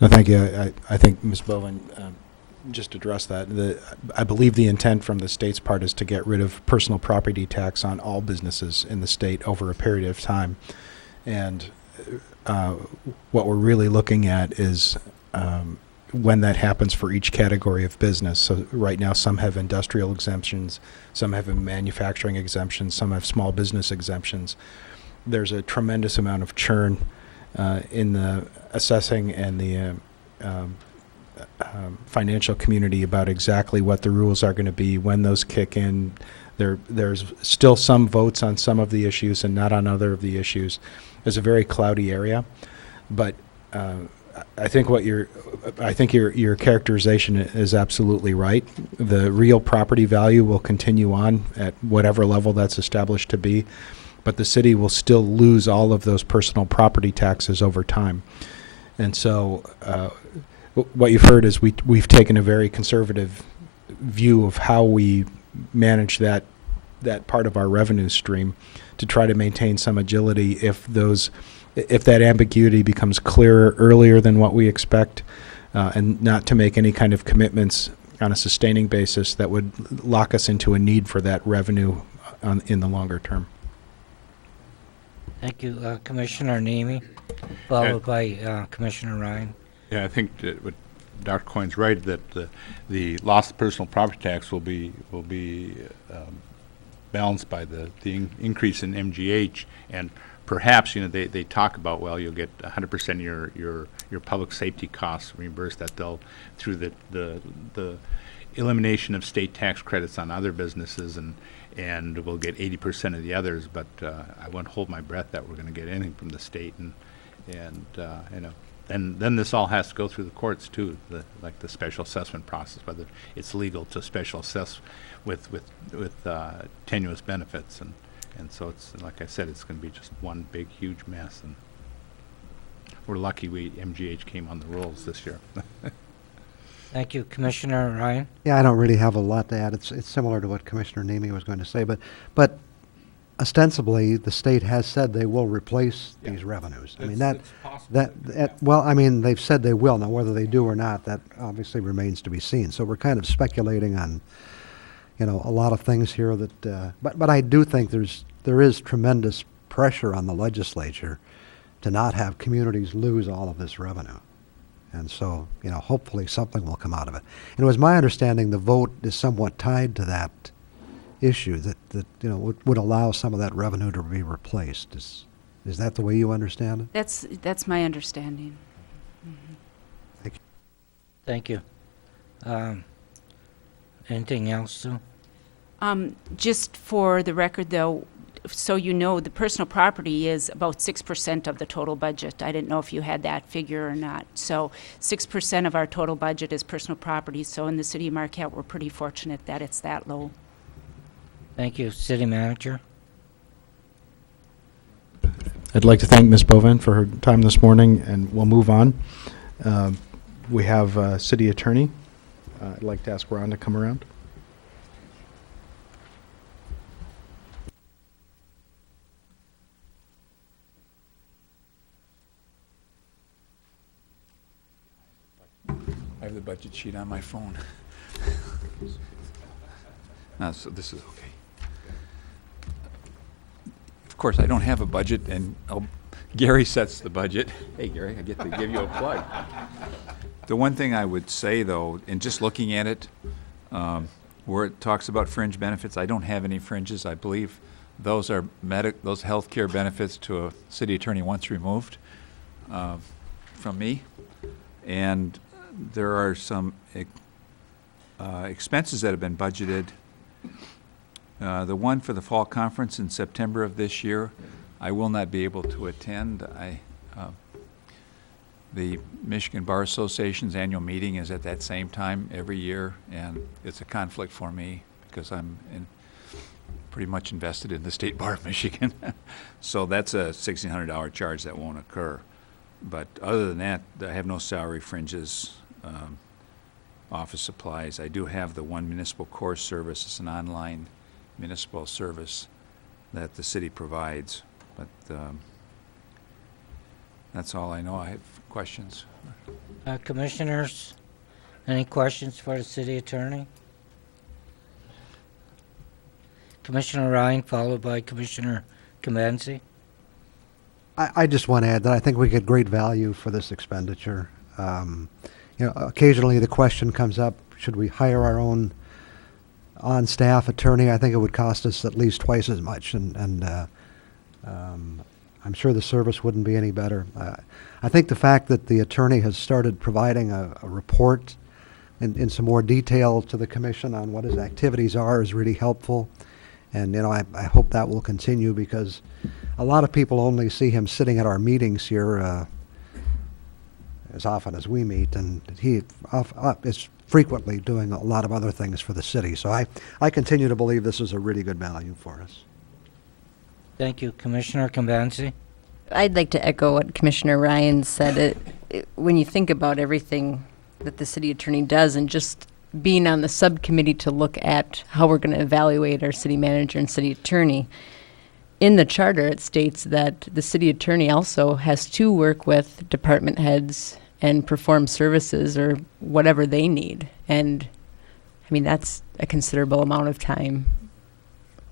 No, thank you. I think Ms. Bowen just addressed that. I believe the intent from the state's part is to get rid of personal property tax on all businesses in the state over a period of time. And what we're really looking at is when that happens for each category of business. So right now, some have industrial exemptions, some have manufacturing exemptions, some have small business exemptions. There's a tremendous amount of churn in the assessing and the financial community about exactly what the rules are going to be, when those kick in. There's still some votes on some of the issues and not on other of the issues. It's a very cloudy area, but I think your characterization is absolutely right. The real property value will continue on at whatever level that's established to be, but the city will still lose all of those personal property taxes over time. And so what you've heard is we've taken a very conservative view of how we manage that part of our revenue stream to try to maintain some agility if that ambiguity becomes clearer earlier than what we expect, and not to make any kind of commitments on a sustaining basis that would lock us into a need for that revenue in the longer term. Thank you, Commissioner Nemi, followed by Commissioner Ryan. Yeah, I think that what Dr. Coyne's right, that the loss of personal property tax will be balanced by the increase in MGH, and perhaps they talk about, well, you'll get 100% of your public safety costs reimbursed, that they'll through the elimination of state tax credits on other businesses, and we'll get 80% of the others, but I won't hold my breath that we're going to get anything from the state, and then this all has to go through the courts too, like the special assessment process, whether it's legal to special assess with tenuous benefits, and so it's, like I said, it's going to be just one big huge mess, and we're lucky MGH came on the rolls this year. Thank you, Commissioner Ryan. Yeah, I don't really have a lot to add. It's similar to what Commissioner Nemi was going to say, but ostensibly the state has said they will replace these revenues. I mean they've said they will. Now whether they do or not, that obviously remains to be seen. So we're kind of speculating on, a lot of things here that. But I do think there is tremendous pressure on the legislature to not have communities lose all of this revenue. And so, hopefully something will come out of it. And it was my understanding the vote is somewhat tied to that issue, that would allow some of that revenue to be replaced. Is that the way you understand it? That's my understanding. Mm-hmm. Thank you. Anything else, Sue? Just for the record, though, so the personal property is about 6% of the total budget. I didn't know if you had that figure or not. So 6% of our total budget is personal property. So in the city of Marquette, we're pretty fortunate that it's that low. Thank you. City Manager. I'd like to thank Ms. Bovin for her time this morning, and we'll move on. We have City Attorney. I'd like to ask Ron to come around. I have the budget sheet on my phone. So this is okay. Of course, I don't have a budget, and Gary sets the budget. Hey, Gary, I get to give you a plug. The one thing I would say, though, in just looking at it, where it talks about fringe benefits, I don't have any fringes. I believe those are those health care benefits to a city attorney once removed from me. And there are some expenses that have been budgeted. The one for the fall conference in September of this year, I will not be able to attend. The Michigan Bar Association's annual meeting is at that same time every year, and it's a conflict for me because I'm pretty much invested in the State Bar of Michigan. So that's a $1,600 charge that won't occur. But other than that, I have no salary fringes, office supplies. I do have the one municipal course service. It's an online municipal service that the city provides. But that's all I know. I have questions. Commissioners, any questions for the city attorney? Commissioner Ryan, followed by Commissioner Kamenzi. I just want to add that I think we get great value for this expenditure. Occasionally the question comes up, should we hire our own on-staff attorney? I think it would cost us at least twice as much, and I'm sure the service wouldn't be any better. I think the fact that the attorney has started providing a report in some more detail to the commission on what his activities are is really helpful. And, you know, I hope that will continue, because a lot of people only see him sitting at our meetings here as often as we meet, and he is frequently doing a lot of other things for the city. So I continue to believe this is a really good value for us. Thank you. Commissioner Cambanzi? I'd like to echo what Commissioner Ryan said. When you think about everything that the city attorney does, and just being on the subcommittee to look at how we're going to evaluate our city manager and city attorney, in the charter it states that the city attorney also has to work with department heads and perform services or whatever they need. And I mean, that's a considerable amount of time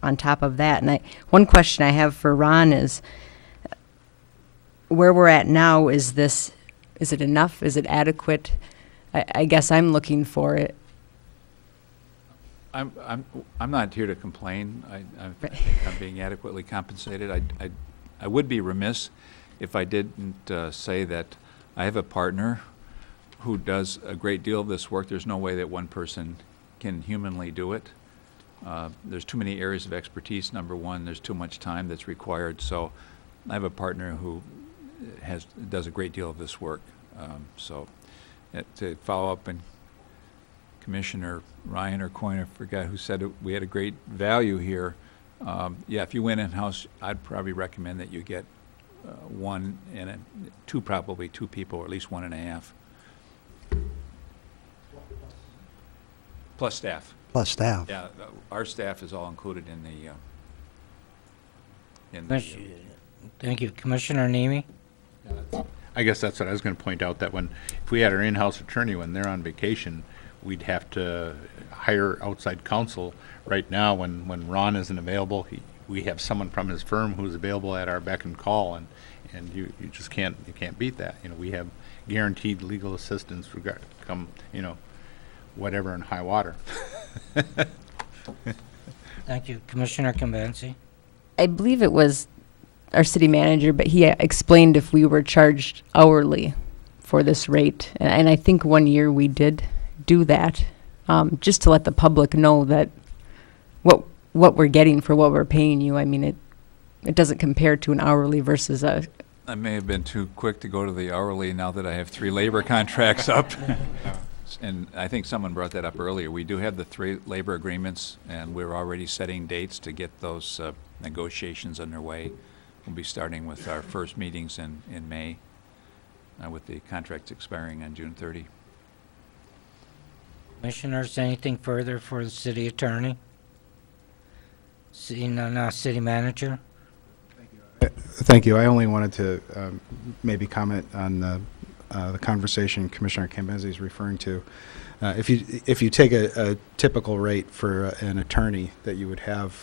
on top of that. And one question I have for Ron is, where we're at now, is it enough? Is it adequate? I guess I'm looking for it. I'm not here to complain. I think I'm being adequately compensated. I would be remiss if I didn't say that I have a partner who does a great deal of this work. There's no way that one person can humanly do it. There's too many areas of expertise, number one. There's too much time that's required. So I have a partner who does a great deal of this work. To follow up, and Commissioner Ryan or Coyne, I forgot who said it, we had a great value here. Yeah, if you went in-house, I'd probably recommend that you get one and probably two people, or at least 1.5. Plus staff. Plus staff. Yeah, our staff is all included in Thank you. Commissioner Nemi? I guess that's what I was going to point out, that if we had our in-house attorney, when they're on vacation, we'd have to hire outside counsel. Right now, when Ron isn't available, we have someone from his firm who's available at our beck and call, and you just can't beat that. You know, we have guaranteed legal assistance come, you know, whatever in high water. Thank you. Commissioner Cambanzi? I believe it was our city manager, but he explained if we were charged hourly for this rate. And I think one year we did do that, just to let the public know that what we're getting for what we're paying you. I mean, it doesn't compare to an hourly versus a... I may have been too quick to go to the hourly now that I have 3 labor contracts up. And I think someone brought that up earlier. We do have the 3 labor agreements, and we're already setting dates to get those negotiations underway. We'll be starting with our first meetings in May, with the contracts expiring on June 30. Commissioners, anything further for the city attorney? Seeing none, city manager? Thank you. I only wanted to maybe comment on the conversation Commissioner Cambanzi is referring to. If you take a typical rate for an attorney that you would have,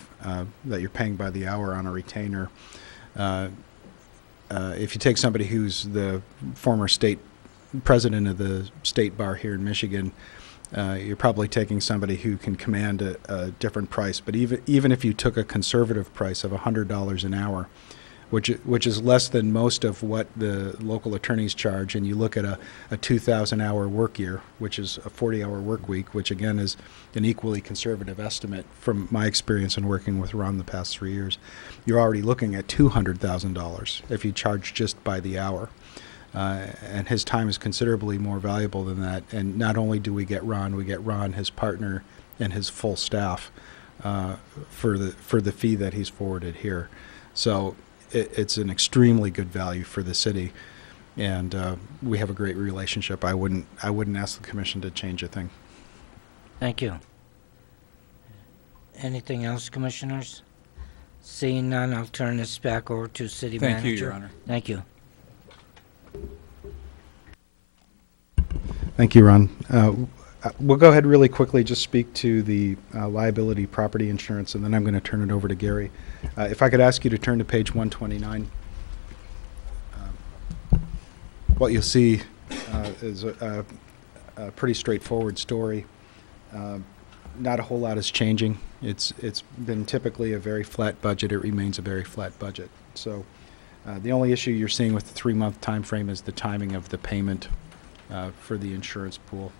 that you're paying by the hour on a retainer, if you take somebody who's the former state president of the state bar here in Michigan, you're probably taking somebody who can command a different price. But even if you took a conservative price of $100 an hour, which is less than most of what the local attorneys charge, and you look at a 2,000-hour work year, which is a 40-hour work week, which again is an equally conservative estimate from my experience in working with Ron the past 3 years, you're already looking at $200,000 if you charge just by the hour. And his time is considerably more valuable than that. And not only do we get Ron, his partner, and his full staff for the fee that he's forwarded here. So it's an extremely good value for the city, and we have a great relationship. I wouldn't ask the commission to change a thing. Thank you. Anything else, commissioners? Seeing none, I'll turn this back over to city manager. Thank you, Your Honor. Thank you. Thank you, Ron. We'll go ahead really quickly, just speak to the liability property insurance, and then I'm going to turn it over to Gary. If I could ask you to turn to page 129. What you'll see is a pretty straightforward story. Not a whole lot is changing. It's been typically a very flat budget. It remains a very flat budget. So The only issue you're seeing with the 3-month time frame is the timing of the payment for the insurance pool.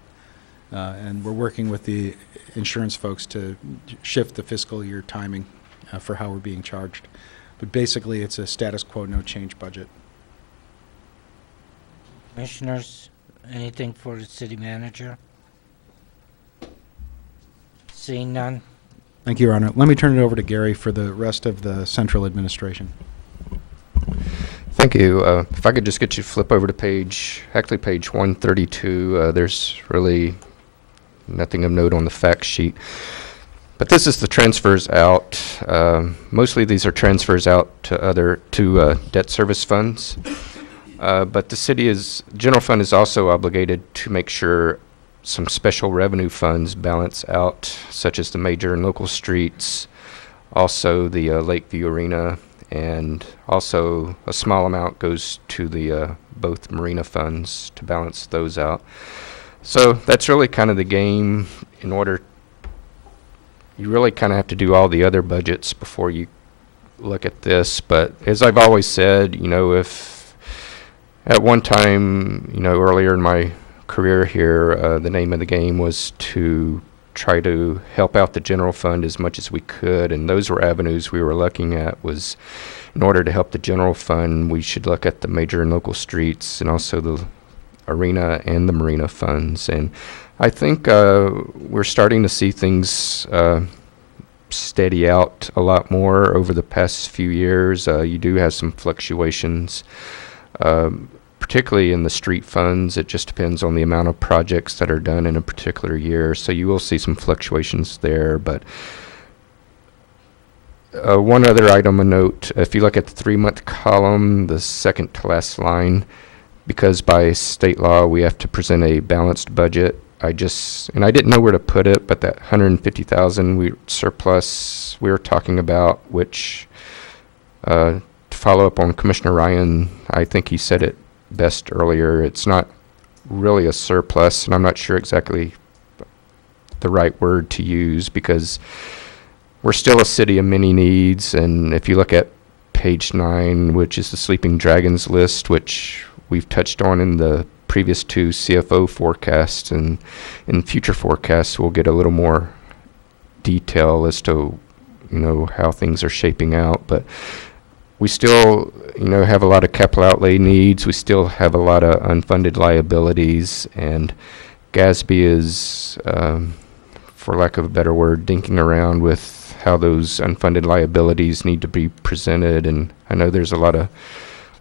And we're working with the insurance folks to shift the fiscal year timing for how we're being charged. But basically, it's a status quo, no change budget. Commissioners, anything for the city manager? Seeing none? Thank you, Your Honor. Let me turn it over to Gary for the rest of the central administration. Thank you. If I could just get you to flip over to page 132, there's really nothing of note on the fact sheet. But this is the transfers out. Mostly these are transfers out to debt service funds. But the general fund is also obligated to make sure some special revenue funds balance out, such as the major and local streets, also the Lakeview Arena, and also a small amount goes to the both marina funds to balance those out. So that's really kind of the game. In order, you really kind of have to do all the other budgets before you look at this. But as I've always said, if at one time, earlier in my career here, the name of the game was to try to help out the general fund as much as we could, and those were avenues we were looking at. Was in order to help the general fund, we should look at the major and local streets and also the arena and the marina funds. And I think we're starting to see things steady out a lot more over the past few years. You do have some fluctuations, particularly in the street funds. It just depends on the amount of projects that are done in a particular year. So you will see some fluctuations there. But one other item of note, if you look at the 3-month column, the second to last line, because by state law we have to present a balanced budget, I didn't know where to put it, but that 150,000 surplus we were talking about, which to follow up on Commissioner Ryan, I think he said it best earlier. It's not really a surplus, and I'm not sure exactly the right word to use, because we're still a city of many needs. And if you look at page 9, which is the Sleeping Dragons list, which we've touched on in the previous 2 CFO forecasts, and in future forecasts we'll get a little more detail as to how things are shaping out. But we still have a lot of capital outlay needs. We still have a lot of unfunded liabilities, and GASB is, for lack of a better word, dinking around with how those unfunded liabilities need to be presented. And I know there's a lot of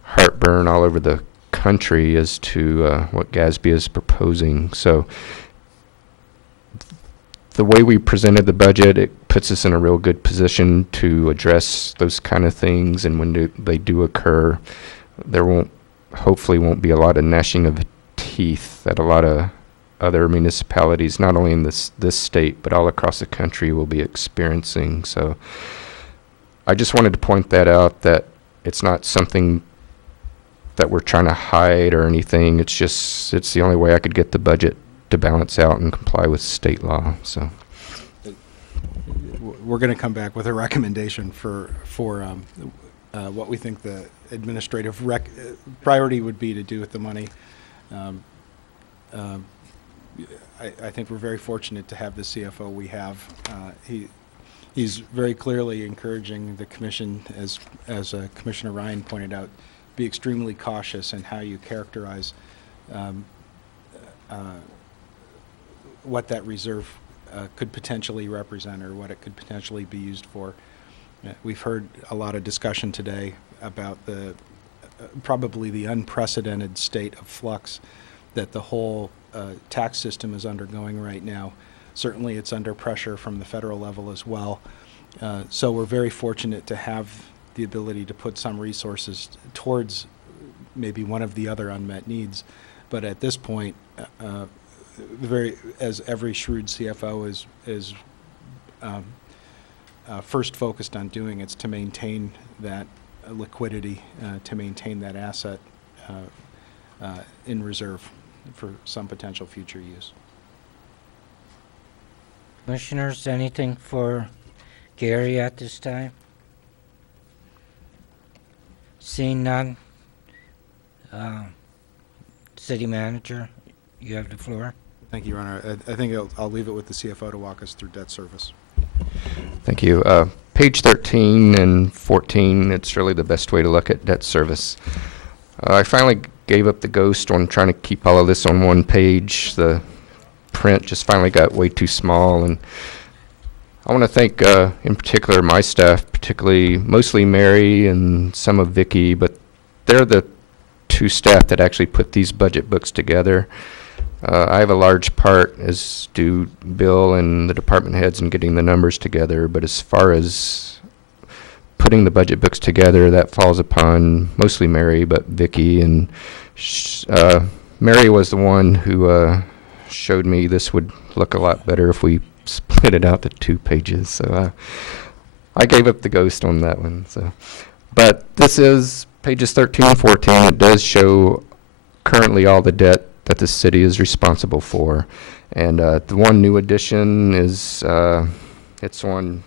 heartburn all over the country as to what GASB is proposing. So the way we presented the budget, it puts us in a real good position to address those kind of things. And when they do occur, there hopefully won't be a lot of gnashing of teeth that a lot of other municipalities, not only in this state, but all across the country, will be experiencing. So I just wanted to point that out, that it's not something that we're trying to hide or anything. It's the only way I could get the budget to balance out and comply with state law. So we're going to come back with a recommendation for what we think the administrative priority would be to do with the money. I think we're very fortunate to have the CFO we have. He's very clearly encouraging the commission, as Commissioner Ryan pointed out, be extremely cautious in how you characterize what that reserve could potentially represent, or what it could potentially be used for. We've heard a lot of discussion today about probably the unprecedented state of flux that the whole tax system is undergoing right now. Certainly it's under pressure from the federal level as well. So we're very fortunate to have the ability to put some resources towards maybe one of the other unmet needs. But at this point, as every shrewd CFO is first focused on doing, it's to maintain that liquidity, to maintain that asset in reserve for some potential future use. Commissioners, anything for Gary at this time? Seeing none, City Manager, you have the floor. Thank you, Your Honor. I think I'll leave it with the CFO to walk us through debt service. Thank you. Page 13 and 14, it's really the best way to look at debt service. I finally gave up the ghost on trying to keep all of this on one page. The print just finally got way too small, and I want to thank, in particular, my staff, particularly mostly Mary and some of Vicky, but they're the two staff that actually put these budget books together. I have a large part, as do Bill and the department heads, in getting the numbers together, but as far as putting the budget books together, that falls upon mostly Mary, but Vicky, and Mary was the one who showed me this would look a lot better if we split it out to 2 pages. So I gave up the ghost on that one. So, but this is pages 13 and 14. It does show currently all the debt that the city is responsible for, and the one new addition is it's on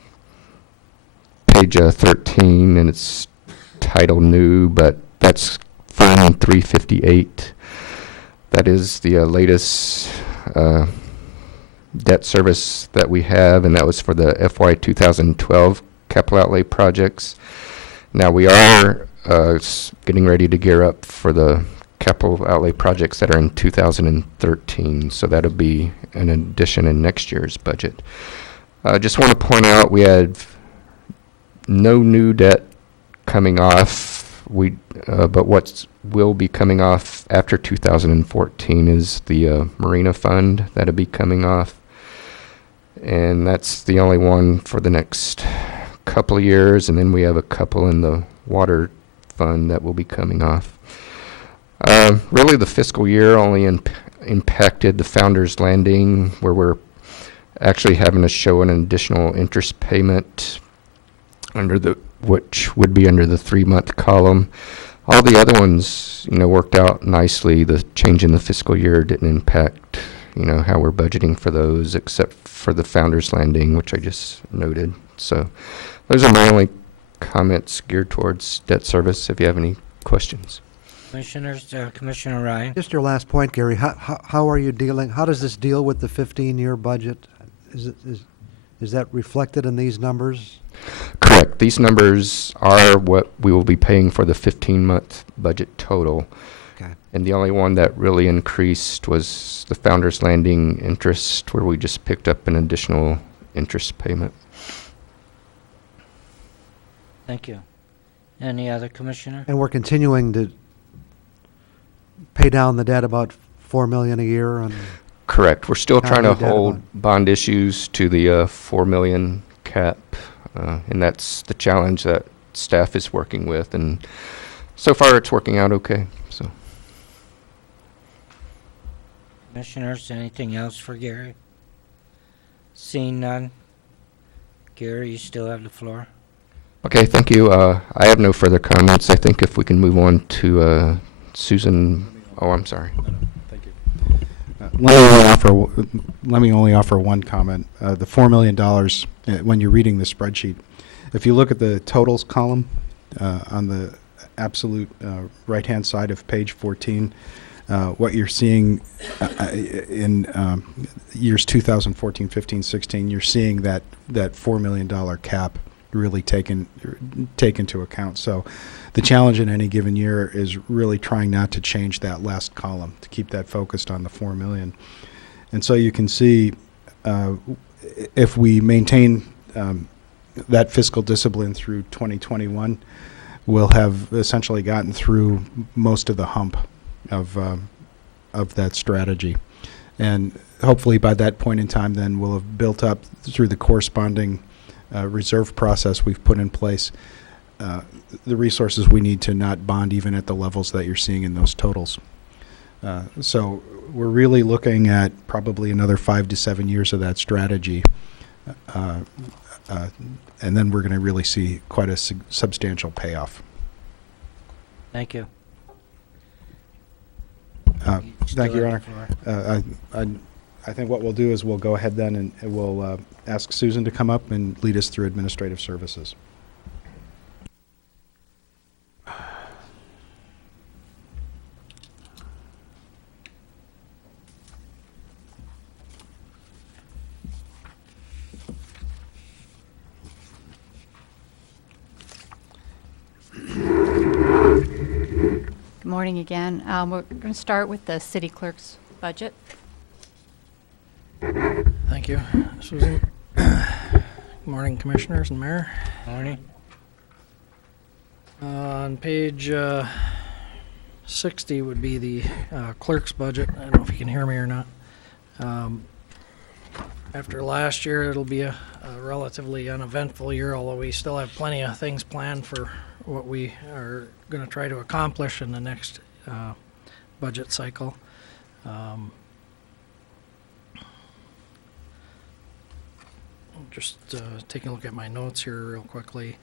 page 13, and it's titled new, but that's Fund 358. That is the latest debt service that we have, and that was for the FY 2012 capital outlay projects. Now we are getting ready to gear up for the capital outlay projects that are in 2013, so that'll be an addition in next year's budget. I just want to point out we had no new debt coming off. But what will be coming off after 2014 is the Marina Fund that'll be coming off, and that's the only one for the next couple of years, and then we have a couple in the Water Fund that will be coming off. Really, the fiscal year only impacted the Founders Landing, where we're actually having to show an additional interest payment which would be under the 3-month column. All the other ones, worked out nicely. The change in the fiscal year didn't impact, how we're budgeting for those, except for the Founders Landing, which I just noted. So those are my only comments geared towards debt service. If you have any questions. Commissioners, Commissioner Ryan. Just your last point, Gary. How are you dealing? How does this deal with the 15-year budget? Is that reflected in these numbers? Correct. These numbers are what we will be paying for the 15-month budget total. Okay. And the only one that really increased was the Founders Landing interest, where we just picked up an additional interest payment. Thank you. Any other commissioner? And we're continuing to pay down the debt about $4 million a year. Correct. We're still trying to debt hold bond issues to the $4 million cap, and that's the challenge that staff is working with. And so far, it's working out okay. So, Commissioners, anything else for Gary? Seeing none. Gary, you still have the floor. Okay. Thank you. I have no further comments. I think if we can move on to Susan. Oh, I'm sorry. Thank you. Let me only offer one comment. The $4 million, when you're reading the spreadsheet, if you look at the totals column on the absolute right-hand side of page 14, what you're seeing in years 2014, 15, 16, you're seeing that $4 million cap really take into account. So the challenge in any given year is really trying not to change that last column, to keep that focused on the 4 million. And so you can see if we maintain that fiscal discipline through 2021, we'll have essentially gotten through most of the hump of that strategy. And hopefully by that point in time, then we'll have built up through the corresponding reserve process we've put in place the resources we need to not bond even at the levels that you're seeing in those totals. So we're really looking at probably another 5 to 7 years of that strategy, and then we're going to really see quite a substantial payoff. Thank you. Thank you, Your Honor. I think what we'll do is we'll go ahead then and we'll ask Susan to come up and lead us through administrative services. morning again. We're going to start with the city clerk's budget. Thank you, Susan. Good morning, Commissioners and Mayor. Morning. On page 60 would be the clerk's budget. I don't know if you can hear me or not. After last year, it'll be a relatively uneventful year, although we still have plenty of things planned for what we are going to try to accomplish in the next budget cycle. Just taking a look at my notes here real quickly.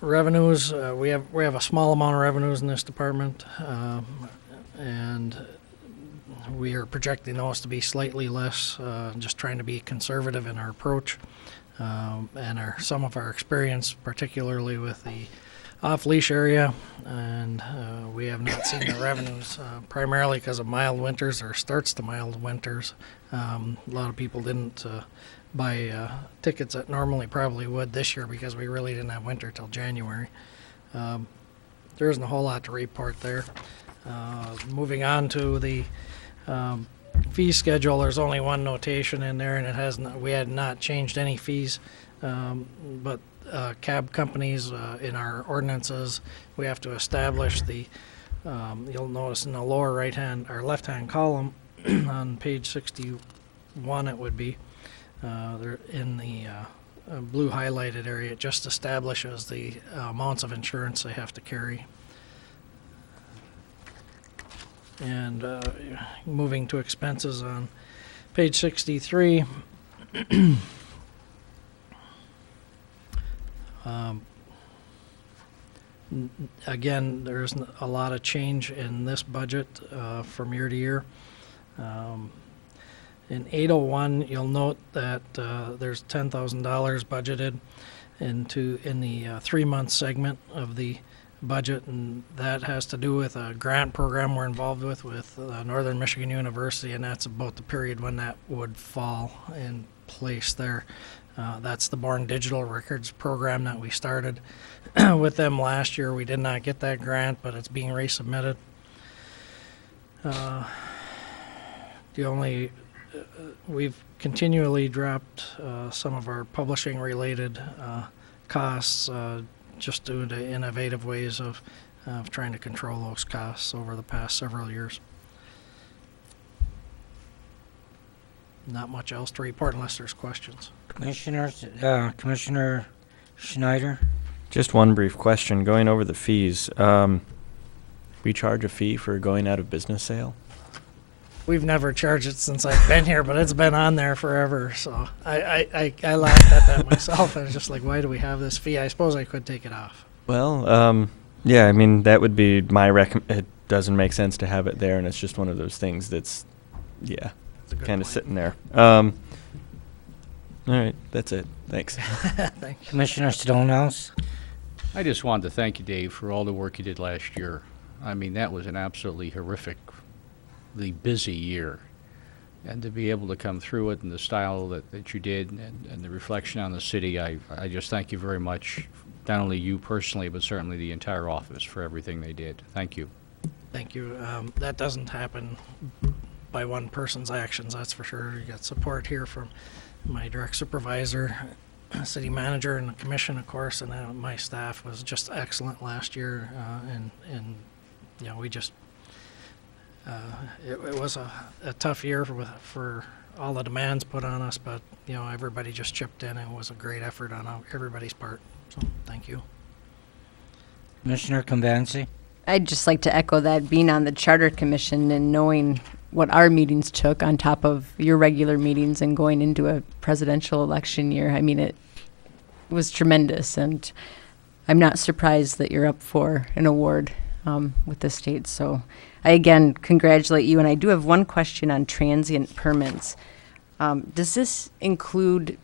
Revenues, we have a small amount of revenues in this department, and we are projecting those to be slightly less, just trying to be conservative in our approach, and some of our experience, particularly with the off-leash area, and we have not seen the revenues, primarily because of mild winters or starts to mild winters. A lot of people didn't buy tickets that normally probably would this year because we really didn't have winter till January. There isn't a whole lot to report there. Moving on to the fee schedule, there's only one notation in there, and it has not, we had not changed any fees, but cab companies in our ordinances, we have to establish the, you'll notice in the lower right-hand or left-hand column on page 61 it would be, there in the blue highlighted area, it just establishes the amounts of insurance they have to carry. And moving to expenses on page 63, again, there's a lot of change in this budget from year to year. In 801, you'll note that there's $10,000 budgeted in the 3-month segment of the budget, and that has to do with a grant program we're involved with Northern Michigan University, and that's about the period when that would fall in place there. That's the Born Digital Records program that we started with them last year. We did not get that grant, but it's being resubmitted. We've continually dropped some of our publishing related costs just due to innovative ways of trying to control those costs over the past several years. Not much else to report unless there's questions. Commissioners, Commissioner Schneider? Just one brief question. Going over the fees, we charge a fee for going out of business sale? We've never charged it since I've been here, but it's been on there forever. So I laughed at that myself. I was just like, why do we have this fee? I suppose I could take it off. Well, yeah, I mean, that would be my it doesn't make sense to have it there, and it's just one of those things that's, yeah, kind of sitting there. All right, that's it. Thanks. Thank you. Commissioner Stonehouse? I just wanted to thank you, Dave, for all the work you did last year. I mean, that was an absolutely horrifically busy year. And to be able to come through it in the style that you did and the reflection on the city, I just thank you very much, not only you personally, but certainly the entire office for everything they did. Thank you. Thank you. That doesn't happen by one person's actions, that's for sure. You got support here from my direct supervisor, city manager, and the commission, of course, and my staff was just excellent last year, and you know, we just it was a tough year for all the demands put on us, but you know, everybody just chipped in, and it was a great effort on everybody's part. So thank you. Commissioner Convancy? I'd just like to echo that, being on the Charter Commission and knowing what our meetings took on top of your regular meetings and going into a presidential election year. I mean, it was tremendous, and I'm not surprised that you're up for an award with the state. So I again congratulate you, and I do have one question on transient permits. Does this include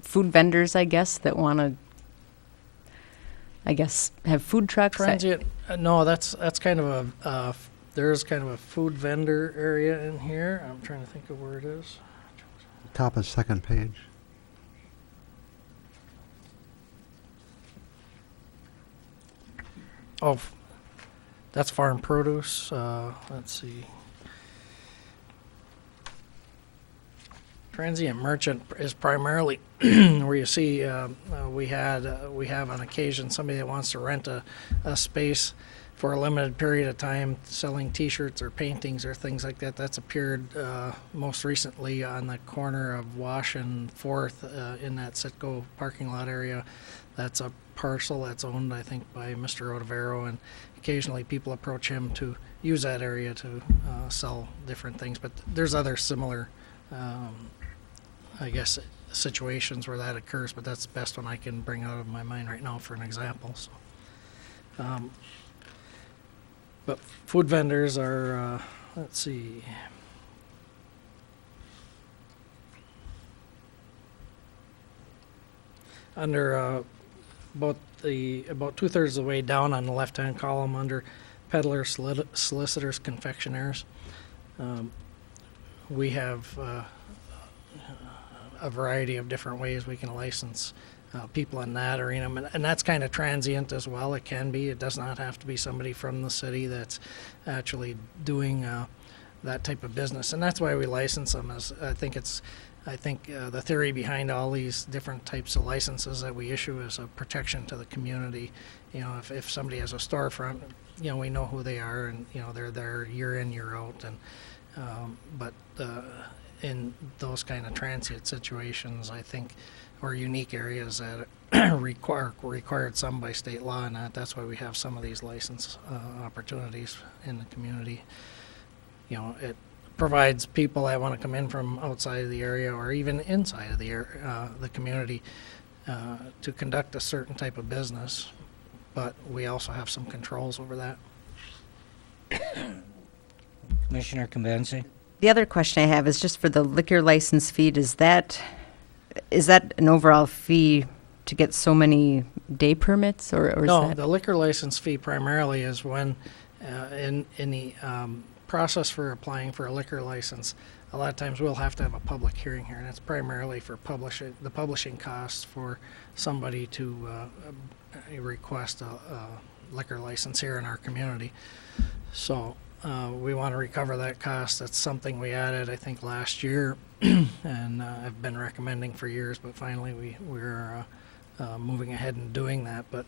food vendors, I guess, that want to, I guess, have food trucks? Transient, no, that's kind of a, there's kind of a food vendor area in here. I'm trying to think of where it is. Top of second page. Oh, that's farm produce. Let's see. Transient merchant is primarily where you see we have on occasion somebody that wants to rent a space for a limited period of time, selling T-shirts or paintings or things like that. That's appeared most recently on the corner of Wash and 4th in that Citgo parking lot area. That's a parcel that's owned, I think, by Mr. Otavero, and occasionally people approach him to use that area to sell different things. But there's other similar I guess, situations where that occurs, but that's the best one I can bring out of my mind right now for an example. So, but food vendors are, let's see. Under about 2/3 of the way down on the left-hand column under peddlers, solicitors, confectionaires, we have a variety of different ways we can license people in that arena, and that's kind of transient as well. It can be. It does not have to be somebody from the city that's actually doing that type of business, and that's why we license them. I think the theory behind all these different types of licenses that we issue is a protection to the community. You know, if somebody has a storefront, you know, we know who they are, and you know they're there year in, year out, and but in those kind of transient situations, I think, or unique areas that required some by state law, and that's why we have some of these license opportunities in the community. You know, it provides people that want to come in from outside of the area or even inside of the community to conduct a certain type of business, but we also have some controls over that. Commissioner Convenci? The other question I have is just for the liquor license fee. Is that an overall fee to get so many day permits, or is no? that? The liquor license fee primarily is when in the process for applying for a liquor license, a lot of times we'll have to have a public hearing here, and it's primarily for the publishing costs for somebody to request a liquor license here in our community. So we want to recover that cost. That's something we added, I think, last year, and I've been recommending for years, but finally we're moving ahead and doing that. But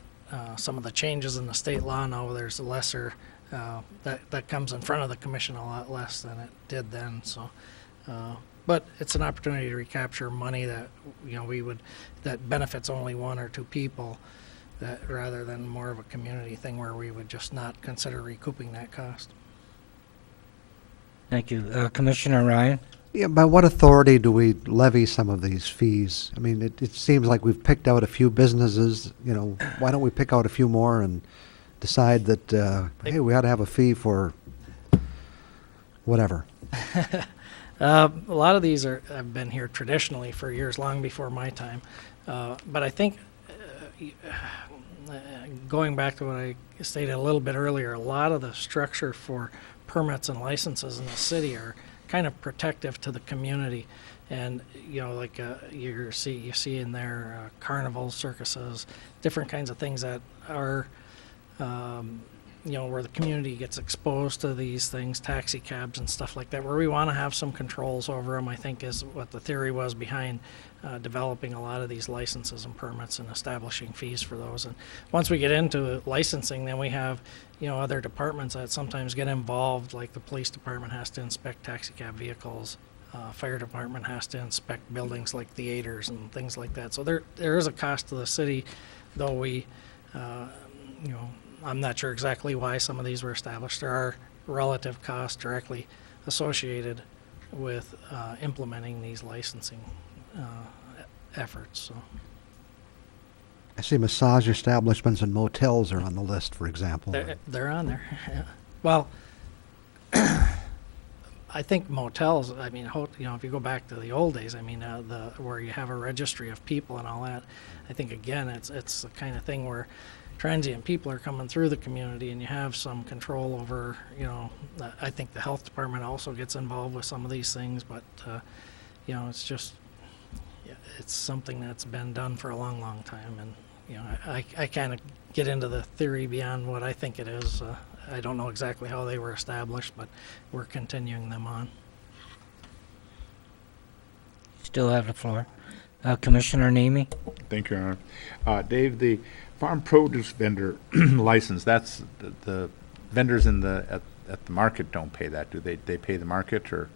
some of the changes in the state law now, there's a lesser, that comes in front of the commission a lot less than it did then. So, but it's an opportunity to recapture money that, you know, that benefits only one or two people, that rather than more of a community thing where we would just not consider recouping that cost. Thank you. Commissioner Ryan? Yeah, by what authority do we levy some of these fees? I mean, it seems like we've picked out a few businesses. You know, why don't we pick out a few more and decide that, hey, we ought to have a fee for whatever? A lot of these have been here traditionally for years, long before my time. But I think going back to what I stated a little bit earlier, a lot of the structure for permits and licenses in the city are kind of protective to the community, and you know, like you see in there carnivals, circuses, different kinds of things that are you know, where the community gets exposed to these things, taxi cabs and stuff like that, where we want to have some controls over them, I think is what the theory was behind developing a lot of these licenses and permits and establishing fees for those. And once we get into licensing, then we have, you know, other departments that sometimes get involved, like the police department has to inspect taxi cab vehicles, fire department has to inspect buildings like theaters and things like that. So there is a cost to the city, though we, you know, I'm not sure exactly why some of these were established. There are relative costs directly associated with implementing these licensing efforts. So. I see massage establishments and motels are on the list, for example. They're on there. Yeah. Well, I think motels, I mean, you know, if you go back to the old days, I mean, where you have a registry of people and all that, I think, again, it's the kind of thing where transient people are coming through the community and you have some control over, you know, I think the health department also gets involved with some of these things, but, you know, it's just, it's something that's been done for a long, long time, and, you know, I kind of get into the theory beyond what I think it is. I don't know exactly how they were established, but we're continuing them on. Still have the floor. Commissioner Nemi? Thank you, Your Honor. Dave, the farm produce vendor license, that's the vendors in at the market don't pay that, do they? They pay the market or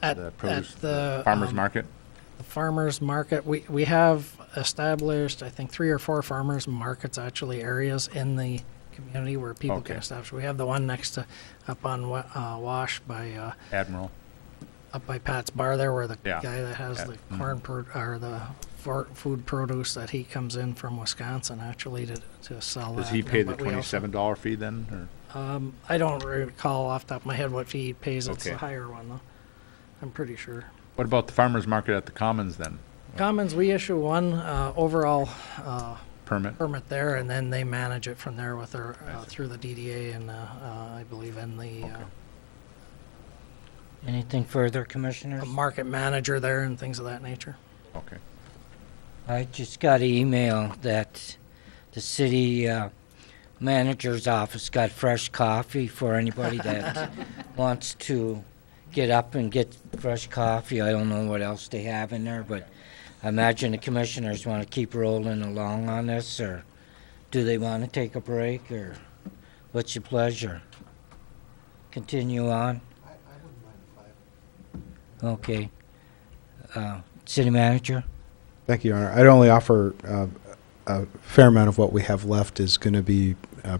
the produce, the farmer's market? The farmers market, we have established, I think, 3 or 4 farmers markets, actually, areas in the community where people can establish. We have the one next to, up on Wash by Admiral. up by Pat's Bar there, where the Yeah. guy that has the corn or the food produce that he comes in from Wisconsin actually to sell. Does that. he pay the But we also- $27 fee then? Or? I don't recall off the top of my head what fee he pays. It's Okay. a higher one though. I'm pretty sure. What about the farmer's market at the Commons then? Commons, we issue one overall Permit? permit there, and then they manage it from there with their through the DDA and I believe in the Anything further, Commissioners? market manager there and things of that nature. Okay. I just got an email that the city manager's office got fresh coffee for anybody that wants to get up and get fresh coffee. I don't know what else they have in there, but I imagine the commissioners want to keep rolling along on this, or do they want to take a break, or what's your pleasure? Continue on? Okay. City manager? Thank you, Your Honor. I'd only offer a fair amount of what we have left is going to be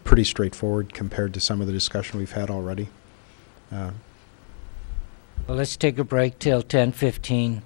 pretty straightforward compared to some of the discussion we've had already. Well, let's take a break till 10:15.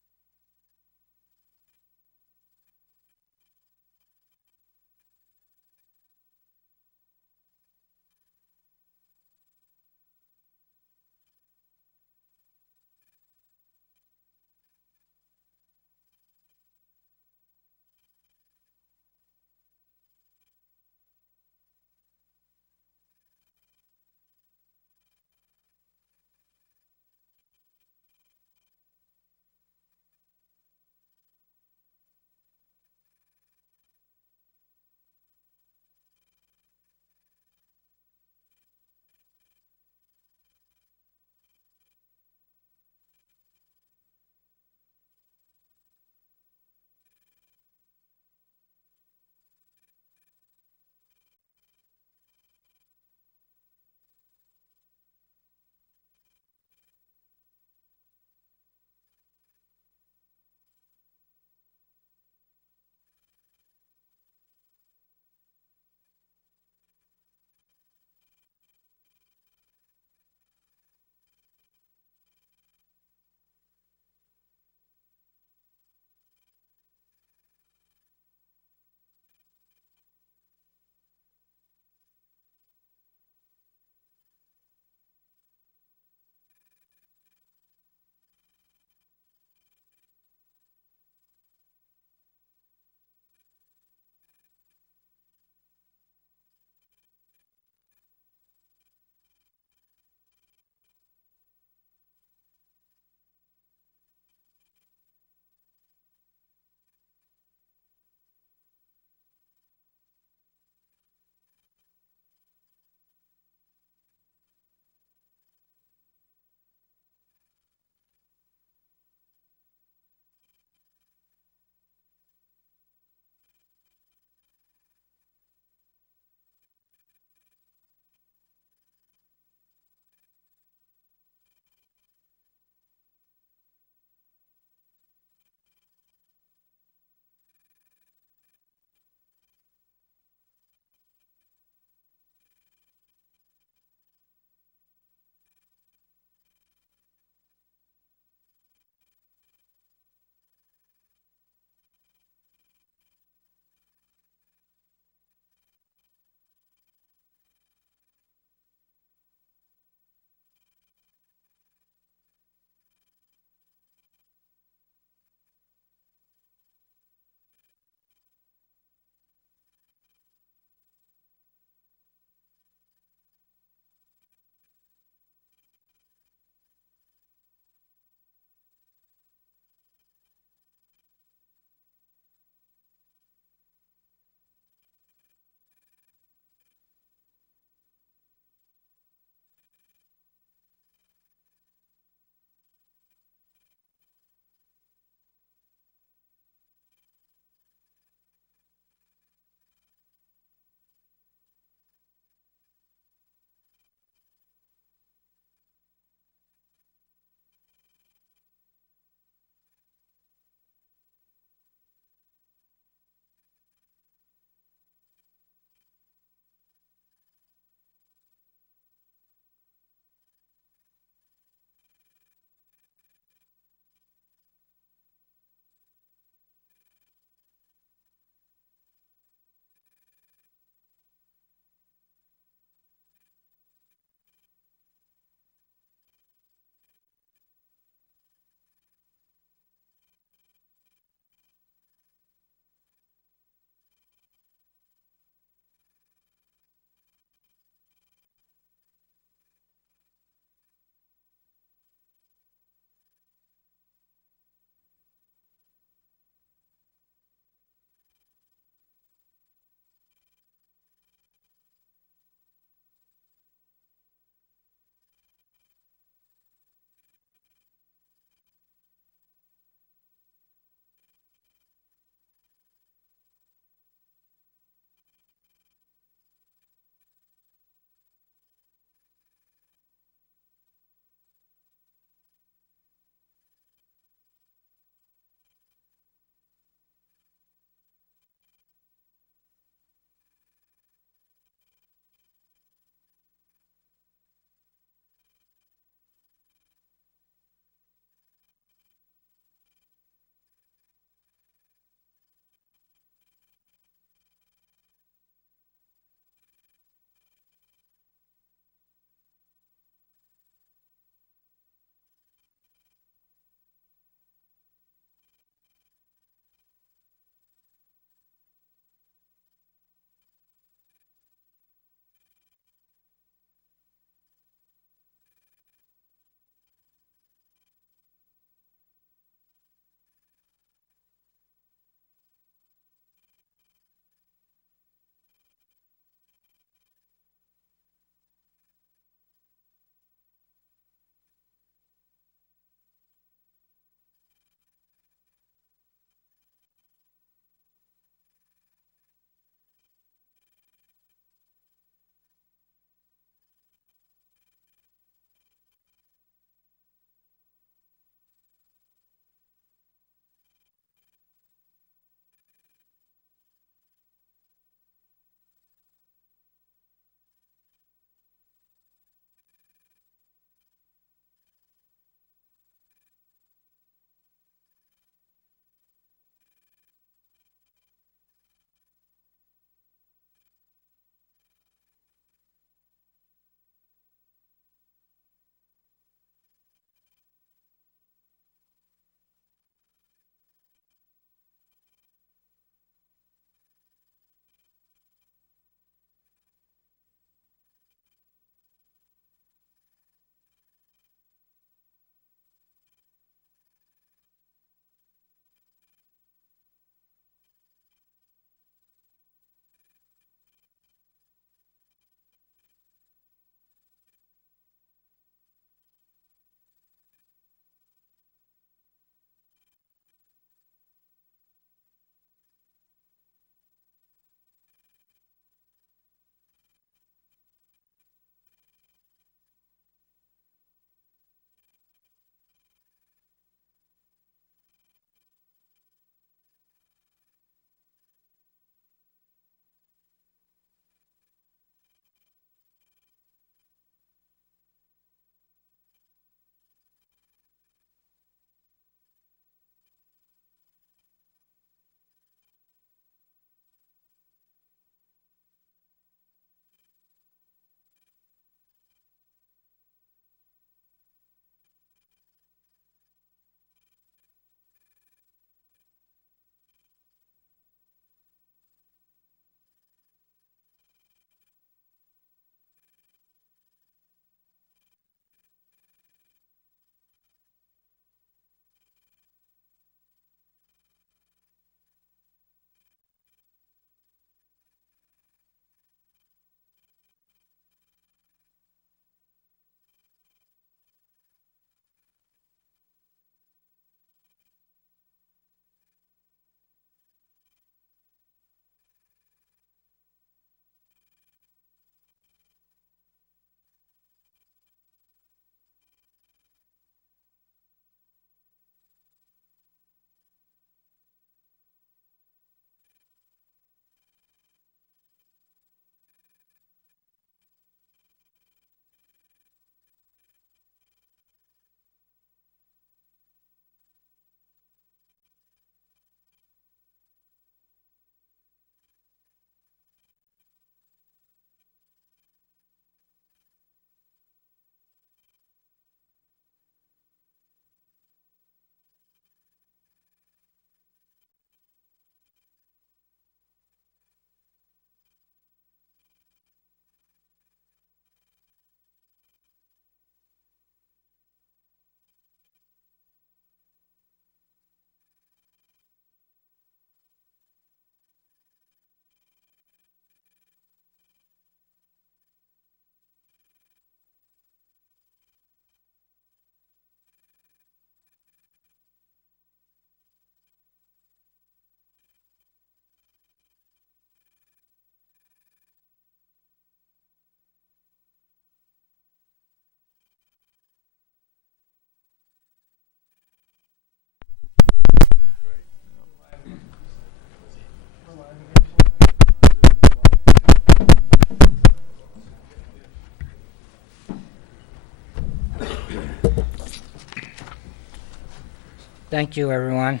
Thank you, everyone.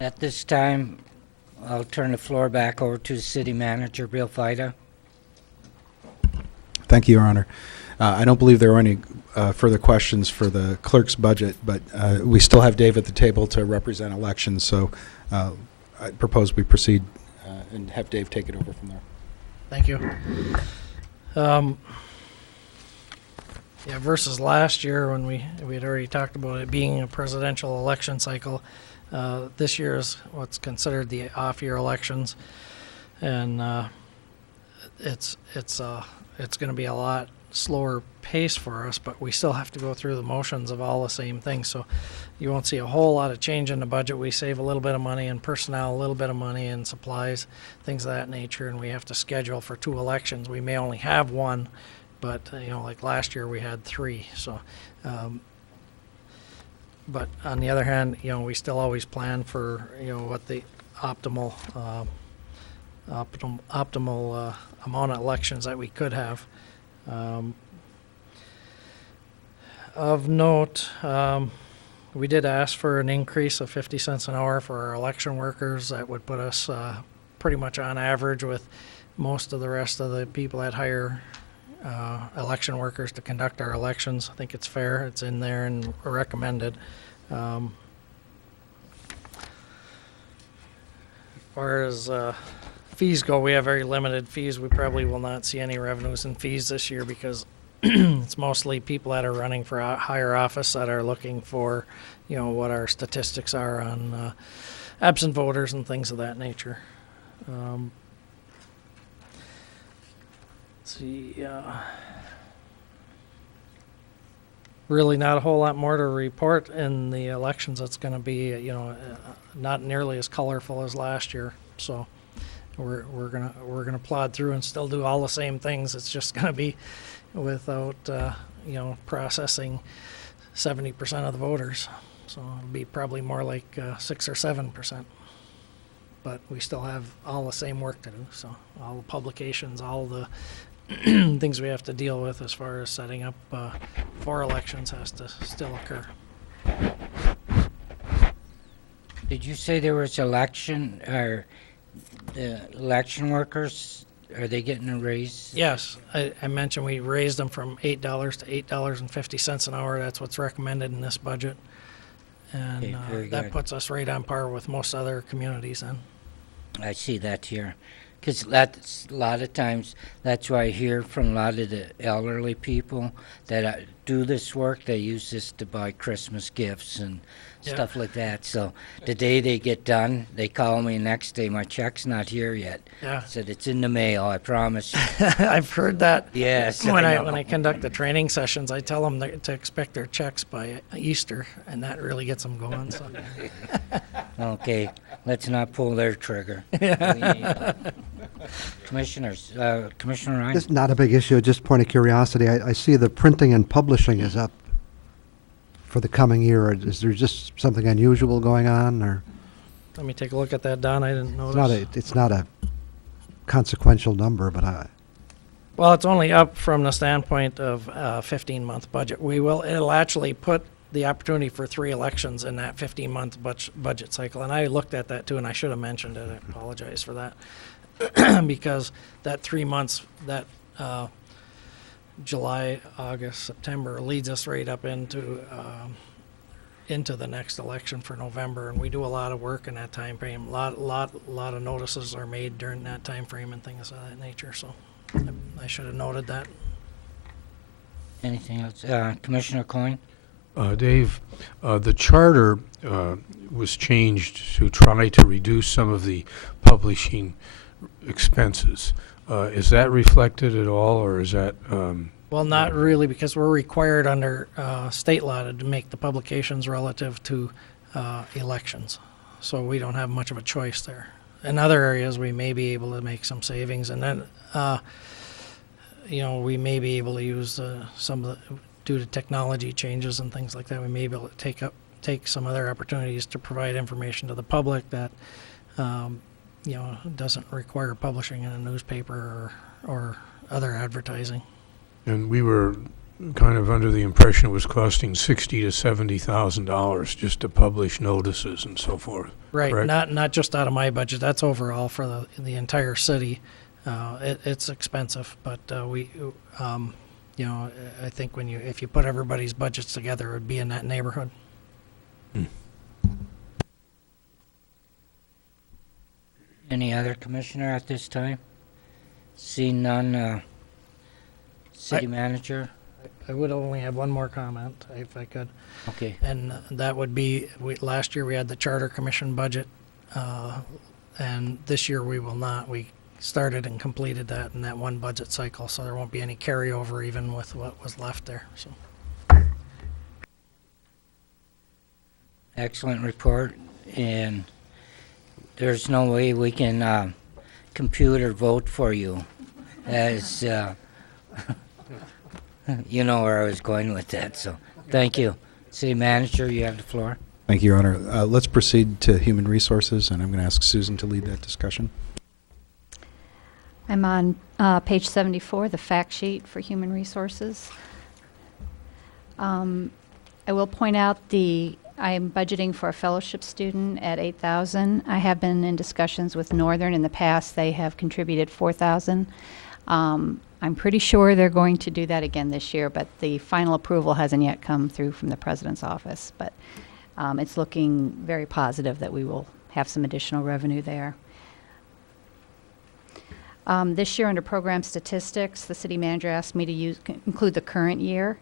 At this time, I'll turn the floor back over to the city manager, Bill Fida. Thank you, Your Honor. I don't believe there are any further questions for the clerk's budget, but we still have Dave at the table to represent elections, so I propose we proceed and have Dave take it over from there. Thank you. Yeah, versus last year when we had already talked about it being a presidential election cycle, this year is what's considered the off-year elections, and it's going to be a lot slower pace for us, but we still have to go through the motions of all the same things. So you won't see a whole lot of change in the budget. We save a little bit of money in personnel, a little bit of money in supplies, things of that nature, and we have to schedule for 2 elections. We may only have 1, but like last year we had 3. So, but on the other hand, we still always plan for what the optimal amount of elections that we could have. Of note, we did ask for an increase of 50 cents an hour for our election workers. That would put us pretty much on average with most of the rest of the people that hire election workers to conduct our elections. I think it's fair. It's in there and recommended. As far as fees go, we have very limited fees. We probably will not see any revenues in fees this year because it's mostly people that are running for a higher office that are looking for, what our statistics are on absent voters and things of that nature. Let's see. Really not a whole lot more to report in the elections. It's going to be, not nearly as colorful as last year. So we're gonna plod through and still do all the same things. It's just going to be without processing 70% of the voters. So it'll be probably more like 6 or 7%. But we still have all the same work to do. So all the publications, all the things we have to deal with as far as setting up for elections has to still occur. Did you say there was election, or the election workers, are they getting a raise? Yes, I mentioned we raised them from $8 to $8.50 an hour. That's what's recommended in this budget. And Okay, very that good. puts us right on par with most other communities then. I see that here. Because that's a lot of times, that's why I hear from a lot of the elderly people that do this work. They use this to buy Christmas gifts and stuff like that. So the day they get done, they call me next day. My check's not here yet. Yeah. I said, it's in the mail, I promise you. I've heard that. Yes, When I know. when I conduct the training sessions, I tell them to expect their checks by Easter, and that really gets them going. So. Okay, let's not pull their trigger. Commissioners, Commissioner Ryan? It's not a big issue, just point of curiosity. I see the printing and publishing is up for the coming year. Is there just something unusual going on, or? Let me take a look at that, Don. I didn't notice. It's not a consequential number, but Well, it's only up from the standpoint of a 15-month budget. It'll actually put the opportunity for 3 elections in that 15-month budget cycle. And I looked at that too, and I should have mentioned it. I apologize for that. Because that 3 months, that July, August, September leads us right up into the next election for November, and we do a lot of work in that time frame. A lot of notices are made during that time frame and things of that nature. So I should have noted that. Anything else? Commissioner Coyne? Dave, the charter was changed to try to reduce some of the publishing expenses. Is that reflected at all, or is that? Well, not really, because we're required under state law to make the publications relative to elections. So we don't have much of a choice there. In other areas, we may be able to make some savings, and then, we may be able to use some of the, due to technology changes and things like that, we may be able to take some other opportunities to provide information to the public that, doesn't require publishing in a newspaper or other advertising. And we were kind of under the impression it was costing $60,000 to $70,000 just to publish notices and so forth. Right, correct? not just out of my budget, that's overall for the entire city. It's expensive, but you know, I think if you put everybody's budgets together, it would be in that neighborhood. Any other commissioner at this time? Seeing none, city manager? I would only have one more comment, if I could. Okay. And that would be, last year we had the Charter Commission budget, and this year we will not. We started and completed that in that one budget cycle, so there won't be any carryover even with what was left there. So. Excellent report, and there's no way we can compute or vote for you, as you know where I was going with that, so thank you. City Manager, you have the floor. Thank you, Your Honor. Let's proceed to Human Resources, and I'm going to ask Susan to lead that discussion. I'm on page 74, the fact sheet for Human Resources. I will point out I am budgeting for a fellowship student at $8,000. I have been in discussions with Northern in the past. They have contributed $4,000. I'm pretty sure they're going to do that again this year, but the final approval hasn't yet come through from the President's office. But it's looking very positive that we will have some additional revenue there. This year under program statistics, the city manager asked me to include the current year.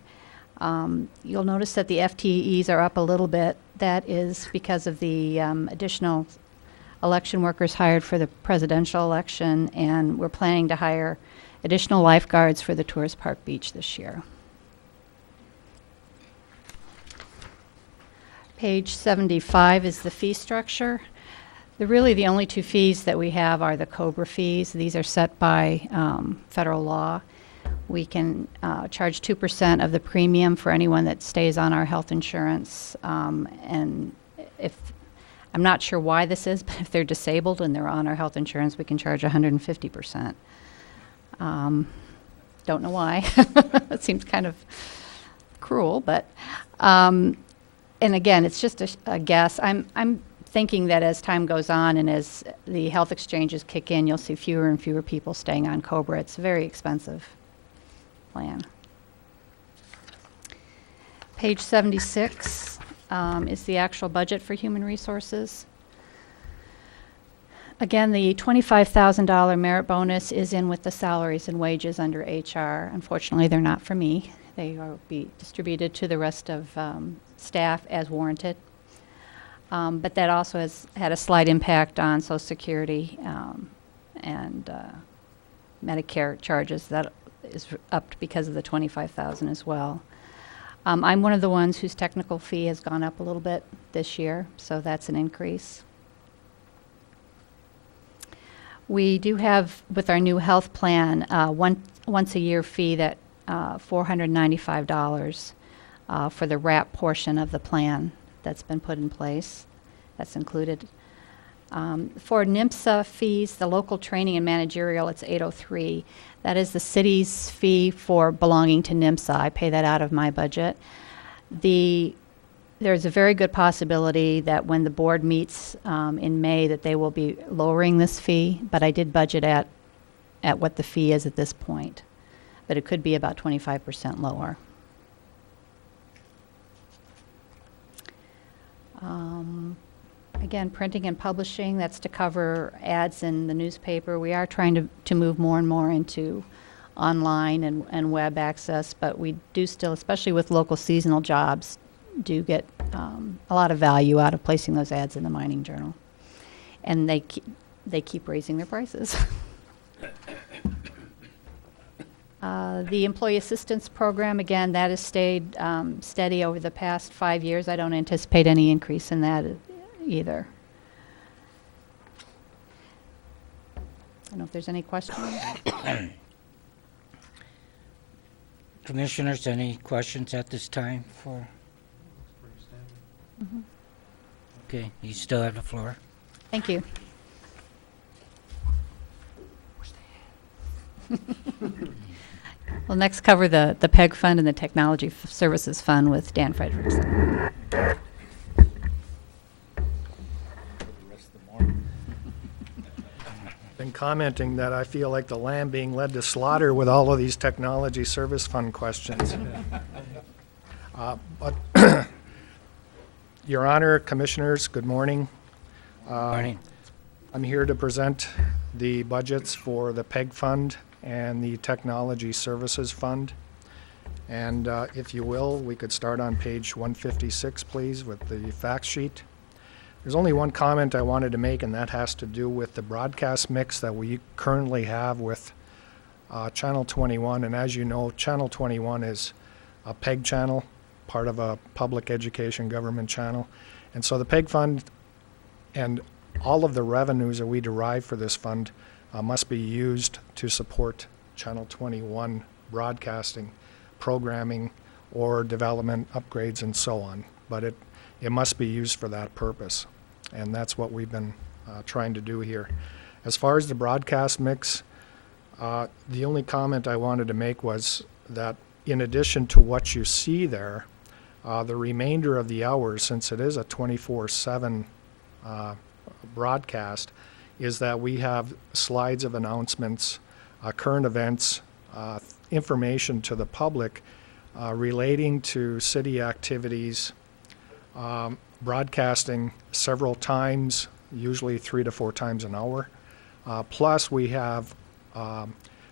You'll notice that the FTEs are up a little bit. That is because of the additional election workers hired for the presidential election, and we're planning to hire additional lifeguards for the Tourist Park Beach this year. Page 75 is the fee structure. Really the only two fees that we have are the COBRA fees. These are set by federal law. We can charge 2% of the premium for anyone that stays on our health insurance. And if I'm not sure why this is, but if they're disabled and they're on our health insurance, we can charge 150%. Don't know why. It seems kind of cruel, but and again, it's just a guess. I'm thinking that as time goes on and as the health exchanges kick in, you'll see fewer and fewer people staying on COBRA. It's a very expensive plan. Page 76 is the actual budget for human resources. Again, the $25,000 merit bonus is in with the salaries and wages under HR. Unfortunately, they're not for me. They will be distributed to the rest of staff as warranted. But that also has had a slight impact on Social Security and Medicare charges. That is upped because of the $25,000 as well. I'm one of the ones whose technical fee has gone up a little bit this year, so that's an increase. We do have, with our new health plan, once a year fee that $495 for the wrap portion of the plan that's been put in place. That's included. For NIMSA fees, the local training and managerial, it's $803. That is the city's fee for belonging to NIMSA. I pay that out of my budget. There's a very good possibility that when the board meets in May that they will be lowering this fee, but I did budget at what the fee is at this point. But it could be about 25% lower. Again, printing and publishing, that's to cover ads in the newspaper. We are trying to move more and more into online and web access, but we do still, especially with local seasonal jobs, do get a lot of value out of placing those ads in the Mining Journal. And they keep raising their prices. The Employee Assistance Program, again, that has stayed steady over the past 5 years. I don't anticipate any increase in that either. I don't know if there's any questions. Commissioners, any questions at this time for? Mm-hmm. Okay, you still have the floor. Thank you. We'll next cover the PEG Fund and the Technology Services Fund with Dan Frederickson. Been commenting that I feel like the lamb being led to slaughter with all of these technology service fund questions. But Your Honor, Commissioners, good morning. Morning. I'm here to present the budgets for the PEG Fund and the Technology Services Fund. And if you will, we could start on page 156, please, with the fact sheet. There's only one comment I wanted to make, and that has to do with the broadcast mix that we currently have with Channel 21. And as you know, Channel 21 is a PEG channel, part of a public education government channel. And so the PEG Fund and all of the revenues that we derive for this fund must be used to support Channel 21 broadcasting, programming, or development upgrades and so on. But it must be used for that purpose. And that's what we've been trying to do here. As far as the broadcast mix, the only comment I wanted to make was that in addition to what you see there, the remainder of the hours, since it is a 24/7 broadcast, is that we have slides of announcements, current events, information to the public relating to city activities, broadcasting several times, usually 3 to 4 times an hour. Plus we have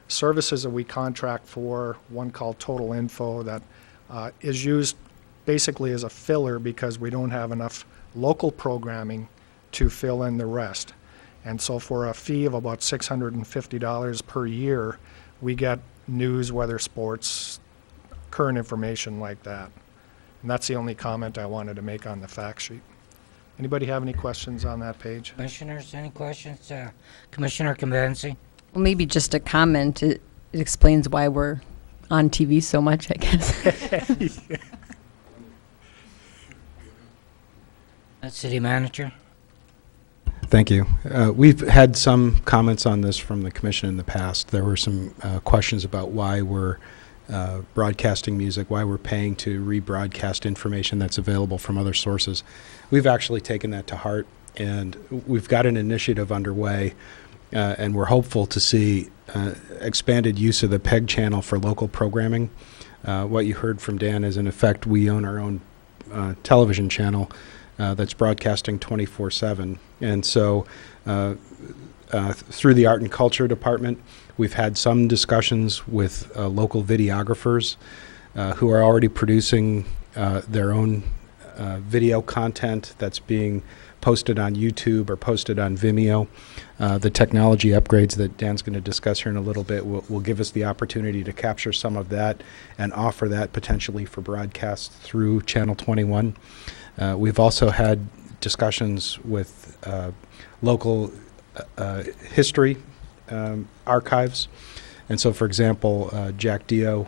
services that we contract for, one called Total Info, that is used basically as a filler because we don't have enough local programming to fill in the rest. And so for a fee of about $650 per year, we get news, weather, sports, current information like that. And that's the only comment I wanted to make on the fact sheet. Anybody have any questions on that page? Commissioners, any questions? Commissioner Convenci? Well, maybe just a comment. It explains why we're on TV so much, I guess. City Manager? Thank you. We've had some comments on this from the commission in the past. There were some questions about why we're broadcasting music, why we're paying to rebroadcast information that's available from other sources. We've actually taken that to heart, and we've got an initiative underway, and we're hopeful to see expanded use of the PEG channel for local programming. What you heard from Dan is, in effect, we own our own television channel that's broadcasting 24/7. And so through the Art and Culture Department, we've had some discussions with local videographers who are already producing their own video content that's being posted on YouTube or posted on Vimeo. The technology upgrades that Dan's going to discuss here in a little bit will give us the opportunity to capture some of that and offer that potentially for broadcast through Channel 21. We've also had discussions with local history archives. And so, for example, Jack Dio,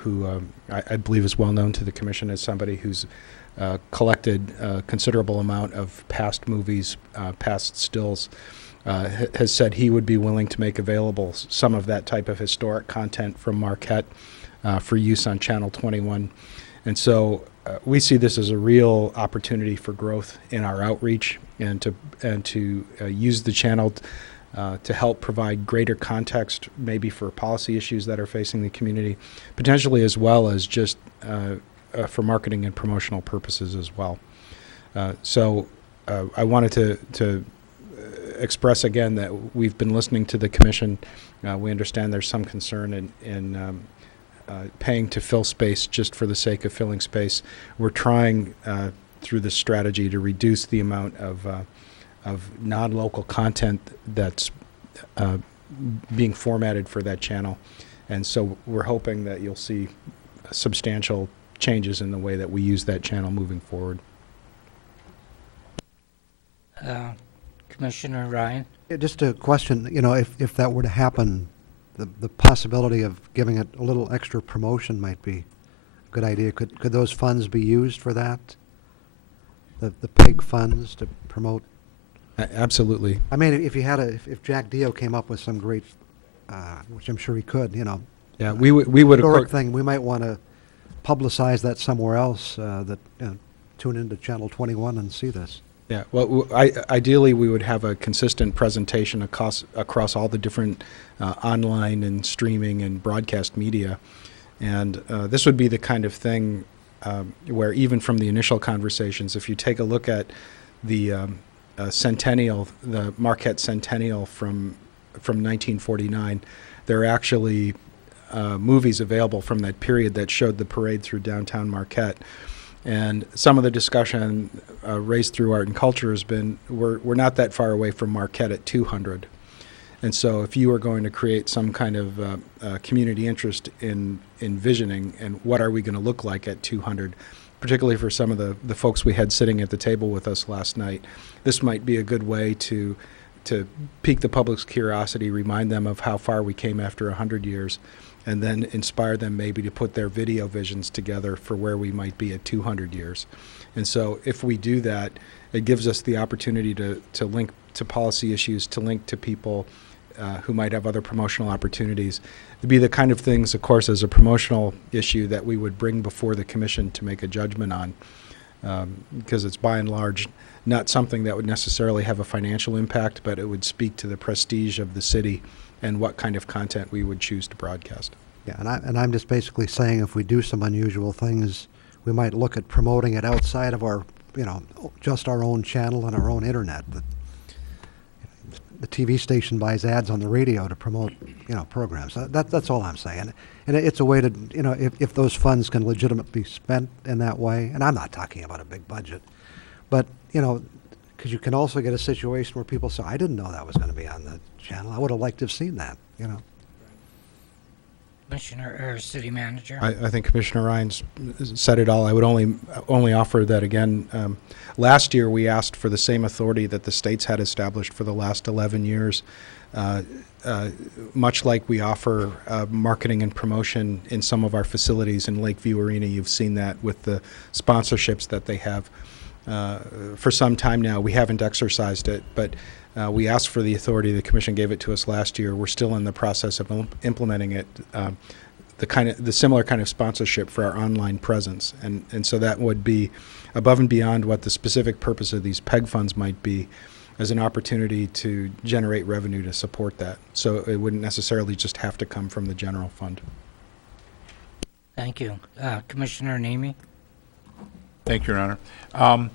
who I believe is well known to the commission as somebody who's collected a considerable amount of past movies, past stills, has said he would be willing to make available some of that type of historic content from Marquette for use on Channel 21. And so we see this as a real opportunity for growth in our outreach and to use the channel to help provide greater context, maybe for policy issues that are facing the community, potentially as well as just for marketing and promotional purposes as well. So I wanted to express again that we've been listening to the commission. We understand there's some concern in paying to fill space just for the sake of filling space. We're trying through this strategy to reduce the amount of non-local content that's being formatted for that channel. And so we're hoping that you'll see substantial changes in the way that we use that channel moving forward. Commissioner Ryan? Yeah, just a question, you know, if that were to happen, the possibility of giving it a little extra promotion might be a good idea. Could those funds be used for that? The PEG funds to promote? Absolutely. I mean, if you had if Jack Dio came up with some great, which I'm sure he could, you know, Yeah, we would historic thing. We might want to publicize that somewhere else, that, tune into Channel 21 and see this. Yeah, well, ideally, we would have a consistent presentation across all the different online and streaming and broadcast media. And this would be the kind of thing where even from the initial conversations, if you take a look at the centennial, the Marquette centennial from 1949, there are actually movies available from that period that showed the parade through downtown Marquette. And some of the discussion raised through art and culture has been, we're not that far away from Marquette at 200. And so if you are going to create some kind of community interest in envisioning and what are we going to look like at 200, particularly for some of the folks we had sitting at the table with us last night, this might be a good way to pique the public's curiosity, remind them of how far we came after 100 years, and then inspire them maybe to put their video visions together for where we might be at 200 years. And so if we do that, it gives us the opportunity to link to policy issues, to link to people who might have other promotional opportunities. It'd be the kind of things, of course, as a promotional issue that we would bring before the commission to make a judgment on, because it's by and large not something that would necessarily have a financial impact, but it would speak to the prestige of the city and what kind of content we would choose to broadcast. Yeah, and I'm just basically saying if we do some unusual things, we might look at promoting it outside of our, just our own channel and our own internet. The TV station buys ads on the radio to promote, programs. That's all I'm saying. And it's a way to, if those funds can legitimately be spent in that way, and I'm not talking about a big budget, but, because you can also get a situation where people say, I didn't know that was going to be on the channel. I would have liked to have seen that, Commissioner or City Manager? I think Commissioner Ryan's said it all. I would only offer that again. Last year we asked for the same authority that the states had established for the last 11 years. Much like we offer marketing and promotion in some of our facilities in Lakeview Arena, you've seen that with the sponsorships that they have. For some time now, we haven't exercised it, but we asked for the authority. The Commission gave it to us last year. We're still in the process of implementing it. The similar kind of sponsorship for our online presence, and so that would be above and beyond what the specific purpose of these PEG funds might be, as an opportunity to generate revenue to support that. So it wouldn't necessarily just have to come from the general fund. Thank you. Commissioner Nemi? Thank you, Your Honor. On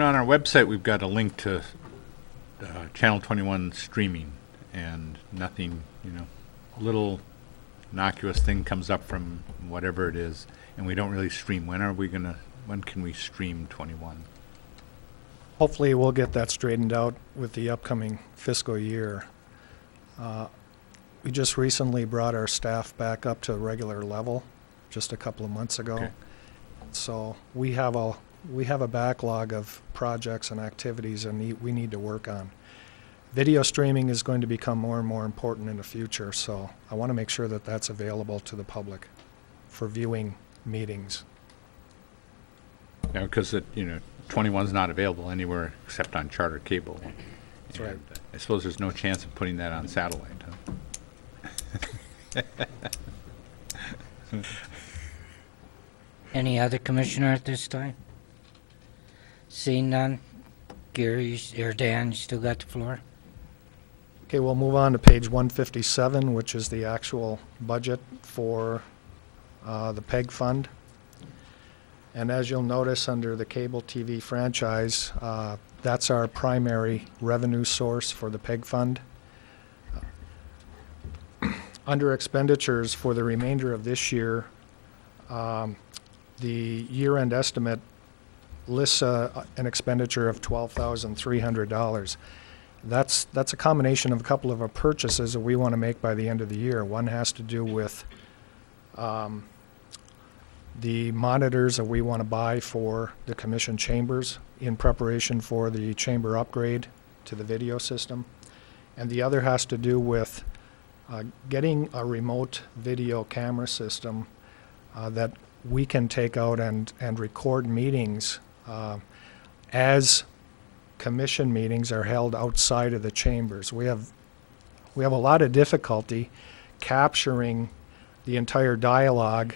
our website, we've got a link to Channel 21 streaming, and nothing, a little innocuous thing comes up from whatever it is, and we don't really stream. When can we stream 21? Hopefully we'll get that straightened out with the upcoming fiscal year. We just recently brought our staff back up to a regular level just a couple of months ago. Okay. So we have a backlog of projects and activities and we need to work on. Video streaming is going to become more and more important in the future, so I want to make sure that that's available to the public for viewing meetings. Yeah, because 21's not available anywhere except on charter cable. That's right. I suppose there's no chance of putting that on satellite, huh? Any other commissioner at this time? Seeing none? Gary or Dan, you still got the floor? Okay, we'll move on to page 157, which is the actual budget for the PEG fund. And as you'll notice under the cable TV franchise, that's our primary revenue source for the PEG fund. Under expenditures for the remainder of this year, the year-end estimate lists an expenditure of $12,300. That's a combination of a couple of our purchases that we want to make by the end of the year. One has to do with the monitors that we want to buy for the commission chambers in preparation for the chamber upgrade to the video system. And the other has to do with getting a remote video camera system that we can take out and record meetings as commission meetings are held outside of the chambers. We have a lot of difficulty capturing the entire dialogue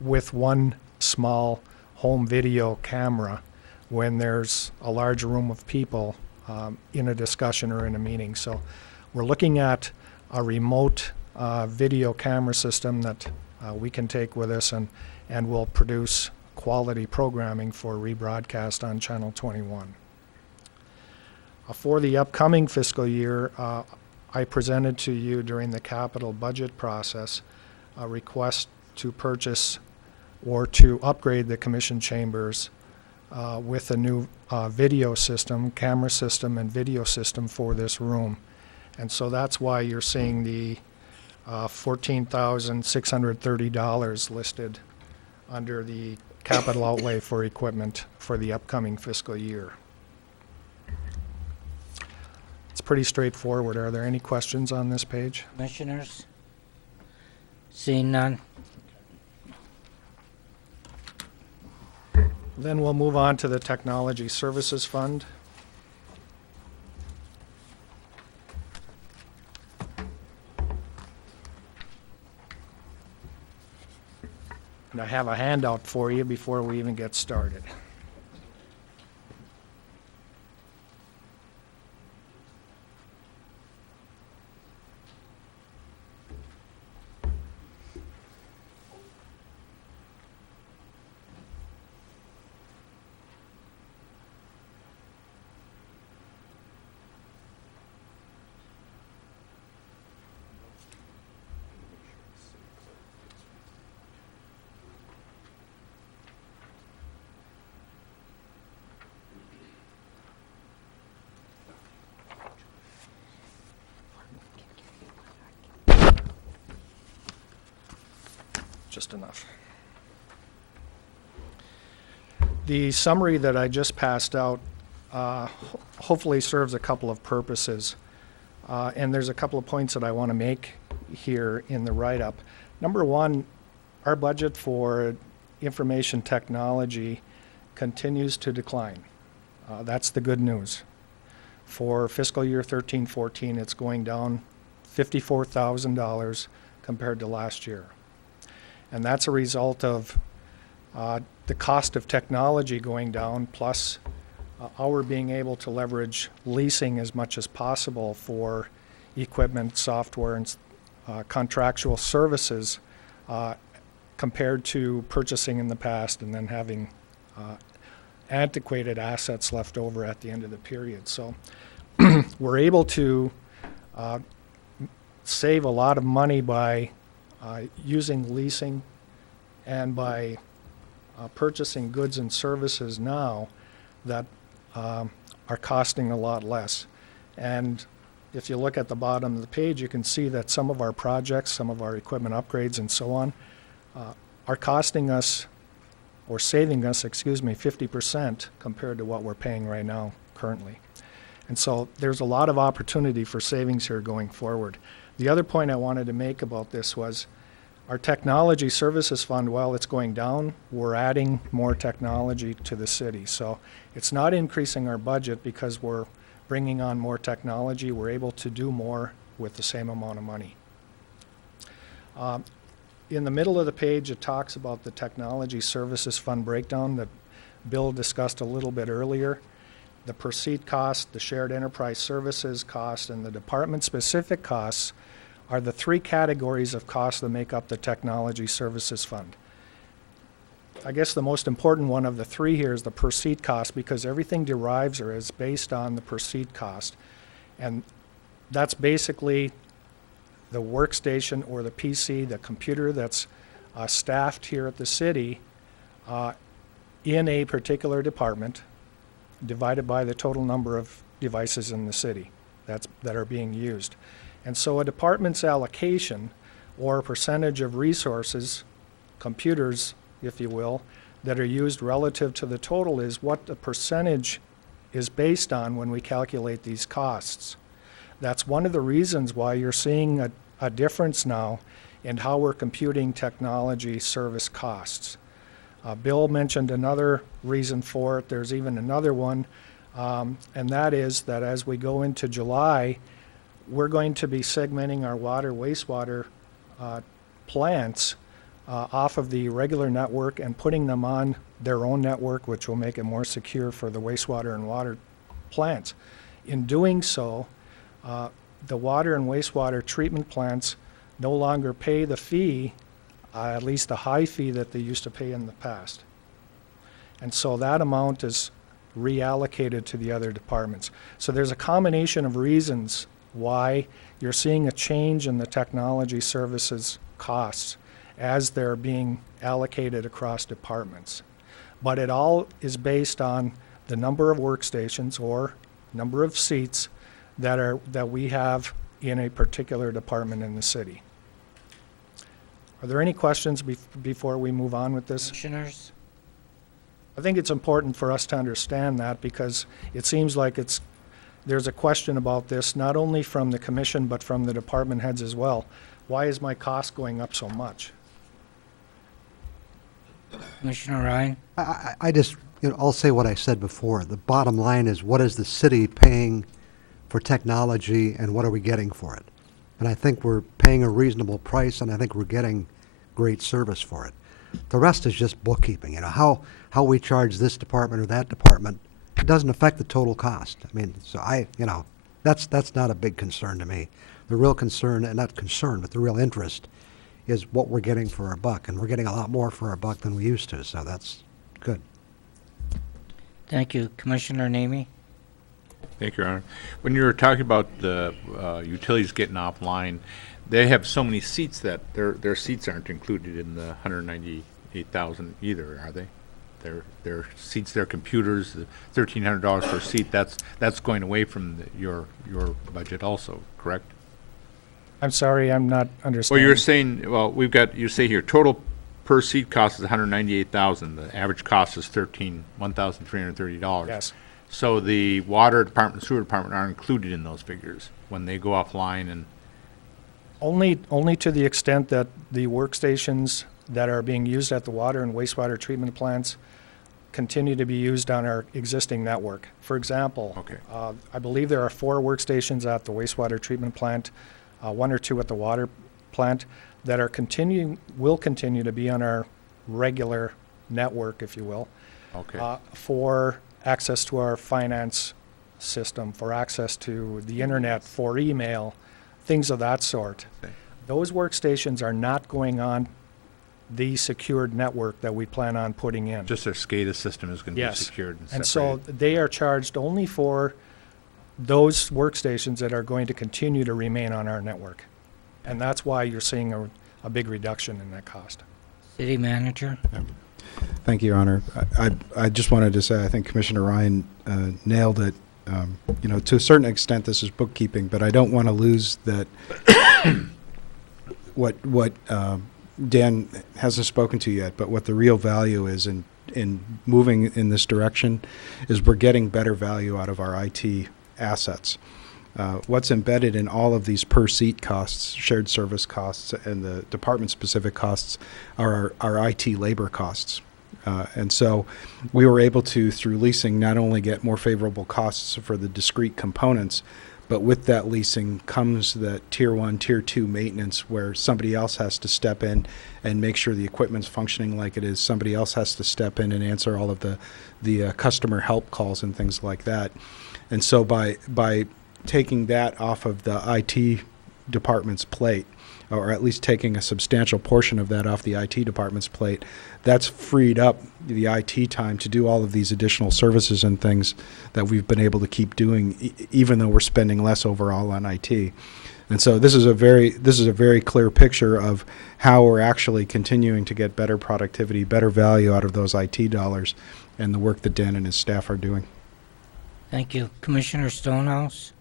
with one small home video camera when there's a large room of people in a discussion or in a meeting. So we're looking at a remote video camera system that we can take with us and will produce quality programming for rebroadcast on Channel 21. For the upcoming fiscal year, I presented to you during the capital budget process a request to purchase or to upgrade the commission chambers with a new video system, camera system, and video system for this room. And so that's why you're seeing the $14,630 listed under the capital outlay for equipment for the upcoming fiscal year. It's pretty straightforward. Are there any questions on this page? Commissioners? Seeing none? Then we'll move on to the Technology Services Fund. And I have a handout for you before we even get started. Just enough. The summary that I just passed out hopefully serves a couple of purposes. And there's a couple of points that I want to make here in the write-up. Number one, our budget for information technology continues to decline. That's the good news. For fiscal year 13-14, it's going down $54,000 compared to last year. And that's a result of the cost of technology going down, plus our being able to leverage leasing as much as possible for equipment, software, and contractual services compared to purchasing in the past and then having antiquated assets left over at the end of the period. So we're able to save a lot of money by using leasing and by purchasing goods and services now that are costing a lot less. And if you look at the bottom of the page, you can see that some of our projects, some of our equipment upgrades and so on, are costing us, or saving us, 50% compared to what we're paying right now currently. And so there's a lot of opportunity for savings here going forward. The other point I wanted to make about this was our Technology Services Fund, while it's going down, we're adding more technology to the city. So it's not increasing our budget because we're bringing on more technology. We're able to do more with the same amount of money. In the middle of the page, it talks about the Technology Services Fund breakdown that Bill discussed a little bit earlier. The per seat cost, the shared enterprise services cost, and the department-specific costs are the three categories of costs that make up the Technology Services Fund. I guess the most important one of the three here is the per seat cost, because everything derives or is based on the per seat cost. And that's basically the workstation or the PC, the computer that's staffed here at the city in a particular department, divided by the total number of devices in the city that are being used. And so a department's allocation, or a percentage of resources, computers, if you will, that are used relative to the total is what the percentage is based on when we calculate these costs. That's one of the reasons why you're seeing a difference now in how we're computing technology service costs. Bill mentioned another reason for it. There's even another one, and that is that as we go into July, we're going to be segmenting our water, wastewater plants off of the regular network and putting them on their own network, which will make it more secure for the wastewater and water plants. In doing so, the water and wastewater treatment plants no longer pay the fee, at least the high fee that they used to pay in the past. And so that amount is reallocated to the other departments. So there's a combination of reasons why you're seeing a change in the technology services costs as they're being allocated across departments. But it all is based on the number of workstations or number of seats that we have in a particular department in the city. Are there any questions before we move on with this? Commissioners? I think it's important for us to understand that because it seems like there's a question about this, not only from the commission, but from the department heads as well. Why is my cost going up so much? Commissioner Ryan? I just, I'll say what I said before. The bottom line is, what is the city paying for technology and what are we getting for it? And I think we're paying a reasonable price, and I think we're getting great service for it. The rest is just bookkeeping. How we charge this department or that department, it doesn't affect the total cost. I mean, so that's not a big concern to me. The real concern, and not concern, but the real interest is what we're getting for our buck, and we're getting a lot more for our buck than we used to, so that's good. Thank you. Commissioner Namey? Thank you, Your Honor. When you were talking about the utilities getting offline, they have so many seats that their seats aren't included in the 198,000 either, are they? Their seats, their computers, the $1,300 per seat. That's going away from your budget also, correct? I'm sorry, I'm not understanding. Well, you're saying, you say here, total per seat cost is 198,000. The average cost is $1,330. Yes. So the water department, sewer department are included in those figures when they go offline and. Only to the extent that the workstations that are being used at the water and wastewater treatment plants continue to be used on our existing network. For example, Okay. I believe there are 4 workstations at the wastewater treatment plant, 1 or 2 at the water plant that will continue to be on our regular network, if you will, Okay. for access to our finance system, for access to the internet, for email, things of that sort. Okay. Those workstations are not going on the secured network that we plan on putting in. Just their SCADA system is going to be Yes. secured and And separated. so they are charged only for those workstations that are going to continue to remain on our network. And that's why you're seeing a big reduction in that cost. City Manager? Thank you, Your Honor. I just wanted to say, I think Commissioner Ryan nailed it. To a certain extent, this is bookkeeping, but I don't want to lose that what Dan hasn't spoken to yet, but what the real value is in moving in this direction is we're getting better value out of our IT assets. What's embedded in all of these per seat costs, shared service costs, and the department-specific costs are our IT labor costs. And so we were able to, through leasing, not only get more favorable costs for the discrete components, but with that leasing comes the tier 1, tier 2 maintenance where somebody else has to step in and make sure the equipment's functioning like it is. Somebody else has to step in and answer all of the customer help calls and things like that. And so by taking that off of the IT department's plate, or at least taking a substantial portion of that off the IT department's plate, that's freed up the IT time to do all of these additional services and things that we've been able to keep doing, even though we're spending less overall on IT. And so this is a very clear picture of how we're actually continuing to get better productivity, better value out of those IT dollars, and the work that Dan and his staff are doing. Thank you. Commissioner Stonehouse?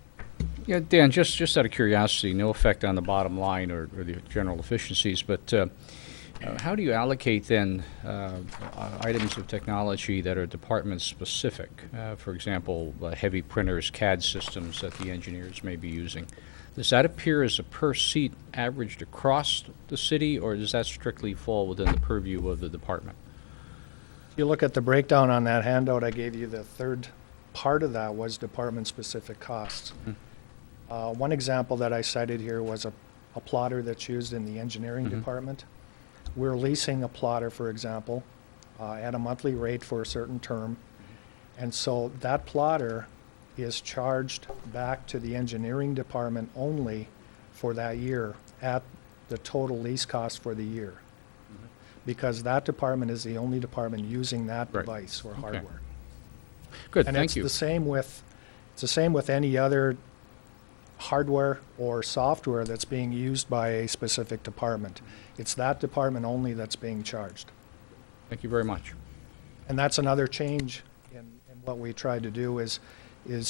Yeah, Dan, just out of curiosity, no effect on the bottom line or the general efficiencies, but how do you allocate then items of technology that are department-specific? For example, heavy printers, CAD systems that the engineers may be using. Does that appear as a per-seat averaged across the city, or does that strictly fall within the purview of the department? If you look at the breakdown on that handout I gave you, the third part of that was department-specific costs. One example that I cited here was a a plotter that's used in the engineering department. We're leasing a plotter, for example, at a monthly rate for a certain term. And so that plotter is charged back to the engineering department only for that year at the total lease cost for the year. Because that department is the only department using that Right. device or Okay. hardware. Good, And thank it's you. the same with any other hardware or software that's being used by a specific department. It's that department only that's being charged. Thank you very much. And that's another change in what we try to do is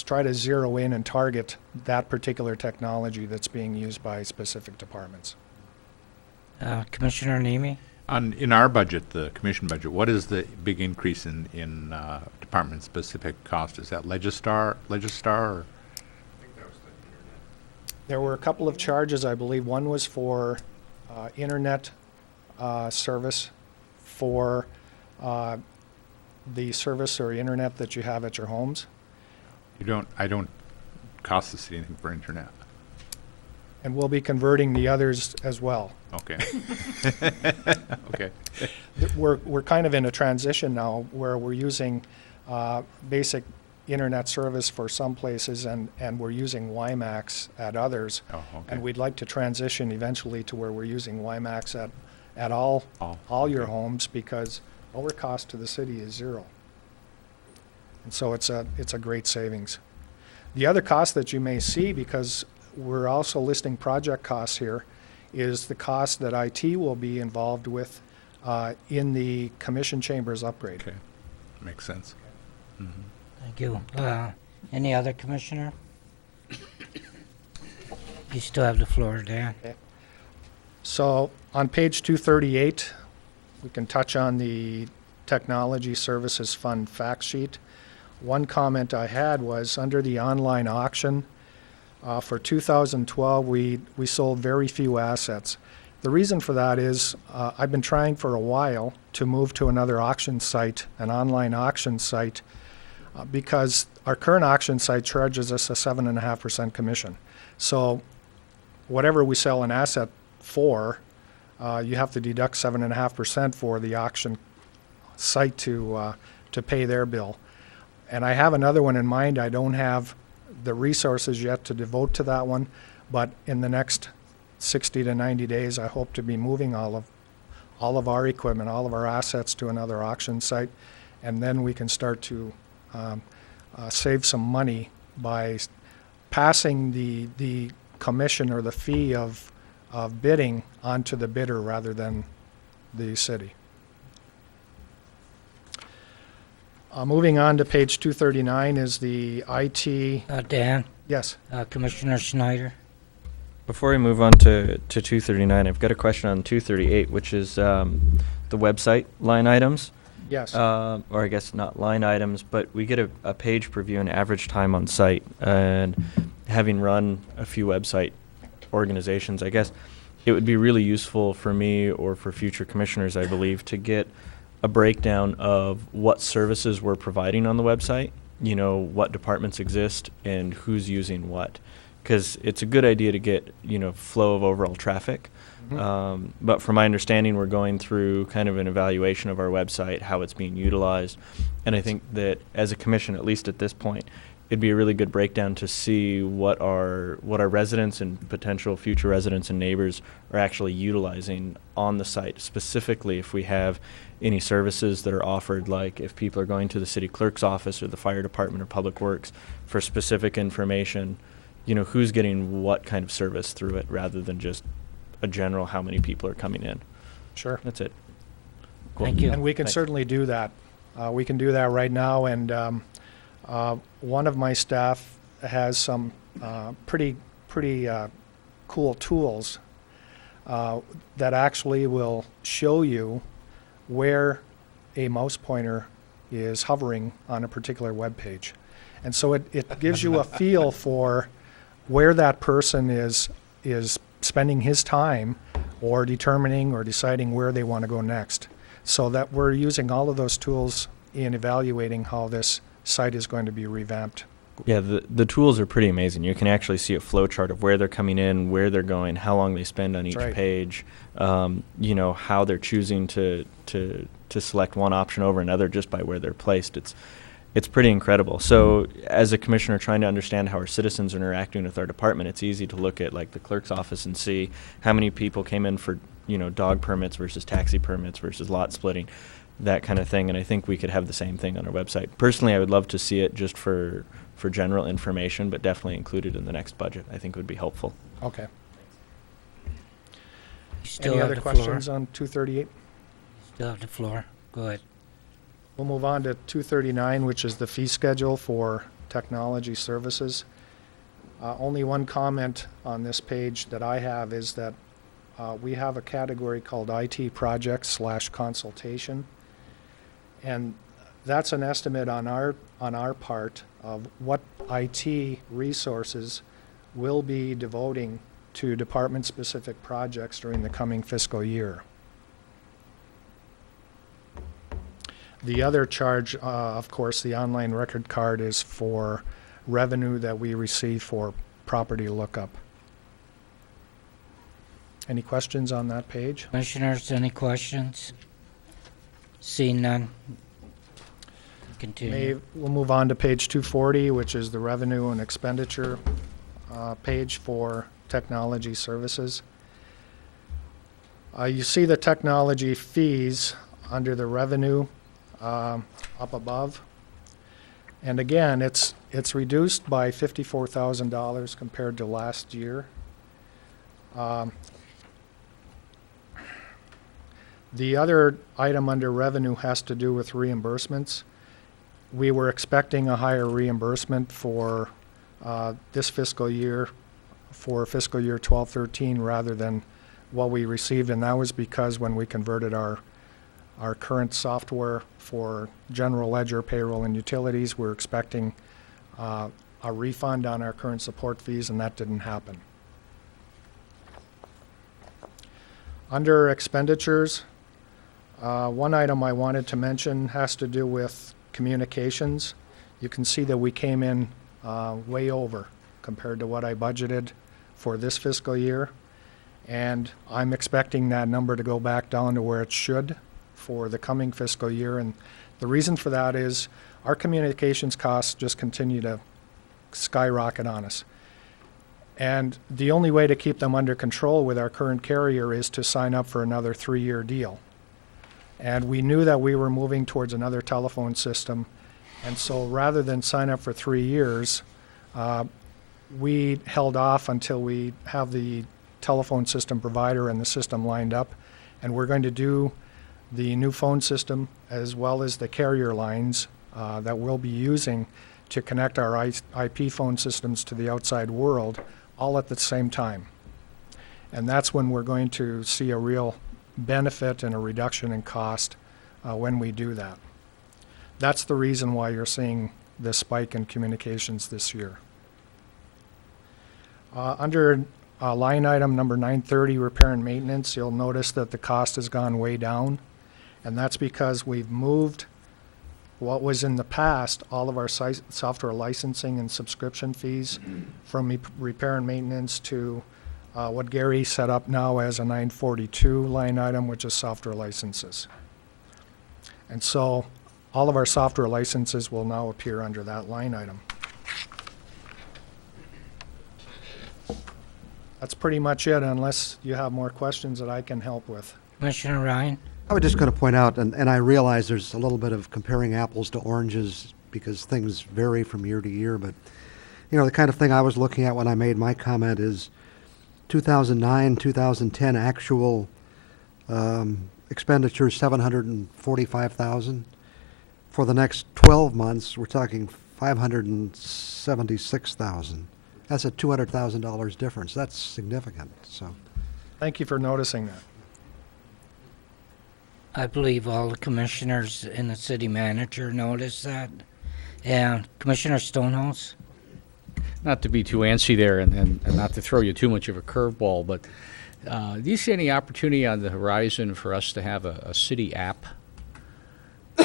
try to zero in and target that particular technology that's being used by specific departments. Commissioner Nemi? In our budget, the commission budget, what is the big increase in department-specific cost? Is that Legistar or? There were a couple of charges, I believe. One was for internet service for the service or internet that you have at your homes. I don't cost the city anything for internet. And we'll be converting the others as well. Okay. Okay. We're kind of in a transition now where we're using basic internet service for some places and we're using WiMAX at others. Oh, okay. And we'd like to transition eventually to where we're using WiMAX at all your homes, because our cost to the city is zero. And so it's a great savings. The other cost that you may see, because we're also listing project costs here, is the cost that IT will be involved with in the commission chambers upgrade. Okay, makes sense. Thank you. Any other commissioner? You still have the floor, Dan. Okay. So on page 238, we can touch on the Technology Services Fund fact sheet. One comment I had was under the online auction, for 2012, we sold very few assets. The reason for that is I've been trying for a while to move to another auction site, an online auction site, because our current auction site charges us a 7.5% commission. So whatever we sell an asset for, you have to deduct 7.5% for the auction site to pay their bill. And I have another one in mind. I don't have the resources yet to devote to that one, but in the next 60 to 90 days, I hope to be moving all of our equipment, all of our assets to another auction site, and then we can start to save some money by passing the commission or the fee of bidding onto the bidder rather than the city. Moving on to page 239 is the IT. Dan? Yes. Commissioner Schneider? Before we move on to 239, I've got a question on 238, which is the website line items. Yes. Or I guess not line items, but we get a page per view and average time on site. And having run a few website organizations, I guess it would be really useful for me or for future commissioners, I believe, to get a breakdown of what services we're providing on the website, you know, what departments exist and who's using what. Because it's a good idea to get, you know, flow of overall traffic. But from my understanding, we're going through kind of an evaluation of our website, how it's being utilized. And I think that as a commission, at least at this point, it'd be a really good breakdown to see what our residents and potential future residents and neighbors are actually utilizing on the site. Specifically, if we have any services that are offered, like if people are going to the city clerk's office or the fire department or public works for specific information, you know, who's getting what kind of service through it rather than just a general how many people are coming in. Sure. That's it. Cool. Thank you. And we can certainly do that. We can do that right now, and one of my staff has some pretty cool tools that actually will show you where a mouse pointer is hovering on a particular web page. And so it gives you a feel for where that person is spending his time or determining or deciding where they want to go next. So that we're using all of those tools in evaluating how this site is going to be revamped Yeah, the tools are pretty amazing. You can actually see a flow chart of where they're coming in, where they're going, how long they spend on each Right. page, you know, how they're choosing to select one option over another just by where they're placed. It's pretty incredible. So as a commissioner trying to understand how our citizens are interacting with our department, it's easy to look at like the clerk's office and see how many people came in for, you know, dog permits versus taxi permits versus lot splitting, that kind of thing. And I think we could have the same thing on our website. Personally, I would love to see it just for general information, but definitely included in the next budget. I think would be helpful. Okay. You still Any have other the floor. questions on 238? Still have the floor. Go ahead. We'll move on to 239, which is the fee schedule for technology services. Only one comment on this page that I have is that we have a category called IT projects / consultation. And that's an estimate on our part of what IT resources will be devoting to department-specific projects during the coming fiscal year. The other charge, of course, the online record card, is for revenue that we receive for property lookup. Any questions on that page? Commissioners, any questions? Seeing none. Continue. We'll move on to page 240, which is the revenue and expenditure page for technology services. You see the technology fees under the revenue up above. And again, it's reduced by $54,000 compared to last year. The other item under revenue has to do with reimbursements. We were expecting a higher reimbursement for this fiscal year, for fiscal year 12-13, rather than what we received, and that was because when we converted our current software for general ledger, payroll, and utilities, we're expecting a refund on our current support fees, and that didn't happen. Under expenditures, one item I wanted to mention has to do with communications. You can see that we came in way over compared to what I budgeted for this fiscal year, and I'm expecting that number to go back down to where it should for the coming fiscal year. And the reason for that is our communications costs just continue to skyrocket on us. And the only way to keep them under control with our current carrier is to sign up for another 3-year deal. And we knew that we were moving towards another telephone system. And so rather than sign up for 3 years, we held off until we have the telephone system provider and the system lined up. And we're going to do the new phone system as well as the carrier lines that we'll be using to connect our IP phone systems to the outside world all at the same time. And that's when we're going to see a real benefit and a reduction in cost when we do that. That's the reason why you're seeing this spike in communications this year. Under line item number 930, repair and maintenance, you'll notice that the cost has gone way down. And that's because we've moved what was in the past, all of our software licensing and subscription fees from repair and maintenance to what Gary set up now as a 942 line item, which is software licenses. And so all of our software licenses will now appear under that line item. That's pretty much it, unless you have more questions that I can help with. Commissioner Ryan? I was just going to point out, and I realize there's a little bit of comparing apples to oranges because things vary from year to year, but you know, the kind of thing I was looking at when I made my comment is 2009, 2010 actual expenditures, $745,000. For the next 12 months, we're talking $576,000. That's a $200,000 difference. That's significant. So, thank you for noticing that. I believe all the commissioners and the city manager noticed that. And Commissioner Stonehouse? Not to be too antsy there and not to throw you too much of a curveball, but do you see any opportunity on the horizon for us to have a city app?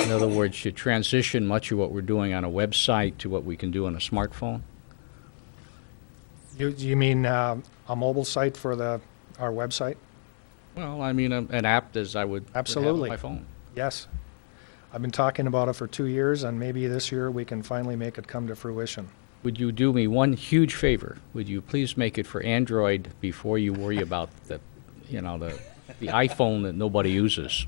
In other words, should transition much of what we're doing on a website to what we can do on a smartphone? You mean a mobile site for our website? Well, I mean, an app as I would have on Absolutely. my phone. Yes. I've been talking about it for 2 years, and maybe this year we can finally make it come to fruition. Would you do me one huge favor? Would you please make it for Android before you worry about the iPhone that nobody uses?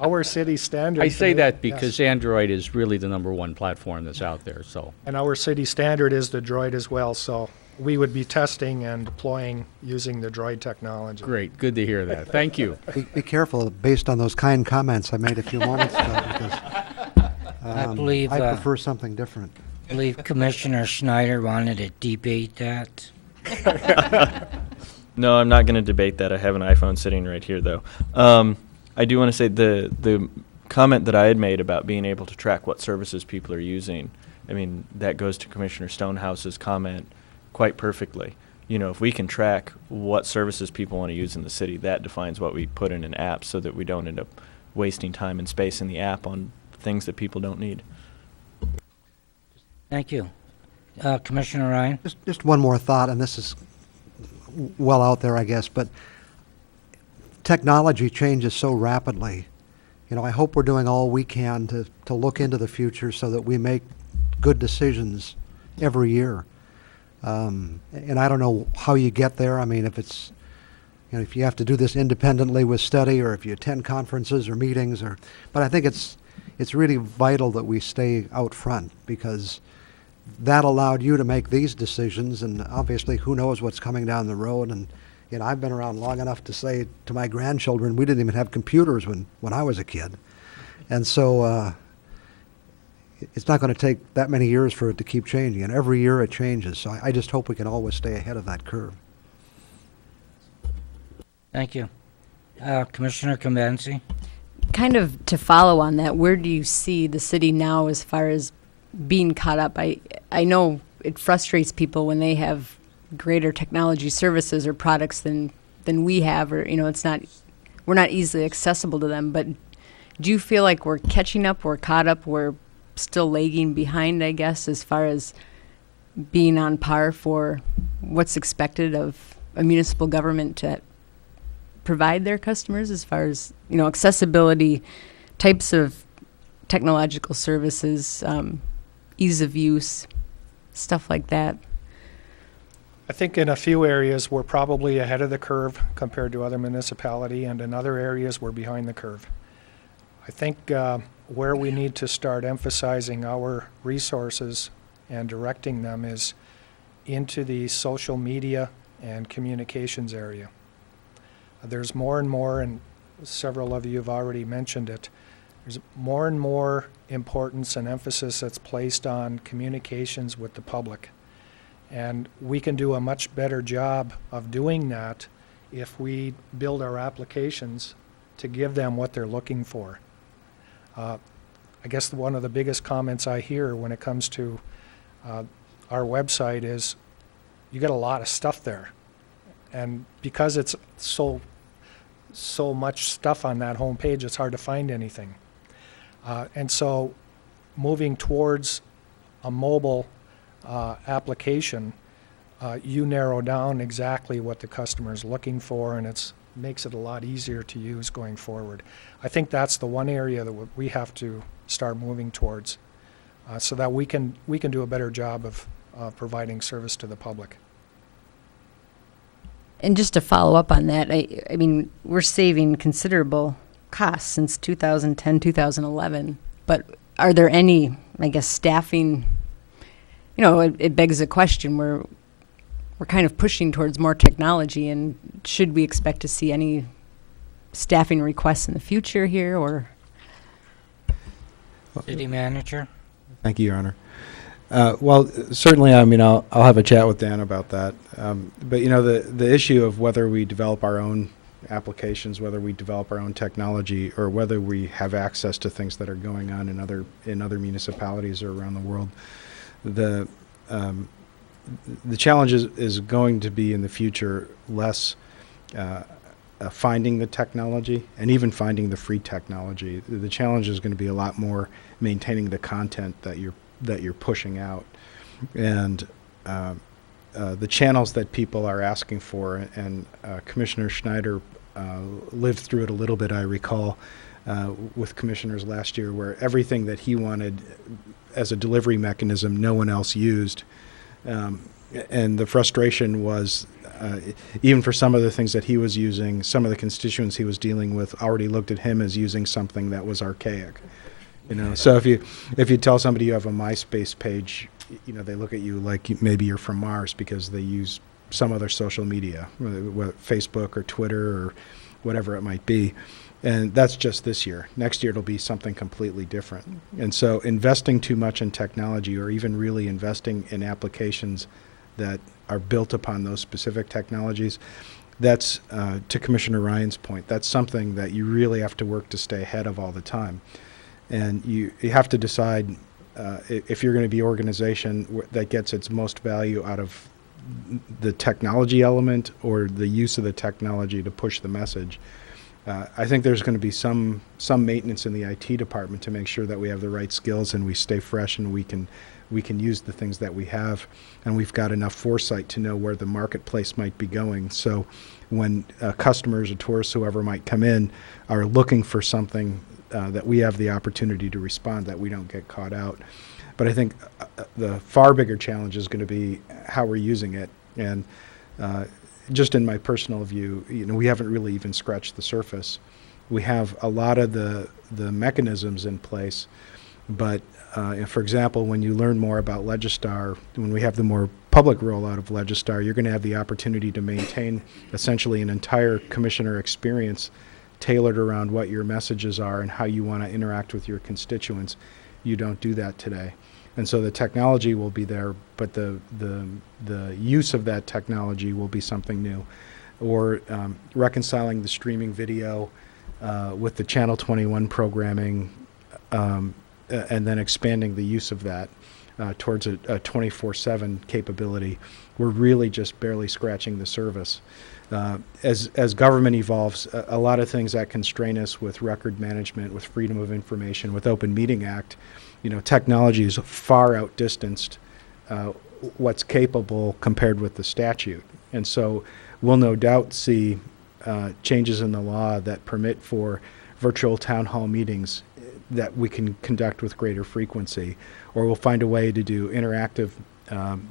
Our city standard. I say today- that because yes. Android is really the #1 platform that's out there, so. And our city standard is the Droid as well, so we would be testing and deploying using the Droid technology. Great, good to hear that. Thank you. Be careful, based on those kind comments I made a few moments ago, because I believe, I prefer something different. I believe Commissioner Schneider wanted to debate that. No, I'm not going to debate that. I have an iPhone sitting right here, though. I do want to say the comment that I had made about being able to track what services people are using, I mean, that goes to Commissioner Stonehouse's comment quite perfectly. You know, if we can track what services people want to use in the city, that defines what we put in an app so that we don't end up wasting time and space in the app on things that people don't need. Thank you. Commissioner Ryan? Just one more thought, and this is well out there, I guess, but technology changes so rapidly. You know, I hope we're doing all we can to look into the future so that we make good decisions every year. And I don't know how you get there. I mean, if it's, you know, if you have to do this independently with study, or if you attend conferences or meetings, but I think it's really vital that we stay out front, because that allowed you to make these decisions, and obviously who knows what's coming down the road. And you know, I've been around long enough to say to my grandchildren, we didn't even have computers when I was a kid. And so it's not going to take that many years for it to keep changing, and every year it changes. So I just hope we can always stay ahead of that curve. Thank you. Commissioner Convenci? Kind of to follow on that, where do you see the city now as far as being caught up? I know it frustrates people when they have greater technology services or products than we have, or, you know, we're not easily accessible to them. But do you feel like we're catching up, we're caught up, we're still lagging behind, I guess, as far as being on par for what's expected of a municipal government to provide their customers, as far as, you know, accessibility, types of technological services, ease of use, stuff like that? I think in a few areas we're probably ahead of the curve compared to other municipality, and in other areas we're behind the curve. I think where we need to start emphasizing our resources and directing them is into the social media and communications area. There's more and more, and several of you have already mentioned it, there's more and more importance and emphasis that's placed on communications with the public. And we can do a much better job of doing that if we build our applications to give them what they're looking for. I guess one of the biggest comments I hear when it comes to our website is, you get a lot of stuff there. And because it's so much stuff on that home page, it's hard to find anything. And so moving towards a mobile application, you narrow down exactly what the customer is looking for, and it makes it a lot easier to use going forward. I think that's the one area that we have to start moving towards, so that we can do a better job of providing service to the public. And just to follow up on that, I mean, we're saving considerable costs since 2010, 2011, but are there any, I guess, staffing, you know, it begs a question. We're kind of pushing towards more technology, and should we expect to see any staffing requests in the future here, or? City Manager? Thank you, Your Honor. Well, certainly, I mean, I'll have a chat with Dan about that. But, you know, the issue of whether we develop our own applications, whether we develop our own technology, or whether we have access to things that are going on in other municipalities or around the world, the challenge is going to be in the future less finding the technology and even finding the free technology. The challenge is going to be a lot more maintaining the content that you're pushing out, and the channels that people are asking for. And Commissioner Schneider lived through it a little bit, I recall, with commissioners last year, where everything that he wanted as a delivery mechanism, no one else used. And the frustration was, even for some of the things that he was using, some of the constituents he was dealing with already looked at him as using something that was archaic. So if you tell somebody you have a MySpace page, they look at you like maybe you're from Mars because they use some other social media, whether Facebook or Twitter or whatever it might be. And that's just this year. Next year it'll be something completely different. And so investing too much in technology, or even really investing in applications that are built upon those specific technologies, that's, to Commissioner Ryan's point, that's something that you really have to work to stay ahead of all the time. And you have to decide if you're going to be an organization that gets its most value out of the technology element or the use of the technology to push the message. I think there's going to be some maintenance in the IT department to make sure that we have the right skills and we stay fresh and we can use the things that we have, and we've got enough foresight to know where the marketplace might be going. So when customers or tourists, whoever might come in, are looking for something, that we have the opportunity to respond, that we don't get caught out. But I think the far bigger challenge is going to be how we're using it. And just in my personal view, we haven't really even scratched the surface. We have a lot of the mechanisms in place, but for example, when you learn more about Legistar, when we have the more public rollout of Legistar, you're going to have the opportunity to maintain essentially an entire commissioner experience tailored around what your messages are and how you want to interact with your constituents. You don't do that today. And so the technology will be there, but the use of that technology will be something new. Or reconciling the streaming video with the Channel 21 programming, and then expanding the use of that towards a 24/7 capability. We're really just barely scratching the surface. As government evolves, a lot of things that constrain us with record management, with freedom of information, with Open Meeting Act, technology is far outdistanced what's capable compared with the statute. And so we'll no doubt see changes in the law that permit for virtual town hall meetings that we can conduct with greater frequency, or we'll find a way to do interactive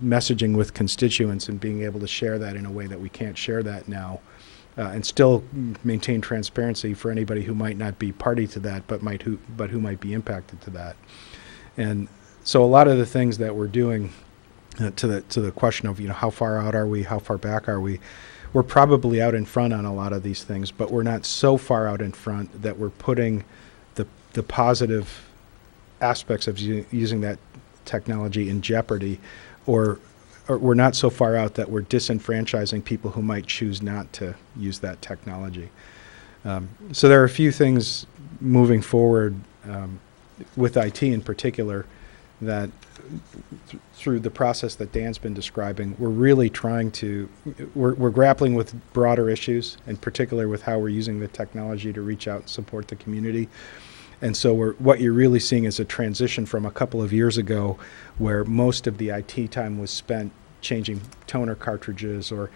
messaging with constituents and being able to share that in a way that we can't share that now, and still maintain transparency for anybody who might not be party to that, but who might be impacted to that. And so a lot of the things that we're doing, to the question of how far out are we, how far back are we, we're probably out in front on a lot of these things, but we're not so far out in front that we're putting the positive aspects of using that technology in jeopardy, or we're not so far out that we're disenfranchising people who might choose not to use that technology. So there are a few things moving forward with IT in particular that through the process that Dan's been describing, we're really trying to, we're grappling with broader issues, in particular with how we're using the technology to reach out and support the community. And so what you're really seeing is a transition from a couple of years ago where most of the IT time was spent changing toner cartridges or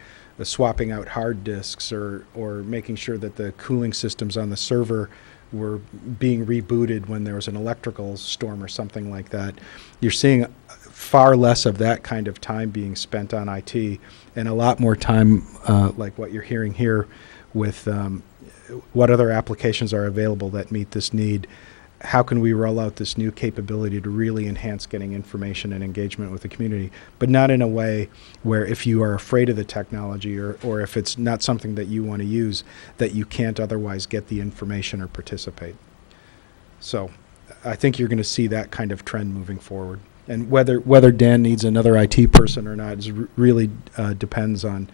swapping out hard disks or making sure that the cooling systems on the server were being rebooted when there was an electrical storm or something like that. You're seeing far less of that kind of time being spent on IT and a lot more time like what you're hearing here with what other applications are available that meet this need. How can we roll out this new capability to really enhance getting information and engagement with the community, but not in a way where if you are afraid of the technology or if it's not something that you want to use, that you can't otherwise get the information or participate. So I think you're going to see that kind of trend moving forward. And whether Dan needs another IT person or not really depends on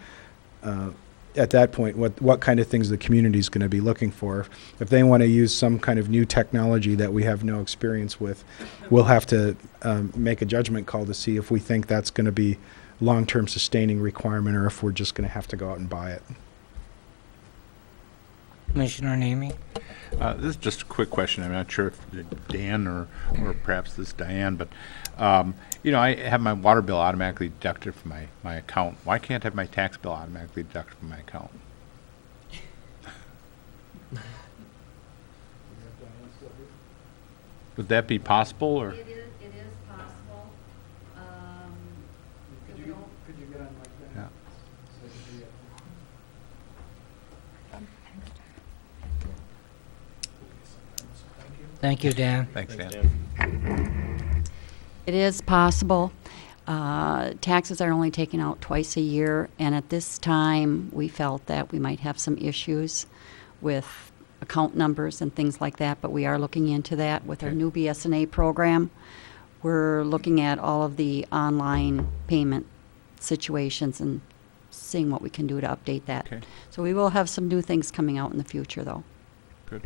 at that point what kind of things the community is going to be looking for. If they want to use some kind of new technology that we have no experience with, we'll have to make a judgment call to see if we think that's going to be long-term sustaining requirement or if we're just going to have to go out and buy it. Commissioner Namey? This is just a quick question. I'm not sure if Dan or perhaps this Diane, but you know, I have my water bill automatically deducted from my account. Why can't I have my tax bill automatically deducted from my account? Would that be possible, or? It is possible. Could you get on like that? Yeah. Thank you, Dan. Thanks, Dan. It is possible. Taxes are only taken out twice a year, and at this time, we felt that we might have some issues with account numbers and things like that, but we are looking into that with our new BSNA program. We're looking at all of the online payment situations and seeing what we can do to update that. Okay. So we will have some new things coming out in the future, though. Good.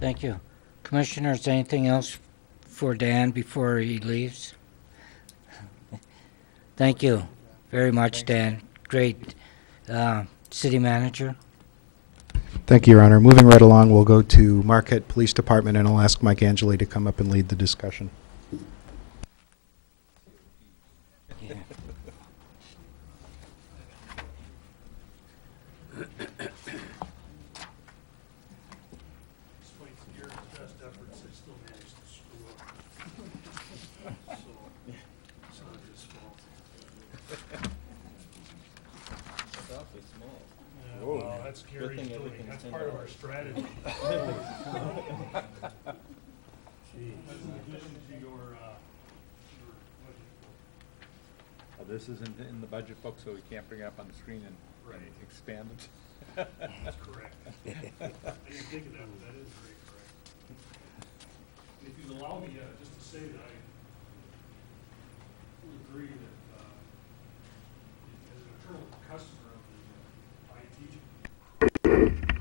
Thank you. Commissioners, anything else for Dan before he leaves? Thank you very much, Dan. Great. City Manager? Thank you, Your Honor. Moving right along, we'll go to Marquette Police Department, and I'll ask Mike Angeli to come up and lead the discussion. That's Gary's doing. That's part of our strategy. This isn't in the budget book, so we can't bring it up on the screen and expand it. That's correct. I didn't think of that, but that is very correct. If you'd allow me just to say that I would agree that as an eternal customer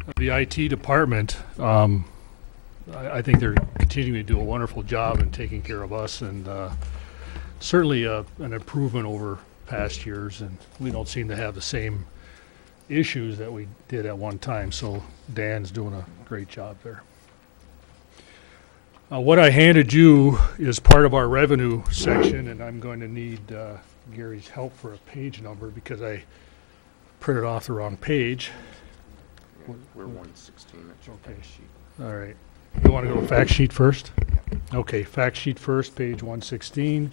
of the IT department, I think they're continuing to do a wonderful job in taking care of us, and certainly an improvement over past years, and we don't seem to have the same issues that we did at one time, so Dan's doing a great job there. What I handed you is part of our revenue section, and I'm going to need Gary's help for a page number because I printed off the wrong page. We're 116, that's your fact sheet. All right. You want to go to fact sheet first? Okay, fact sheet first, page 116.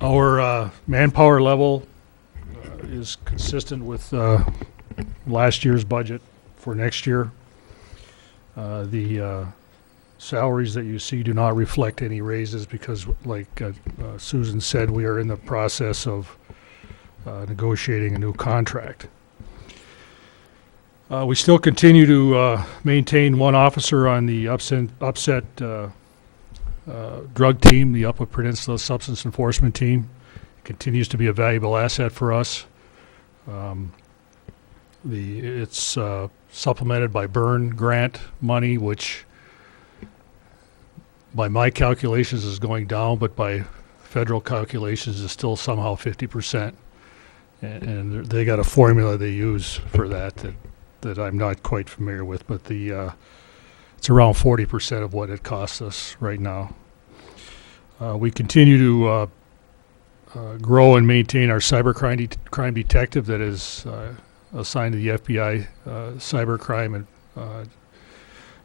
Our manpower level is consistent with last year's budget for next year. The salaries that you see do not reflect any raises because, like Susan said, we are in the process of negotiating a new contract. We still continue to maintain one officer on the upset drug team, the Upper Peninsula Substance Enforcement Team. It continues to be a valuable asset for us. It's supplemented by burn grant money, which by my calculations is going down, but by federal calculations is still somehow 50%. And they got a formula they use for that I'm not quite familiar with, but it's around 40% of what it costs us right now. We continue to grow and maintain our cybercrime detective that is assigned to the FBI cybercrime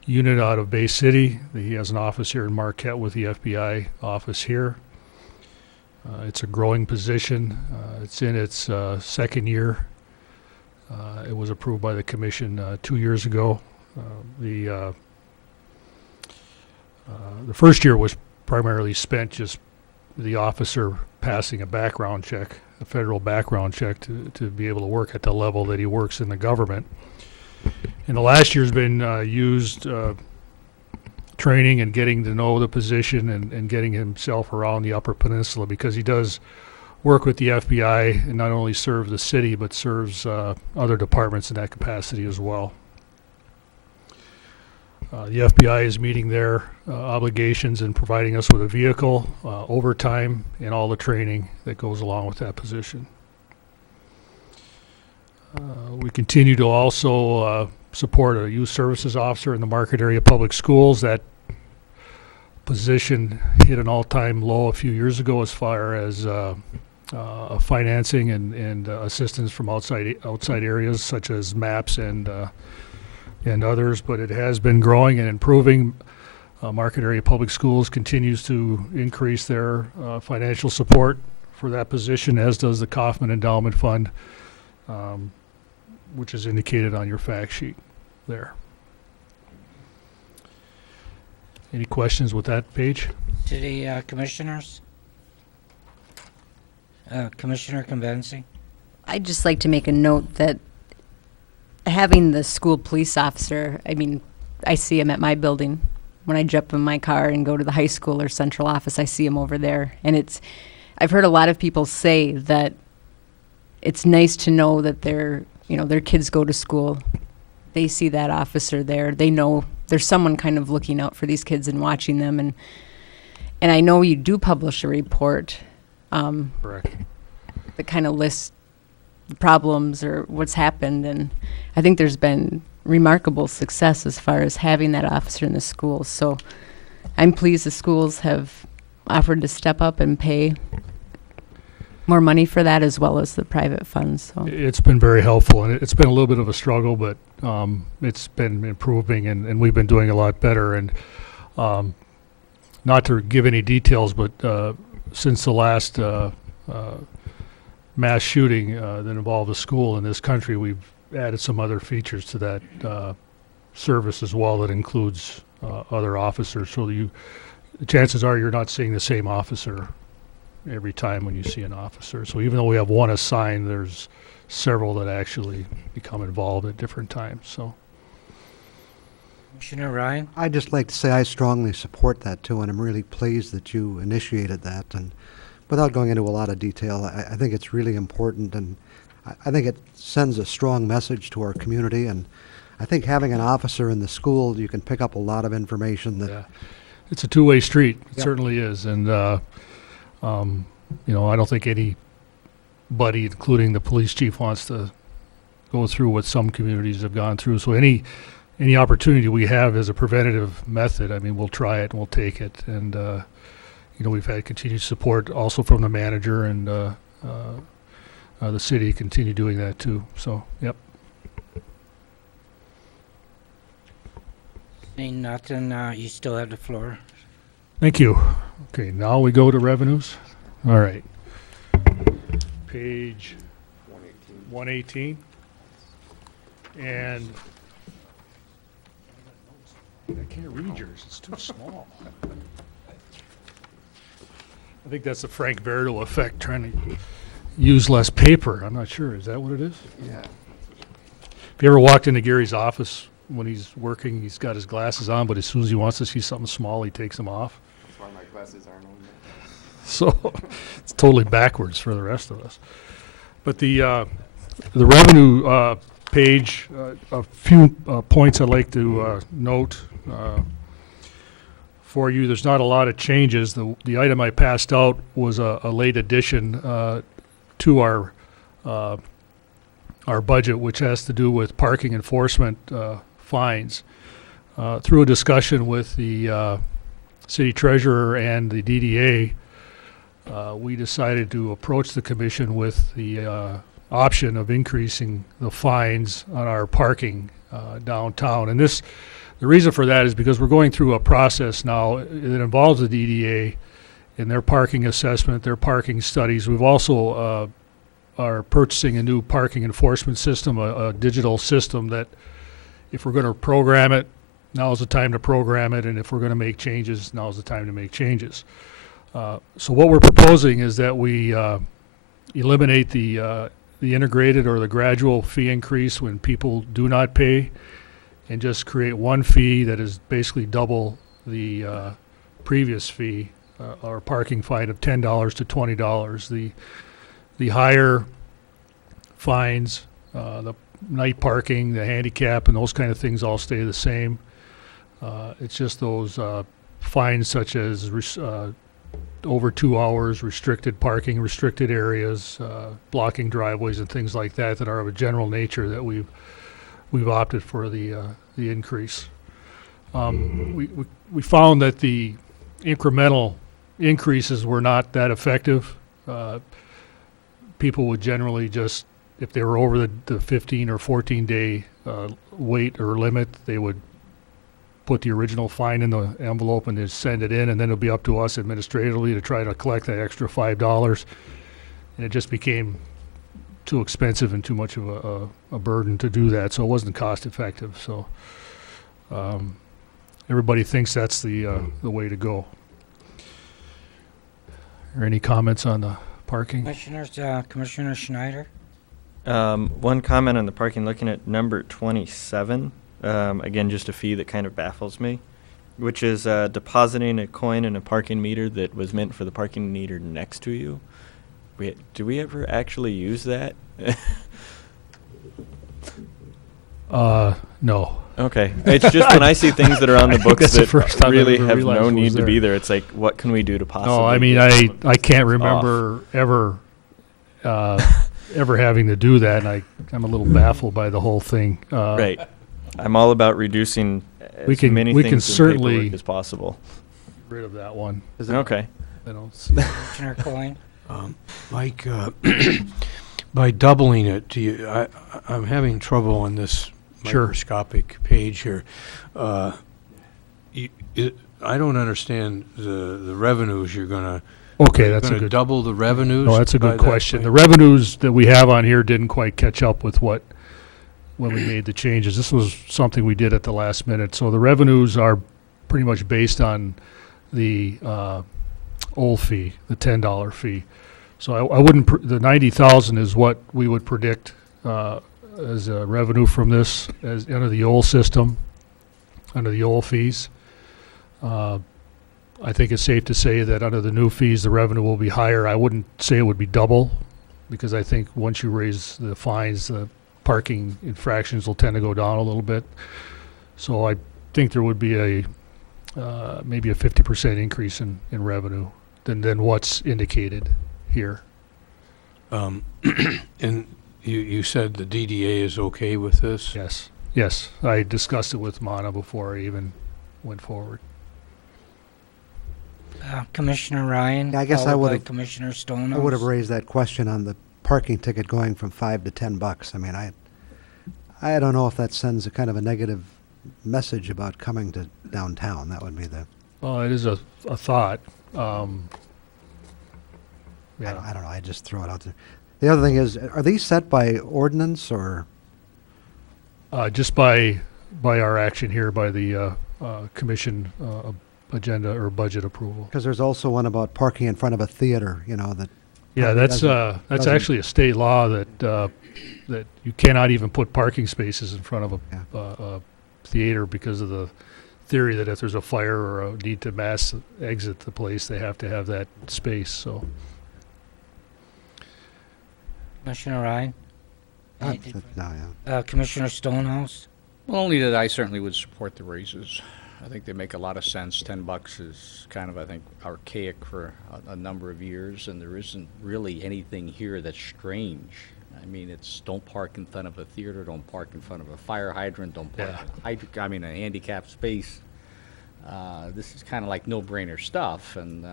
unit out of Bay City. He has an office here in Marquette with the FBI office here. It's a growing position. It's in its second year. It was approved by the commission 2 years ago. The first year was primarily spent just the officer passing a background check, a federal background check to be able to work at the level that he works in the government. And the last year's been used training and getting to know the position and getting himself around the Upper Peninsula because he does work with the FBI and not only serve the city but serves other departments in that capacity as well. The FBI is meeting their obligations and providing us with a vehicle, overtime, and all the training that goes along with that position. We continue to also support a youth services officer in the Marquette area public schools. That position hit an all-time low a few years ago as far as financing and assistance from outside areas such as MAPS and others, but it has been growing and improving. Marquette area public schools continues to increase their financial support for that position, as does the Kauffman Endowment Fund, which is indicated on your fact sheet there. Any questions with that page? To the commissioners? Commissioner Convency? I'd just like to make a note that having the school police officer, I mean, I see him at my building. When I jump in my car and go to the high school or central office, I see him over there. And I've heard a lot of people say that it's nice to know that their kids go to school. They see that officer there. They know there's someone kind of looking out for these kids and watching them. And I know you do publish a report Correct. that kind of lists problems or what's happened. And I think there's been remarkable success as far as having that officer in the schools. So I'm pleased the schools have offered to step up and pay more money for that, as well as the private funds. So It's been very helpful, and it's been a little bit of a struggle, but it's been improving, and we've been doing a lot better. And not to give any details, but since the last mass shooting that involved a school in this country, we've added some other features to that service as well that includes other officers. So the chances are you're not seeing the same officer every time when you see an officer. So even though we have one assigned, there's several that actually become involved at different times. So, Commissioner Ryan? I'd just like to say I strongly support that too, and I'm really pleased that you initiated that. And without going into a lot of detail, I think it's really important, and I think it sends a strong message to our community. And I think having an officer in the school, you can pick up a lot of information that... yeah. It's a two-way street. It Yep. certainly is. And, I don't think anybody, including the police chief, wants to go through what some communities have gone through. So any opportunity we have as a preventative method, I mean, we'll try it and we'll take it. And, we've had continued support also from the manager and the city continue doing that too. So, yep. Seeing nothing, you still have the floor. Thank you. Okay, now we go to revenues. All right. Page 118. And I can't read yours. It's too small. I think that's the Frank Verido effect, trying to use less paper. I'm not sure. Is that what it is? Yeah. If you ever walked into Gary's office when he's working, he's got his glasses on, but as soon as he wants to see something small, he takes them off. That's why my glasses aren't on yet. So it's totally backwards for the rest of us. But the revenue page, a few points I'd like to note for you. There's not a lot of changes. The item I passed out was a late addition to our budget, which has to do with parking enforcement fines. Through a discussion with the city treasurer and the DDA, we decided to approach the commission with the option of increasing the fines on our parking downtown. And the reason for that is because we're going through a process now that involves the DDA in their parking assessment, their parking studies. We've also are purchasing a new parking enforcement system, a digital system that if we're going to program it, now's the time to program it, and if we're going to make changes, now's the time to make changes. So what we're proposing is that we eliminate the integrated or the gradual fee increase when people do not pay, and just create one fee that is basically double the previous fee, or parking fine of $10 to $20. The higher fines, the night parking, the handicap, and those kind of things all stay the same. It's just those fines such as over 2 hours, restricted parking, restricted areas, blocking driveways and things like that that are of a general nature that we've opted for the increase. We found that the incremental increases were not that effective. People would generally just, if they were over the 15 or 14 day wait or limit, they would put the original fine in the envelope and just send it in, and then it'll be up to us administratively to try to collect that extra $5. And it just became too expensive and too much of a burden to do that, so it wasn't cost effective. So everybody thinks that's the way to go. Are any comments on the parking? Commissioners, Commissioner Schneider? One comment on the parking, looking at number 27. Again, just a fee that kind of baffles me, which is depositing a coin in a parking meter that was meant for the parking meter next to you. Do we ever actually use that? No. Okay. It's just when I see things that are on the books that really have no realized need to be there, it's like, what can we do to possibly? No, I mean, I can't remember ever having to do that, and I'm a little baffled by the whole thing. Right. I'm all about reducing as many we things can in certainly paperwork as possible. Get rid of that one. Okay. Commissioner Coyne? Mike, by doubling it, I'm having trouble on this Sure. microscopic page here. I don't understand the revenues you're going to. Okay, that's a good. Double the revenues? No, that's a by good that question. point? The revenues that we have on here didn't quite catch up with when we made the changes. This was something we did at the last minute. So the revenues are pretty much based on the old fee, the $10 fee. So I wouldn't. The 90,000 is what we would predict as revenue from this as under the old system, under the old fees. I think it's safe to say that under the new fees, the revenue will be higher. I wouldn't say it would be double, because I think once you raise the fines, the parking infractions will tend to go down a little bit. So I think there would be maybe a 50% increase in revenue than what's indicated here. And you said the DDA is okay with this? Yes. I discussed it with Mana before I even went forward. Commissioner Ryan? Yeah, I guess I followed would by have. Commissioner Stonehouse? I would have raised that question on the parking ticket going from $5 to $10. I mean, I don't know if that sends a kind of a negative message about coming to downtown. That would be the. Well, it is a thought. I don't know. I just throw it out there. The other thing is, are these set by ordinance or? Just by our action here, by the commission agenda or budget approval. Because there's also one about parking in front of a theater, that. Yeah, that's actually a state law that you cannot even put parking spaces in front of a theater because of the theory that if there's a fire or a need to mass exit the place, they have to have that space. So, Commissioner Ryan? No, Commissioner Stonehouse? Well, only that I certainly would support the raises. I think they make a lot of sense. $10 is kind of, I think, archaic for a number of years, and there isn't really anything here that's strange. I mean, it's don't park in front of a theater, don't park in front of a fire hydrant, don't park in a handicapped space. This is kind of like no-brainer stuff, and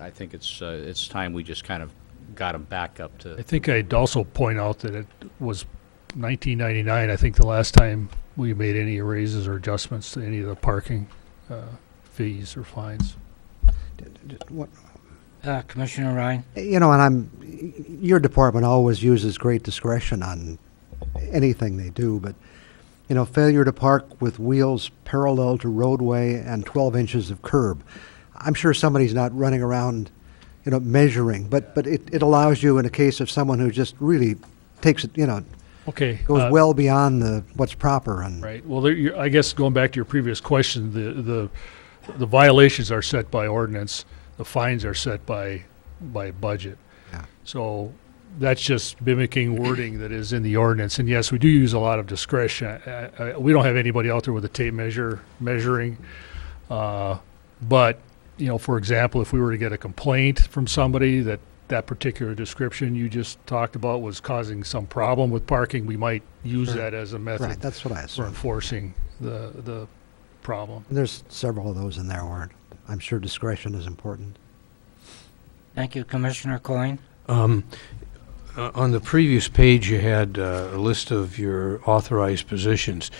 I think it's time we just kind of got them back up to. I think I'd also point out that it was 1999, I think, the last time we made any raises or adjustments to any of the parking fees or fines. Commissioner Ryan? And your department always uses great discretion on anything they do, but, failure to park with wheels parallel to roadway and 12 inches of curb. I'm sure somebody's not running around, measuring, but it allows you in a case of someone who just really takes it, Okay. goes well beyond what's proper. And Right. Well, I guess going back to your previous question, the violations are set by ordinance. The fines are set by budget. Yeah. So that's just mimicking wording that is in the ordinance. And yes, we do use a lot of discretion. We don't have anybody out there with a tape measure measuring. But, you know, for example, if we were to get a complaint from somebody that that particular description you just talked about was causing some problem with parking, we might use that as a method Right, that's what I for assumed. enforcing the problem. And there's several of those in there where I'm sure discretion is important. Thank you, Commissioner Coyne. On the previous page, you had a list of your authorized positions.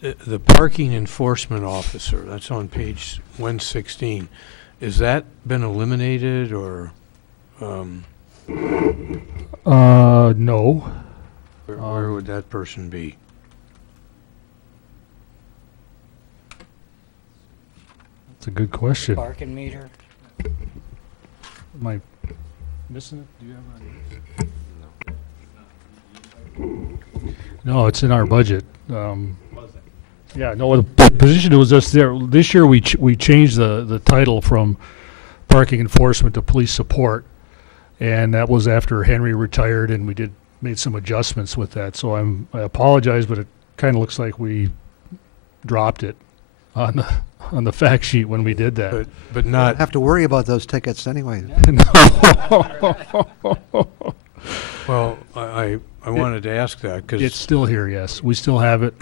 The parking enforcement officer, that's on page 116. Is that been eliminated or? No. Where would that person be? That's a good question. Parking meter. Am I missing it? Do you have it? No, it's in our budget. Yeah, no, the position was just there. This year we changed the title from parking enforcement to police support, and that was after Henry retired, and we made some adjustments with that. So I apologize, but it kind of looks like we dropped it on the fact sheet when we did that. But not Have to worry about those tickets anyway. well. I wanted to ask that because It's still here, yes. We still have it.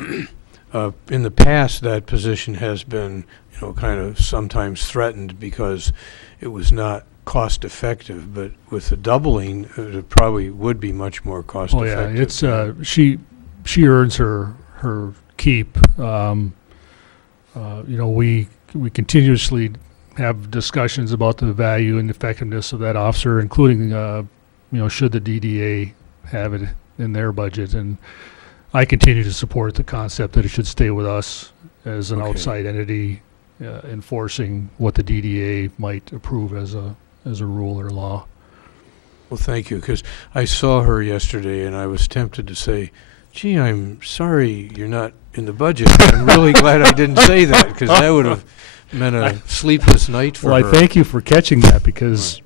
in the past that position has been, you know, kind of sometimes threatened because it was not cost effective. But with the doubling, it probably would be much more cost Oh, yeah, effective. it's, she earns her keep. You know, we continuously have discussions about the value and effectiveness of that officer, including, you know, should the DDA have it in their budget. And I continue to support the concept that it should stay with us as an outside entity enforcing what the DDA might approve as a rule or law. Well, thank you, because I saw her yesterday and I was tempted to say, gee, I'm sorry you're not in the budget. I'm really glad I didn't say that, because that would have meant a sleepless night for her. Well, I thank you for catching that, because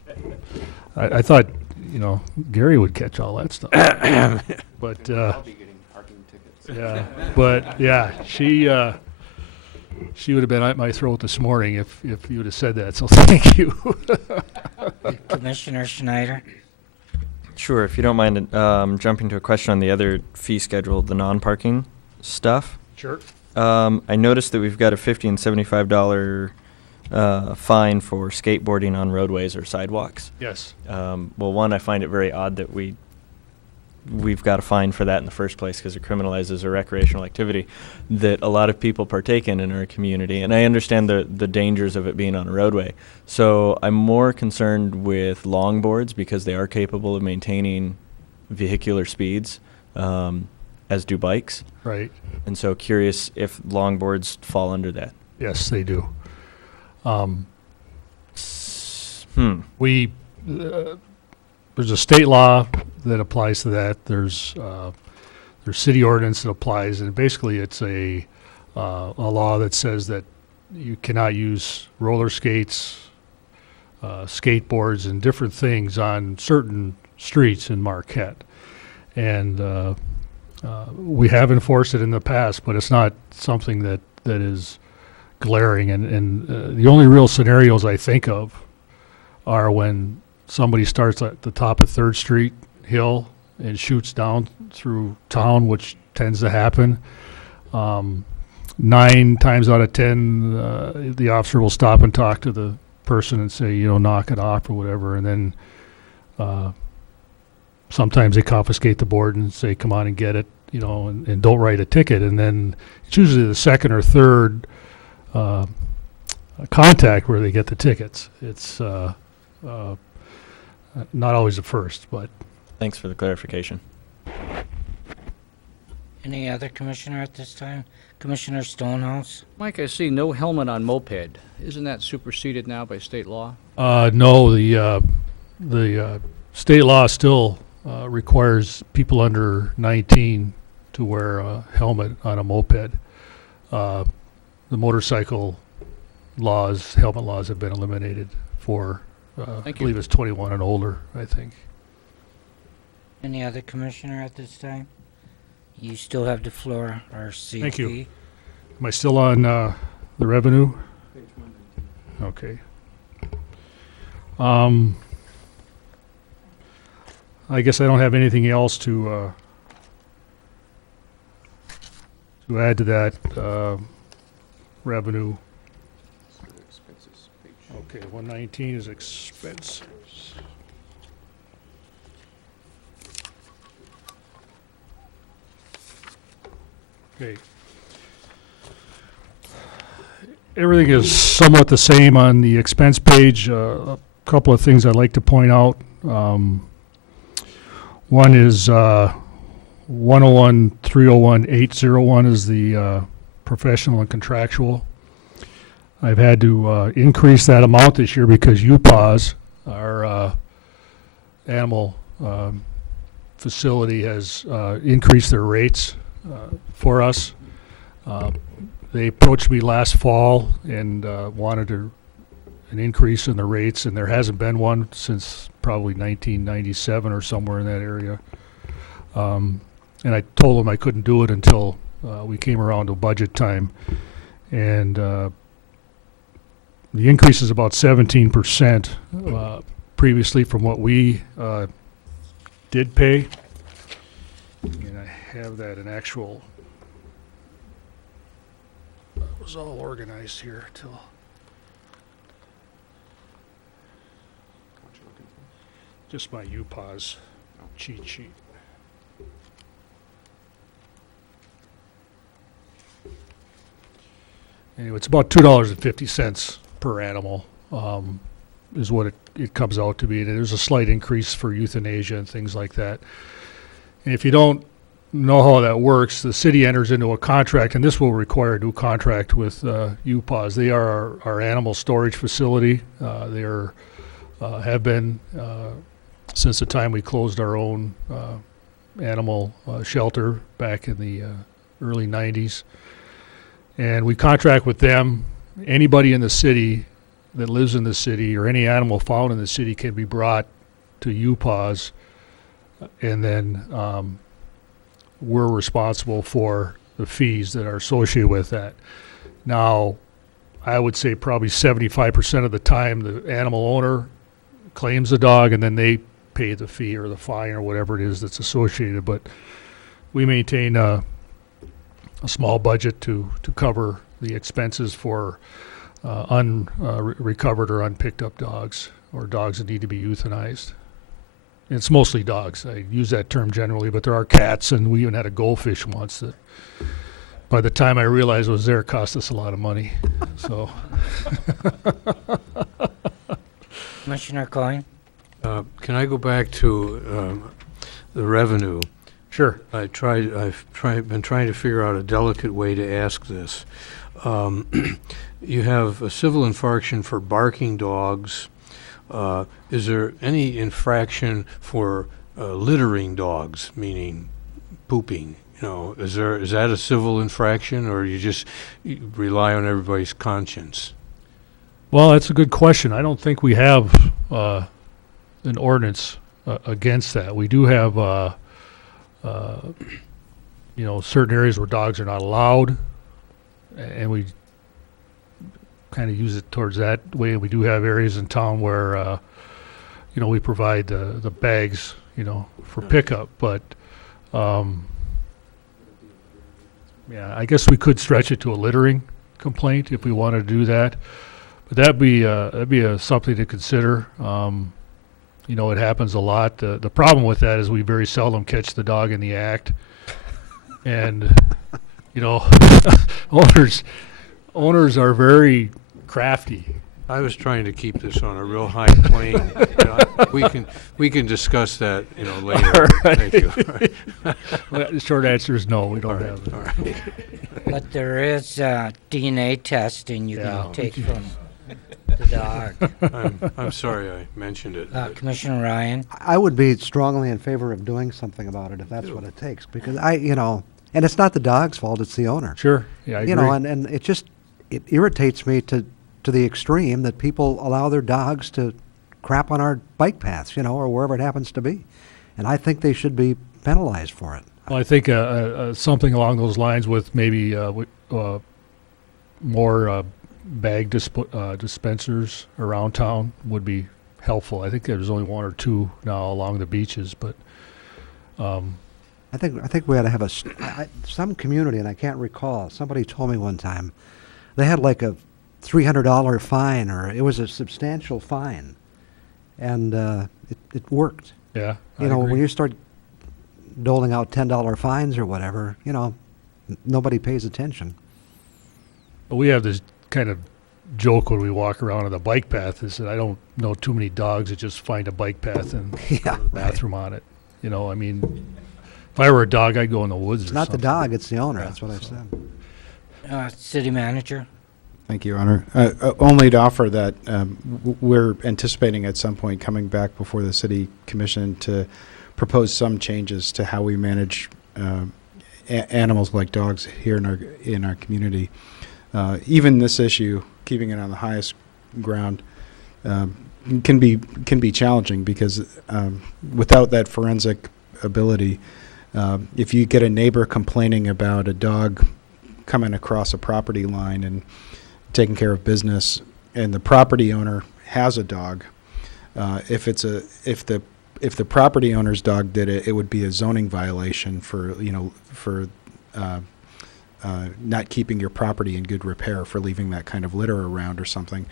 I thought, you know, Gary would catch all that stuff. But I'll be getting parking tickets. yeah, but yeah, she would have been at my throat this morning if you would have said that. So thank you. Commissioner Schneider. Sure, if you don't mind jumping to a question on the other fee schedule, the non-parking stuff. Sure. I noticed that we've got a $50 and $75 fine for skateboarding on roadways or sidewalks. Yes. Well, one, I find it very odd that we've got a fine for that in the first place because it criminalizes a recreational activity that a lot of people partake in our community. And I understand the dangers of it being on a roadway. So I'm more concerned with longboards because they are capable of maintaining vehicular speeds, as do bikes. Right. And so curious if longboards fall under that. Yes, they do. There's a state law that applies to that. There's city ordinance that applies, and basically it's a law that says that you cannot use roller skates, skateboards, and different things on certain streets in Marquette. And we have enforced it in the past, but it's not something that is glaring. And the only real scenarios I think of are when somebody starts at the top of 3rd Street Hill and shoots down through town, which tends to happen. 9 times out of 10, the officer will stop and talk to the person and say, you know, knock it off or whatever. And then sometimes they confiscate the board and say, come on and get it, you know, and don't write a ticket. And then it's usually the 2nd or 3rd contact where they get the tickets. It's not always the first, but. Thanks for the clarification. Any other commissioner at this time? Commissioner Stonehouse? Mike, I see no helmet on moped. Isn't that superseded now by state law? No, the state law still requires people under 19 to wear a helmet on a moped. The motorcycle laws, helmet laws have been eliminated for, I believe it's 21 and older, I think. Any other commissioner at this time? You still have the floor, our CP. Thank you. Am I still on the revenue? Okay. I guess I don't have anything else to add to that revenue. Okay, 119 is expenses. Okay. Everything is somewhat the same on the expense page. A couple of things I'd like to point out. One is 101-301-801 is the professional and contractual. I've had to increase that amount this year because UPAWS, our animal facility, has increased their rates for us. They approached me last fall and wanted an increase in the rates, and there hasn't been one since probably 1997 or somewhere in that area. And I told them I couldn't do it until we came around to budget time. And the increase is about 17% previously from what we did pay. And I have that in actual. It was all organized here till. Just my UPAWS cheat sheet. Anyway, it's about $2.50 per animal is what it comes out to be. And there's a slight increase for euthanasia and things like that. And if you don't know how that works, the city enters into a contract, and this will require a new contract with UPAWS. They are our animal storage facility. They are have been since the time we closed our own animal shelter back in the early 90s. And we contract with them. Anybody in the city that lives in the city or any animal found in the city can be brought to UPAWS, and then we're responsible for the fees that are associated with that. Now, I would say probably 75% of the time the animal owner claims the dog, and then they pay the fee or the fine or whatever it is that's associated. But we maintain a small budget to cover the expenses for unrecovered or unpicked up dogs, or dogs that need to be euthanized. It's mostly dogs. I use that term generally, but there are cats, and we even had a goldfish once that, by the time I realized it was there, it cost us a lot of money. So, Commissioner Coyne? Can I go back to the revenue? Sure. I've been trying to figure out a delicate way to ask this. You have a civil infraction for barking dogs. Is there any infraction for littering dogs, meaning pooping? You know, is that a civil infraction, or you just rely on everybody's conscience? Well, that's a good question. I don't think we have an ordinance against that. We do have, certain areas where dogs are not allowed, and we kind of use it towards that way. We do have areas in town where, we provide the bags, for pickup. But, I guess we could stretch it to a littering complaint if we wanted to do that. But that'd be something to consider. It happens a lot. The problem with that is we very seldom catch the dog in the act, and owners are very crafty. I was trying to keep this on a real high plane. We can discuss that, later. Right. Thank you. Well, the short answer is no. We don't have it. All right. But there is DNA testing you can take from the dog. I'm sorry I mentioned it. Commissioner Ryan? I would be strongly in favor of doing something about it if that's what it takes, because and it's not the dog's fault, it's the owner. Sure. Yeah, I agree. And it irritates me to the extreme that people allow their dogs to crap on our bike paths, or wherever it happens to be. And I think they should be penalized for it. Well, I think something along those lines with maybe more bag dispensers around town would be helpful. I think there's only one or two now along the beaches, but I think we ought to have some community, and I can't recall. Somebody told me one time they had like a $300 fine, or it was a substantial fine, and it worked. Yeah, you know, when you start doling out $10 fines or whatever, you know, nobody pays attention. But we have this kind of joke when we walk around on the bike path is that I don't know too many dogs that just find a bike path and go to the bathroom on it. You know, I mean, if I were a dog, I'd go in the woods. It's or not something. the dog; it's the owner. Yeah, That's what I've said. City manager. Thank you, Your Honor. Only to offer that we're anticipating at some point coming back before the City Commission to propose some changes to how we manage animals like dogs here in our community. Even this issue, keeping it on the highest ground, can be challenging because without that forensic ability, if you get a neighbor complaining about a dog coming across a property line and taking care of business, and the property owner has a dog, if the property owner's dog did it, it would be a zoning violation for not keeping your property in good repair, for leaving that kind of litter around or something.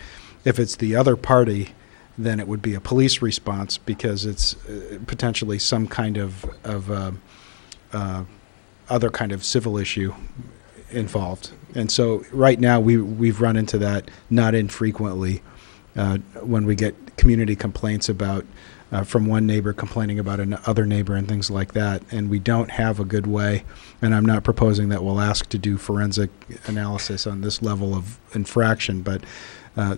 If it's the other party, then it would be a police response because it's potentially some kind of other kind of civil issue involved. And so right now we've run into that not infrequently when we get community complaints about from one neighbor complaining about another neighbor and things like that, and we don't have a good way, and I'm not proposing that we'll ask to do forensic analysis on this level of infraction, but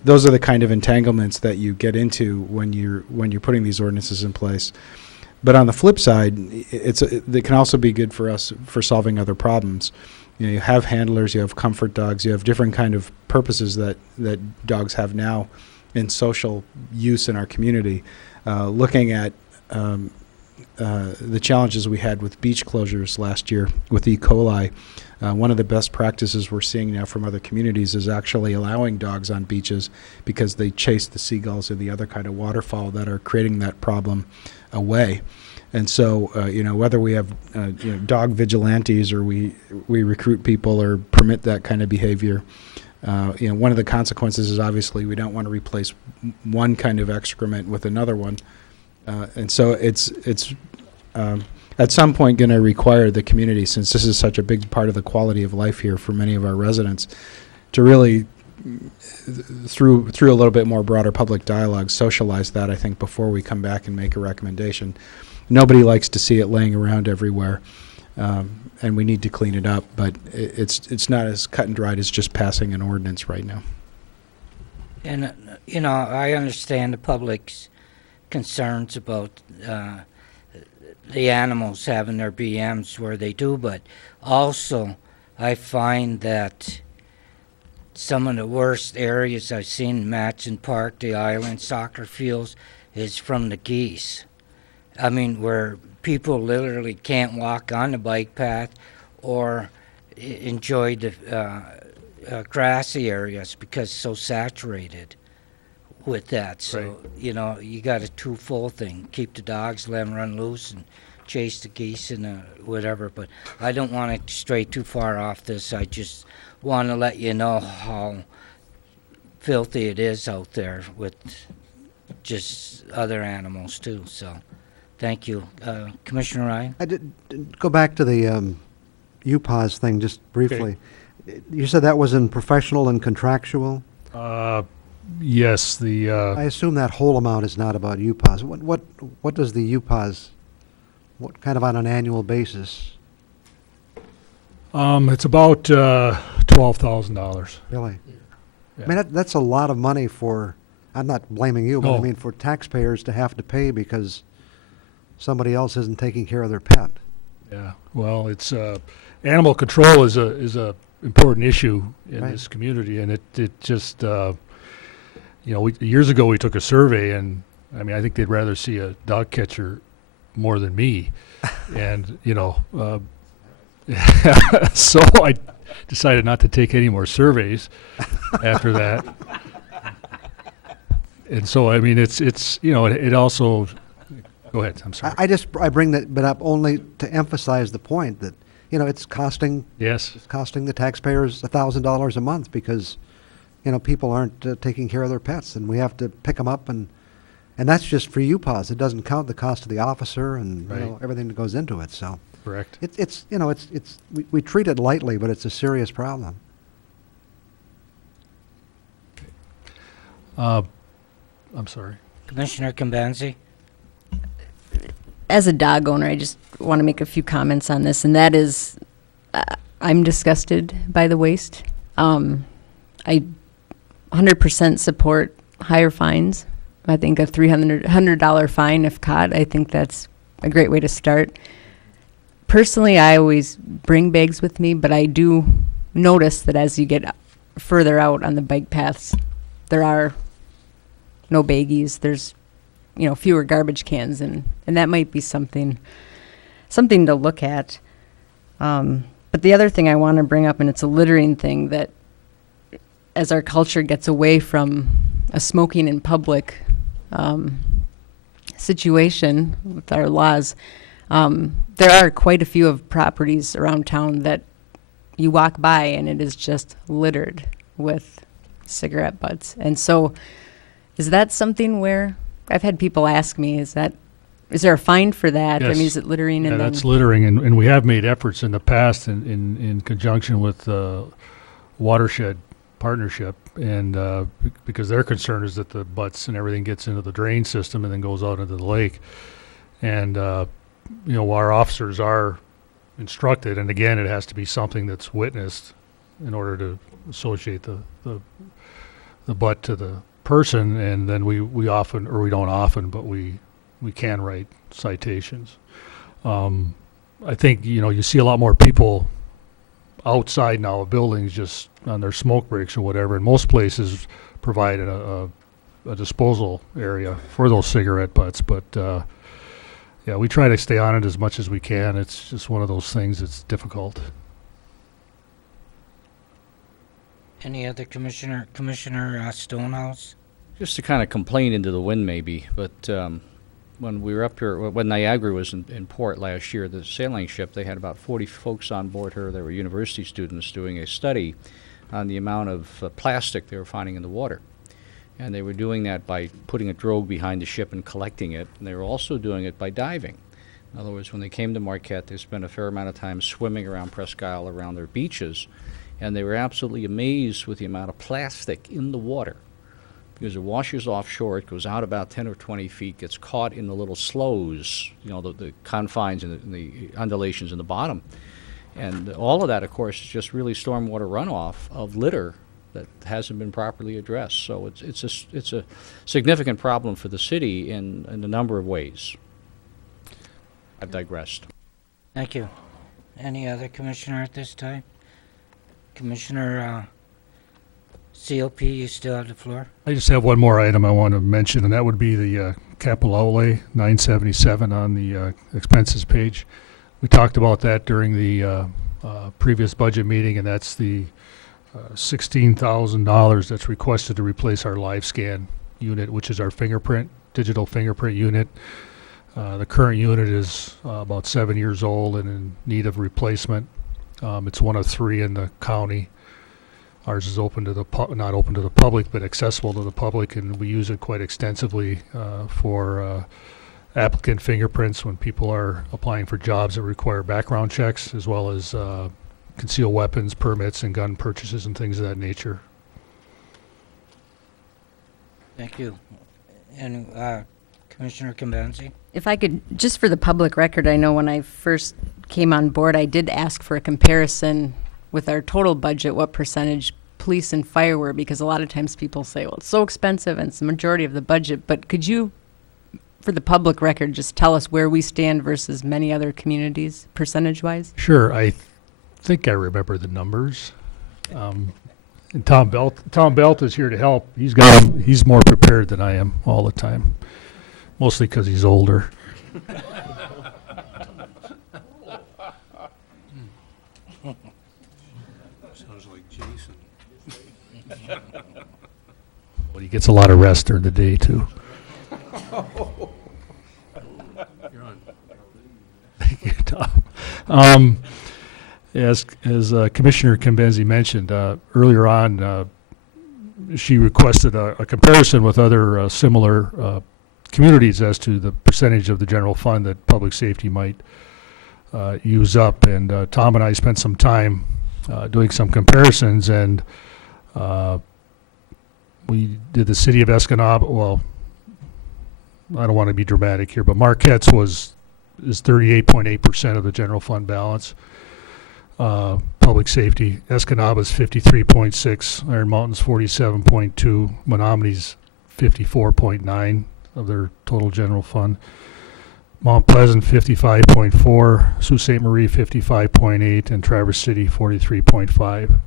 those are the kind of entanglements that you get into when you're putting these ordinances in place. But on the flip side, they can also be good for us for solving other problems. You know, you have handlers, you have comfort dogs, you have different kind of purposes that dogs have now in social use in our community. Looking at the challenges we had with beach closures last year with E. coli, one of the best practices we're seeing now from other communities is actually allowing dogs on beaches because they chase the seagulls and the other kind of waterfowl that are creating that problem away. And so, whether we have dog vigilantes or we recruit people or permit that kind of behavior, one of the consequences is obviously we don't want to replace one kind of excrement with another one. And so it's at some point going to require the community, since this is such a big part of the quality of life here for many of our residents, to really, through a little bit more broader public dialogue, socialize that, I think, before we come back and make a recommendation. Nobody likes to see it laying around everywhere, and we need to clean it up, but it's not as cut and dried as just passing an ordinance right now. And, I understand the public's concerns about the animals having their BMs where they do, but also I find that some of the worst areas I've seen in Matson Park, the island, soccer fields, is from the geese. I mean, where people literally can't walk on the bike path or enjoy the grassy areas because it's so saturated with that. So, Right. You got a twofold thing. Keep the dogs, let them run loose and chase the geese and whatever. But I don't want to stray too far off this. I just want to let you know how filthy it is out there with just other animals too. So thank you. Commissioner Ryan? I did go back to the UPAS thing just briefly. Okay. You said that was in professional and contractual? Yes, I assume that whole amount is not about UPAS. What does the UPAS, what kind of on an annual basis? It's about $12,000. Really? Yeah. I mean, that's a lot of money for, I'm not blaming you, but I No. mean for taxpayers to have to pay because somebody else isn't taking care of their pet. Yeah, well, it's animal control is a important issue in Right. this community, and it just years ago we took a survey, and I mean I think they'd rather see a dog catcher more than me. And, so I decided not to take any more surveys after that. And so, I mean, it's it also, go ahead, I'm sorry. I bring that up only to emphasize the point that, it's costing the taxpayers $1,000 a month because, people aren't taking care of their pets, and we have to pick them up, and that's just for UPAWs. It doesn't count the cost of the officer and everything that goes into it. So correct. We treat it lightly, but it's a serious problem. I'm sorry. Commissioner Kimbanzi? As a dog owner, I just want to make a few comments on this, and that is, I'm disgusted by the waste. I 100% support higher fines. I think a $300 fine if caught, I think that's a great way to start. Personally, I always bring bags with me, but I do notice that as you get further out on the bike paths, there are no baggies. There's, fewer garbage cans, and that might be something to look at. But the other thing I want to bring up, and it's a littering thing, that as our culture gets away from a smoking in public situation with our laws, there are quite a few of properties around town that you walk by and it is just littered with cigarette butts. And so is that something where I've had people ask me, is there a fine for that? Yes. I mean, is it littering? Yeah, that's littering, and we have made efforts in the past in conjunction with Watershed Partnership, and because their concern is that the butts and everything gets into the drain system and then goes out into the lake. And, our officers are instructed, and again, it has to be something that's witnessed in order to associate the butt to the person, and then we often, or we don't often, but we can write citations. I think, you see a lot more people outside now of buildings just on their smoke breaks or whatever, and most places provide a disposal area for those cigarette butts, but we try to stay on it as much as we can. It's just one of those things that's difficult. Any other Commissioner Stonehouse? Just to kind of complain into the wind maybe, but when we were up here, when Niagara was in port last year, the sailing ship, they had about 40 folks on board her. They were university students doing a study on the amount of plastic they were finding in the water. And they were doing that by putting a drogue behind the ship and collecting it. And they were also doing it by diving. In other words, when they came to Marquette, they spent a fair amount of time swimming around Presque Isle, around their beaches, and they were absolutely amazed with the amount of plastic in the water. Because it washes offshore, it goes out about 10 or 20 feet, gets caught in the little slows, the confines and the undulations in the bottom. And all of that, of course, is just really stormwater runoff of litter that hasn't been properly addressed. So it's a significant problem for the city in a number of ways. I've digressed. Thank you. Any other commissioner at this time? Commissioner COP, you still have the floor. I just have one more item I want to mention, and that would be the capital outlay, 977 on the expenses page. We talked about that during the previous budget meeting, and that's the $16,000 that's requested to replace our live scan unit, which is our digital fingerprint unit. The current unit is about 7 years old and in need of replacement. It's one of 3 in the county. Ours is open to not open to the public, but accessible to the public, and we use it quite extensively for applicant fingerprints when people are applying for jobs that require background checks, as well as concealed weapons permits and gun purchases and things of that nature. Thank you. And Commissioner Kimbanzi? If I could, just for the public record, I know when I first came on board, I did ask for a comparison with our total budget, what percentage police and fire were, because a lot of times people say, well, it's so expensive and it's the majority of the budget. But could you, for the public record, just tell us where we stand versus many other communities, percentage-wise? Sure. I think I remember the numbers. And Tom Belt is here to help. He's more prepared than I am all the time, mostly because he's older. he gets a lot of rest during the day, too. Thank you, Tom. As Commissioner Kimbenzi mentioned earlier on, she requested a comparison with other similar communities as to the percentage of the general fund that public safety might use up. And Tom and I spent some time doing some comparisons, and we did the city of Escanaba. Well, I don't want to be dramatic here, but Marquette's is 38.8% of the general fund balance. Public safety, Escanaba's 53.6, Iron Mountain's 47.2, Menominey's 54.9 of their total general fund. Mount Pleasant 55.4, Sault Ste. Marie 55.8, and Traverse City 43.5.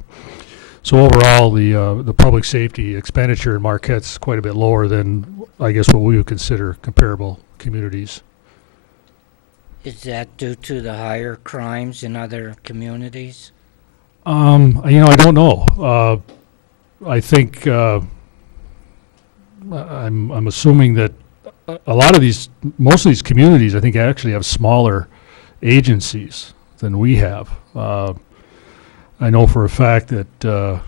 So overall, the public safety expenditure in Marquette's quite a bit lower than, I guess, what we would consider comparable communities. Is that due to the higher crimes in other communities? I don't know. I think I'm assuming that a lot of most of these communities, I think, actually have smaller agencies than we have. I know for a fact that of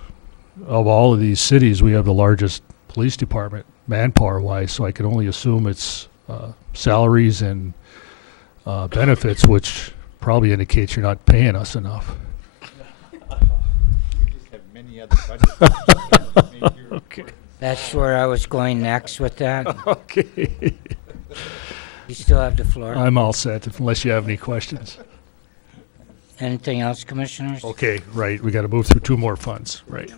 all of these cities, we have the largest police department, manpower-wise, so I can only assume it's salaries and benefits, which probably indicates you're not paying us enough. We just have many other budgets. Okay. That's where I was going next with that. Okay. You still have the floor. I'm all set, unless you have any questions. Anything else, commissioners? Okay, right, we got to move through two more funds, right.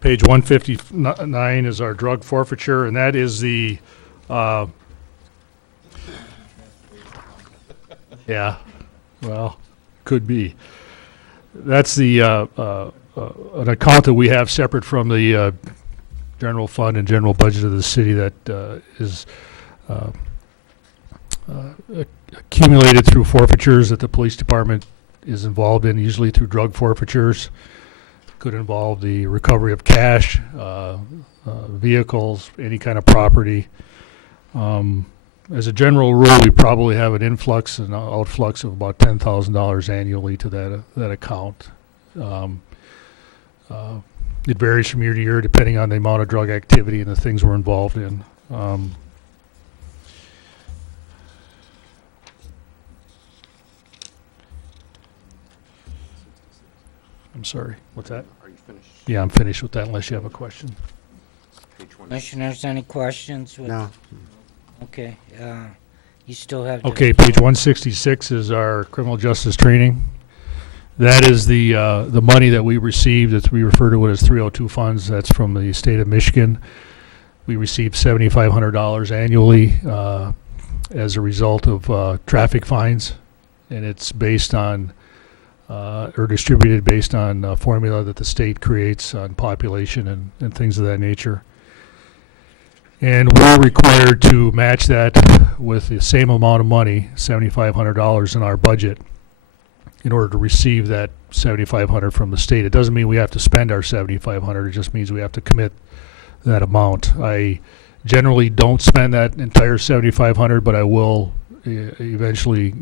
Page 159 is our drug forfeiture, and that is the, yeah, well, could be. That's the, an account that we have separate from the general fund and general budget of the city that is accumulated through forfeitures that the police department is involved in, usually through drug forfeitures. Could involve the recovery of cash, vehicles, any kind of property. As a general rule, we probably have an influx and outflux of about $10,000 annually to that account. It varies from year to year depending on the amount of drug activity and the things we're involved in. I'm sorry, what's that? Are you finished? Yeah, I'm finished with that unless you have a question. Commissioners, any questions? No. Okay, you still have. Okay, page 166 is our criminal justice training. That is the money that we received, that we refer to it as 302 funds. That's from the state of Michigan. We receive $7,500 annually as a result of traffic fines, and it's based on or distributed based on a formula that the state creates on population and things of that nature. And we're required to match that with the same amount of money, $7,500 in our budget, in order to receive that $7,500 from the state. It doesn't mean we have to spend our $7,500. It just means we have to commit that amount. I generally don't spend that entire $7,500, but I will eventually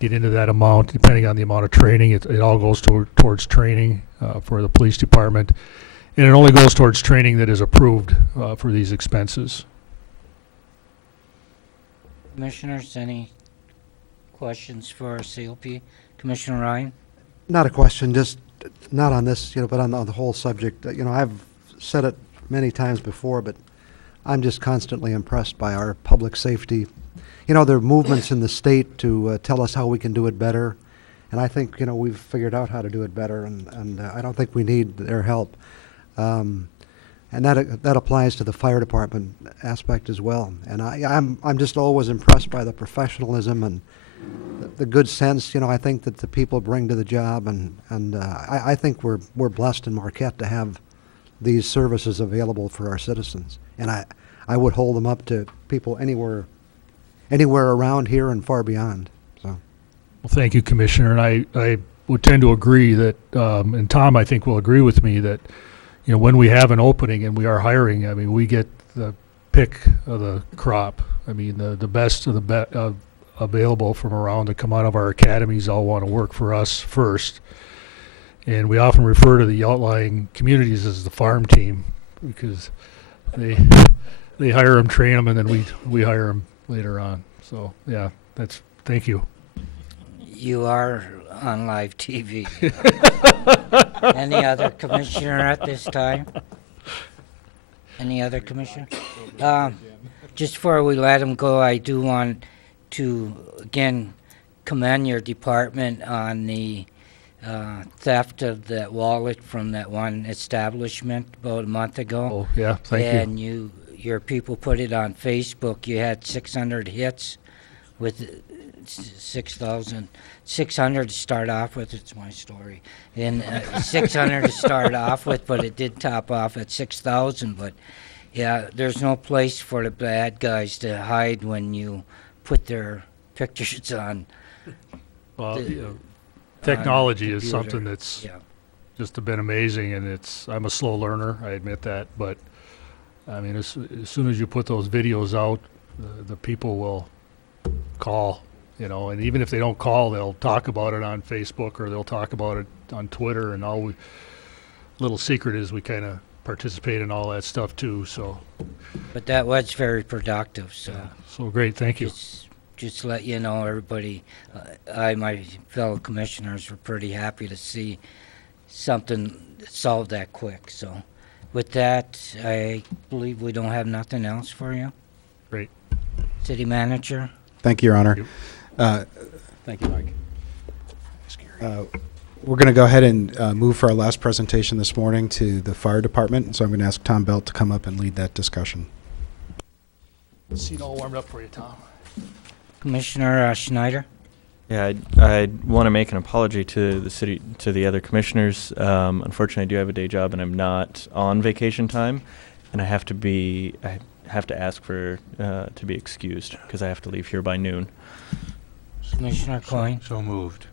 get into that amount depending on the amount of training. It all goes towards training for the police department. And it only goes towards training that is approved for these expenses. Commissioners, any questions for CLP? Commissioner Ryan? Not a question, just not on this, but on the whole subject. I've said it many times before, but I'm just constantly impressed by our public safety. There are movements in the state to tell us how we can do it better, and I think we've figured out how to do it better, and I don't think we need their help. And that applies to the fire department aspect as well. And I'm just always impressed by the professionalism and the good sense, I think that the people bring to the job, and I think we're blessed in Marquette to have these services available for our citizens. And I would hold them up to people anywhere around here and far beyond. So. Well, thank you, Commissioner. And I would tend to agree that, and Tom, I think, will agree with me that you know, when we have an opening and we are hiring, I mean, we get the pick of the crop. I mean, the best of the available from around to come out of our academies all want to work for us first. And we often refer to the outlying communities as the farm team because they hire them, train them, and then we hire them later on. So, yeah, thank you. You are on live TV. Any other commissioner at this time? Any other commissioner? Just before we let him go, I do want to, again, commend your department on the theft of that wallet from that one establishment about a month ago. Oh, yeah, thank you. And your people put it on Facebook. You had 600 hits with 600 to start off with. It's my story. And 600 to start off with, but it did top off at 6,000. But, yeah, there's no place for the bad guys to hide when you put their pictures on. Well, technology is computer. something that's just been amazing, and I'm a slow learner, I admit that, but I mean, as soon as you put those videos out, the people will call, you know, and even if they don't call, they'll talk about it on Facebook or they'll talk about it on Twitter, and little secret is we kind of participate in all that stuff too, so. But that was very productive, so. So great, thank you. Just let you know, everybody, my fellow commissioners were pretty happy to see something solved that quick. So with that, I believe we don't have nothing else for you. Great. City Manager? Thank you, Your Honor. Thank you, Mike. We're going to go ahead and move for our last presentation this morning to the fire department. So I'm going to ask Tom Belt to come up and lead that discussion. Seat all warmed up for you, Tom. Commissioner Schneider? Yeah, I want to make an apology to the city, to the other commissioners. Unfortunately, I do have a day job, and I'm not on vacation time, and I have to ask for to be excused because I have to leave here by noon. Commissioner Coyne? So moved.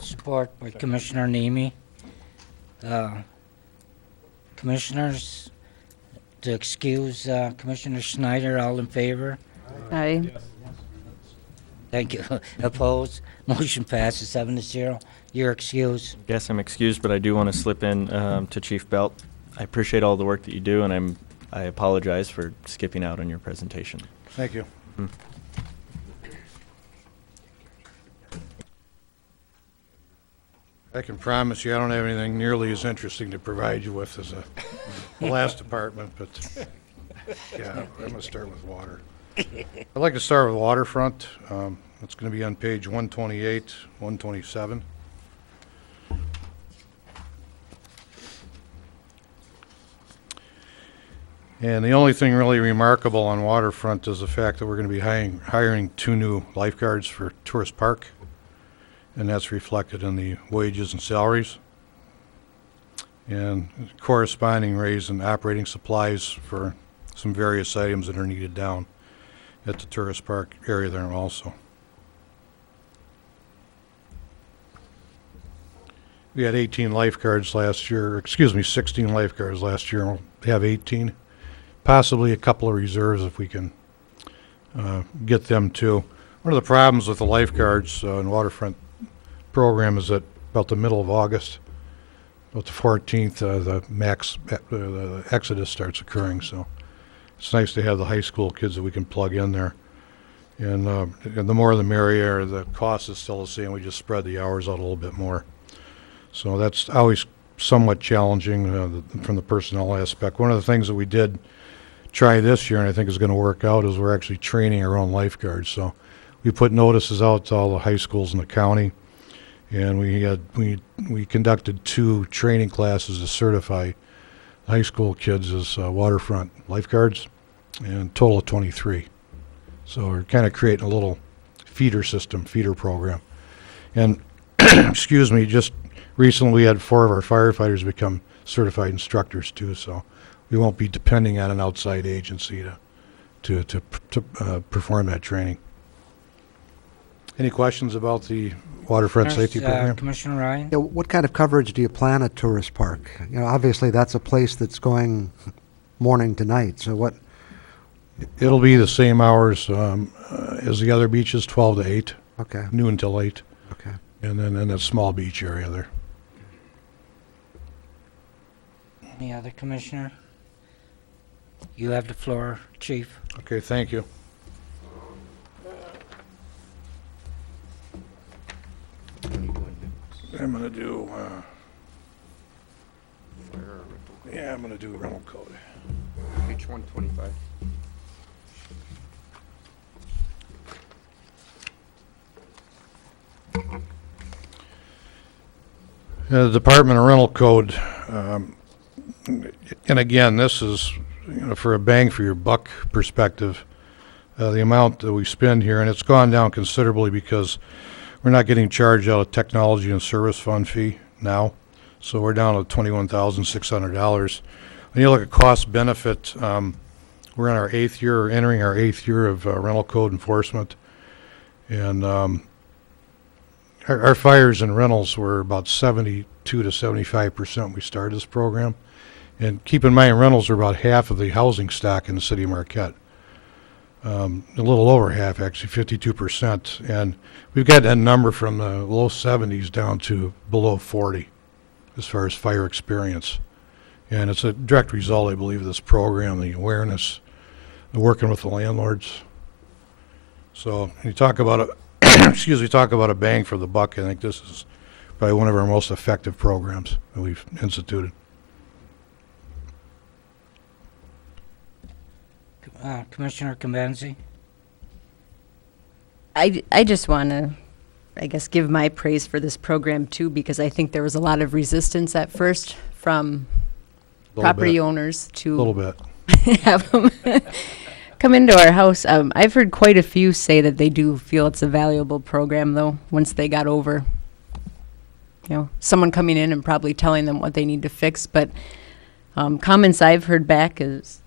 Support by Commissioner Nemi. Commissioners, to excuse Commissioner Schneider, all in favor? Aye. Thank you. Opposed? Motion passes 7-0. You're excused. Yes, I'm excused, but I do want to slip in to Chief Belt. I appreciate all the work that you do, and I apologize for skipping out on your presentation. Thank you. I can promise you I don't have anything nearly as interesting to provide you with as the last department, but yeah, I'm going to start with water. I'd like to start with waterfront. It's going to be on page 128, 127. And the only thing really remarkable on waterfront is the fact that we're going to be hiring 2 new lifeguards for Tourist Park, and that's reflected in the wages and salaries. And corresponding raise in operating supplies for some various items that are needed down at the Tourist Park area there also. We had 18 lifeguards last year, 16 lifeguards last year, and we'll have 18. Possibly a couple of reserves if we can get them too. One of the problems with the lifeguards in waterfront program is that about the middle of August, about the 14th, the exodus starts occurring. So it's nice to have the high school kids that we can plug in there. And the more the merrier. The cost is still the same. We just spread the hours out a little bit more. So that's always somewhat challenging from the personnel aspect. One of the things that we did try this year, and I think is going to work out, is we're actually training our own lifeguards. So we put notices out to all the high schools in the county, and we conducted 2 training classes to certify high school kids as waterfront lifeguards, and a total of 23. So we're kind of creating a little feeder program. And excuse me, just recently we had 4 of our firefighters become certified instructors too, so we won't be depending on an outside agency to perform that training. Any questions about the waterfront safety program? Commissioner Ryan? Yeah, what kind of coverage do you plan at Tourist Park? You know, obviously that's a place that's going morning to night, so what? It'll be the same hours as the other beaches, 12 to 8. Okay. Noon till 8. Okay. And then in that small beach area there. Any other commissioner? You have the floor, Chief. Okay, thank you. I'm going to do, I'm going to do rental code. Page 125. The Department of Rental Code, and again, this is, for a bang for your buck perspective, the amount that we spend here, and it's gone down considerably because we're not getting charged out of technology and service fund fee now, so we're down to $21,600. When you look at cost benefit, we're in our 8th year, or entering our 8th year of rental code enforcement, and our fires and rentals were about 72 to 75% when we started this program. And keep in mind, rentals are about half of the housing stock in the city of Marquette. A little over half, actually, 52%. And we've got that number from the low 70s down to below 40 as far as fire experience. And it's a direct result, I believe, of this program, the awareness, the working with the landlords. So when you talk about a talk about a bang for the buck, I think this is probably one of our most effective programs that we've instituted. Commissioner Convenzi? I just want to, I guess, give my praise for this program too, because I think there was a lot of resistance at first from property owners to A little bit. have them come into our house. I've heard quite a few say that they do feel it's a valuable program, though, once they got over, someone coming in and probably telling them what they need to fix. But comments I've heard back is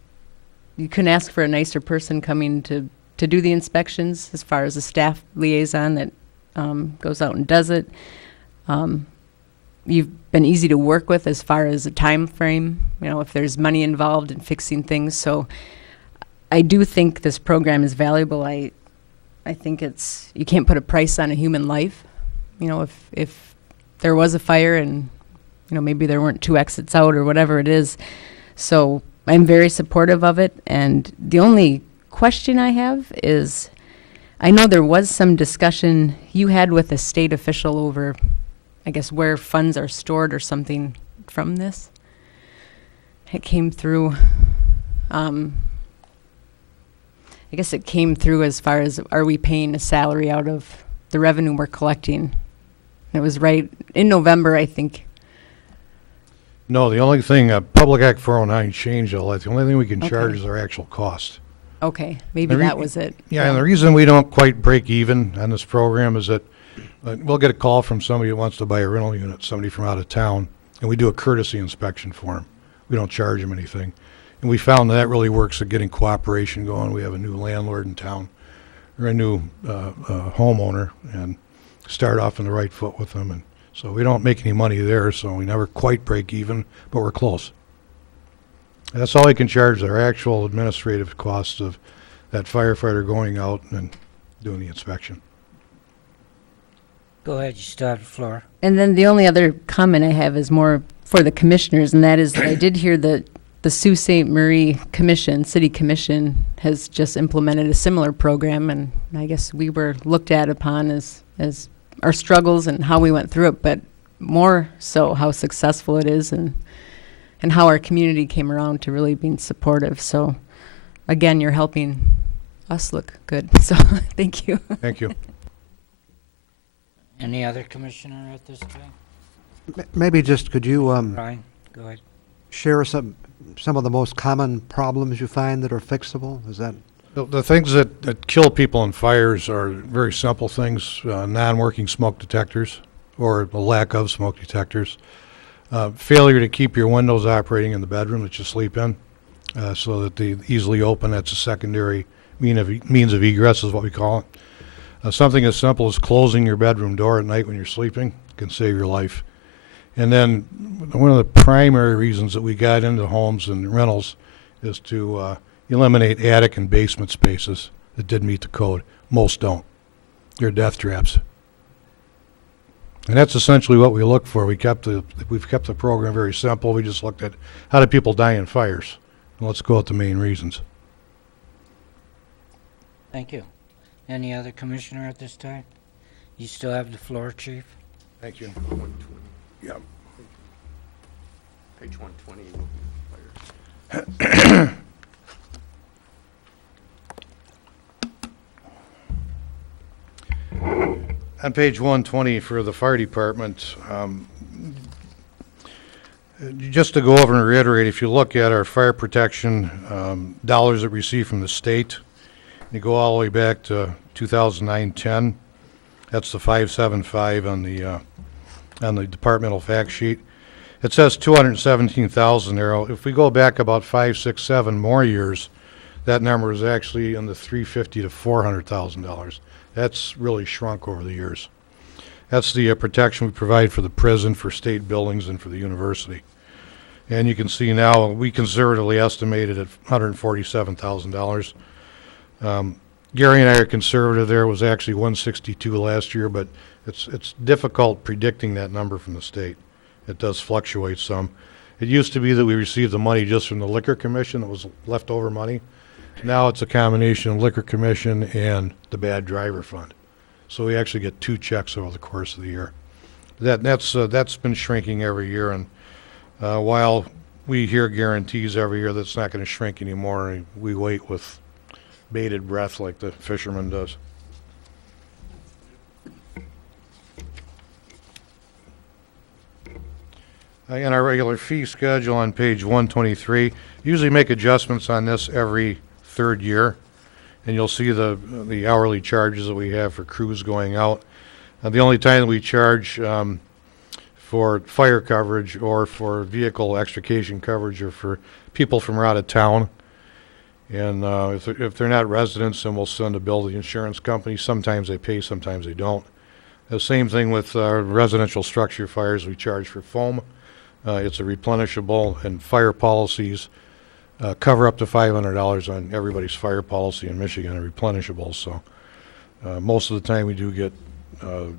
you couldn't ask for a nicer person coming to do the inspections, as far as a staff liaison that goes out and does it. You've been easy to work with as far as a time frame, if there's money involved in fixing things. So I do think this program is valuable. I think you can't put a price on a human life. If there was a fire and, maybe there weren't 2 exits out or whatever it is. So I'm very supportive of it. And the only question I have is, I know there was some discussion you had with a state official over, I guess, where funds are stored or something from this. It came through, I guess it came through as far as, are we paying a salary out of the revenue we're collecting? And it was right in November, I think. No, the only thing, Public Act 409 changed all that. The only thing we can charge is our actual cost. Okay, maybe that was it. Yeah, and the reason we don't quite break even on this program is that we'll get a call from somebody who wants to buy a rental unit, somebody from out of town, and we do a courtesy inspection for them. We don't charge them anything. And we found that really works at getting cooperation going. We have a new landlord in town, or a new homeowner, and start off on the right foot with them. And so we don't make any money there, so we never quite break even, but we're close. That's all we can charge, our actual administrative costs of that firefighter going out and doing the inspection. Go ahead, you still have the floor. And then the only other comment I have is more for the commissioners, and that is that I did hear that the Sault Ste. Marie Commission, City Commission, has just implemented a similar program, and I guess we were looked at upon as our struggles and how we went through it, but more so how successful it is and how our community came around to really being supportive. So again, you're helping us look good. So thank you. Thank you. Any other commissioner at this time? Maybe just could you Ryan, go ahead. share some of the most common problems you find that are fixable? Is that? The things that kill people in fires are very simple things, non-working smoke detectors or the lack of smoke detectors. Failure to keep your windows operating in the bedroom that you sleep in so that they easily open. That's a secondary means of egress is what we call it. Something as simple as closing your bedroom door at night when you're sleeping can save your life. And then one of the primary reasons that we got into homes and rentals is to eliminate attic and basement spaces that did meet the code. Most don't. They're death traps. And that's essentially what we look for. We've kept the program very simple. We just looked at how do people die in fires. And let's go at the main reasons. Thank you. Any other commissioner at this time? You still have the floor, Chief. Thank you. Yeah. Page 120. On page 120 for the fire department, just to go over and reiterate, if you look at our fire protection dollars that we receive from the state, you go all the way back to 2009-10. That's the 575 on the departmental fact sheet. It says 217,000 there. If we go back about 5, 6, 7 more years, that number is actually in the $350,000 to $400,000. That's really shrunk over the years. That's the protection we provide for the prison, for state buildings, and for the university. And you can see now we conservatively estimated at $147,000. Gary and I are conservative there. It was actually 162 last year, but it's difficult predicting that number from the state. It does fluctuate some. It used to be that we received the money just from the liquor commission. That was leftover money. Now it's a combination of liquor commission and the bad driver fund. So we actually get 2 checks over the course of the year. That's been shrinking every year, and while we hear guarantees every year that's not going to shrink anymore, we wait with bated breath like the fisherman does. In our regular fee schedule on page 123, usually make adjustments on this every 3rd year, and you'll see the hourly charges that we have for crews going out. The only time that we charge for fire coverage or for vehicle extrication coverage or for people from out of town. And if they're not residents, then we'll send a bill to the insurance company. Sometimes they pay, sometimes they don't. The same thing with residential structure fires. We charge for foam. It's a replenishable, and fire policies cover up to $500 on everybody's fire policy in Michigan are replenishable. So most of the time we do get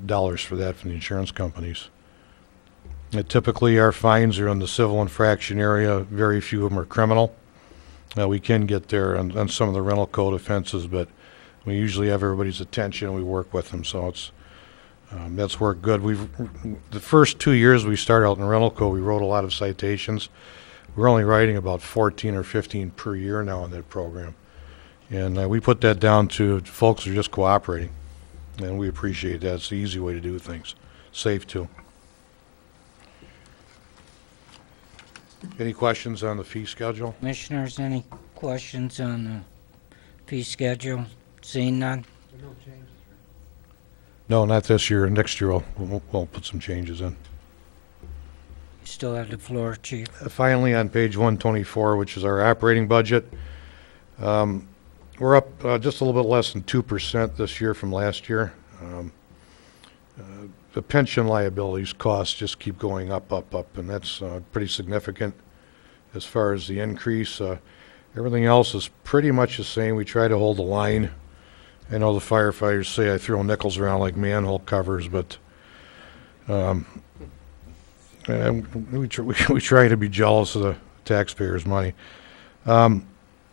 dollars for that from the insurance companies. Typically our fines are in the civil infraction area. Very few of them are criminal. We can get there on some of the rental code offenses, but we usually have everybody's attention and we work with them. So it's that's worked good. The first 2 years we started out in rental code, we wrote a lot of citations. We're only writing about 14 or 15 per year now in that program. And we put that down to folks who are just cooperating. And we appreciate that. It's the easy way to do things. Safe too. Any questions on the fee schedule? Commissioners, any questions on the fee schedule? Seeing none? No, not this year. Next year we'll put some changes in. You still have the floor, Chief. Finally, on page 124, which is our operating budget, we're up just a little bit less than 2% this year from last year. The pension liabilities costs just keep going up, and that's pretty significant as far as the increase. Everything else is pretty much the same. We try to hold the line. I know the firefighters say I throw nickels around like manhole covers, but we try to be jealous of the taxpayers' money.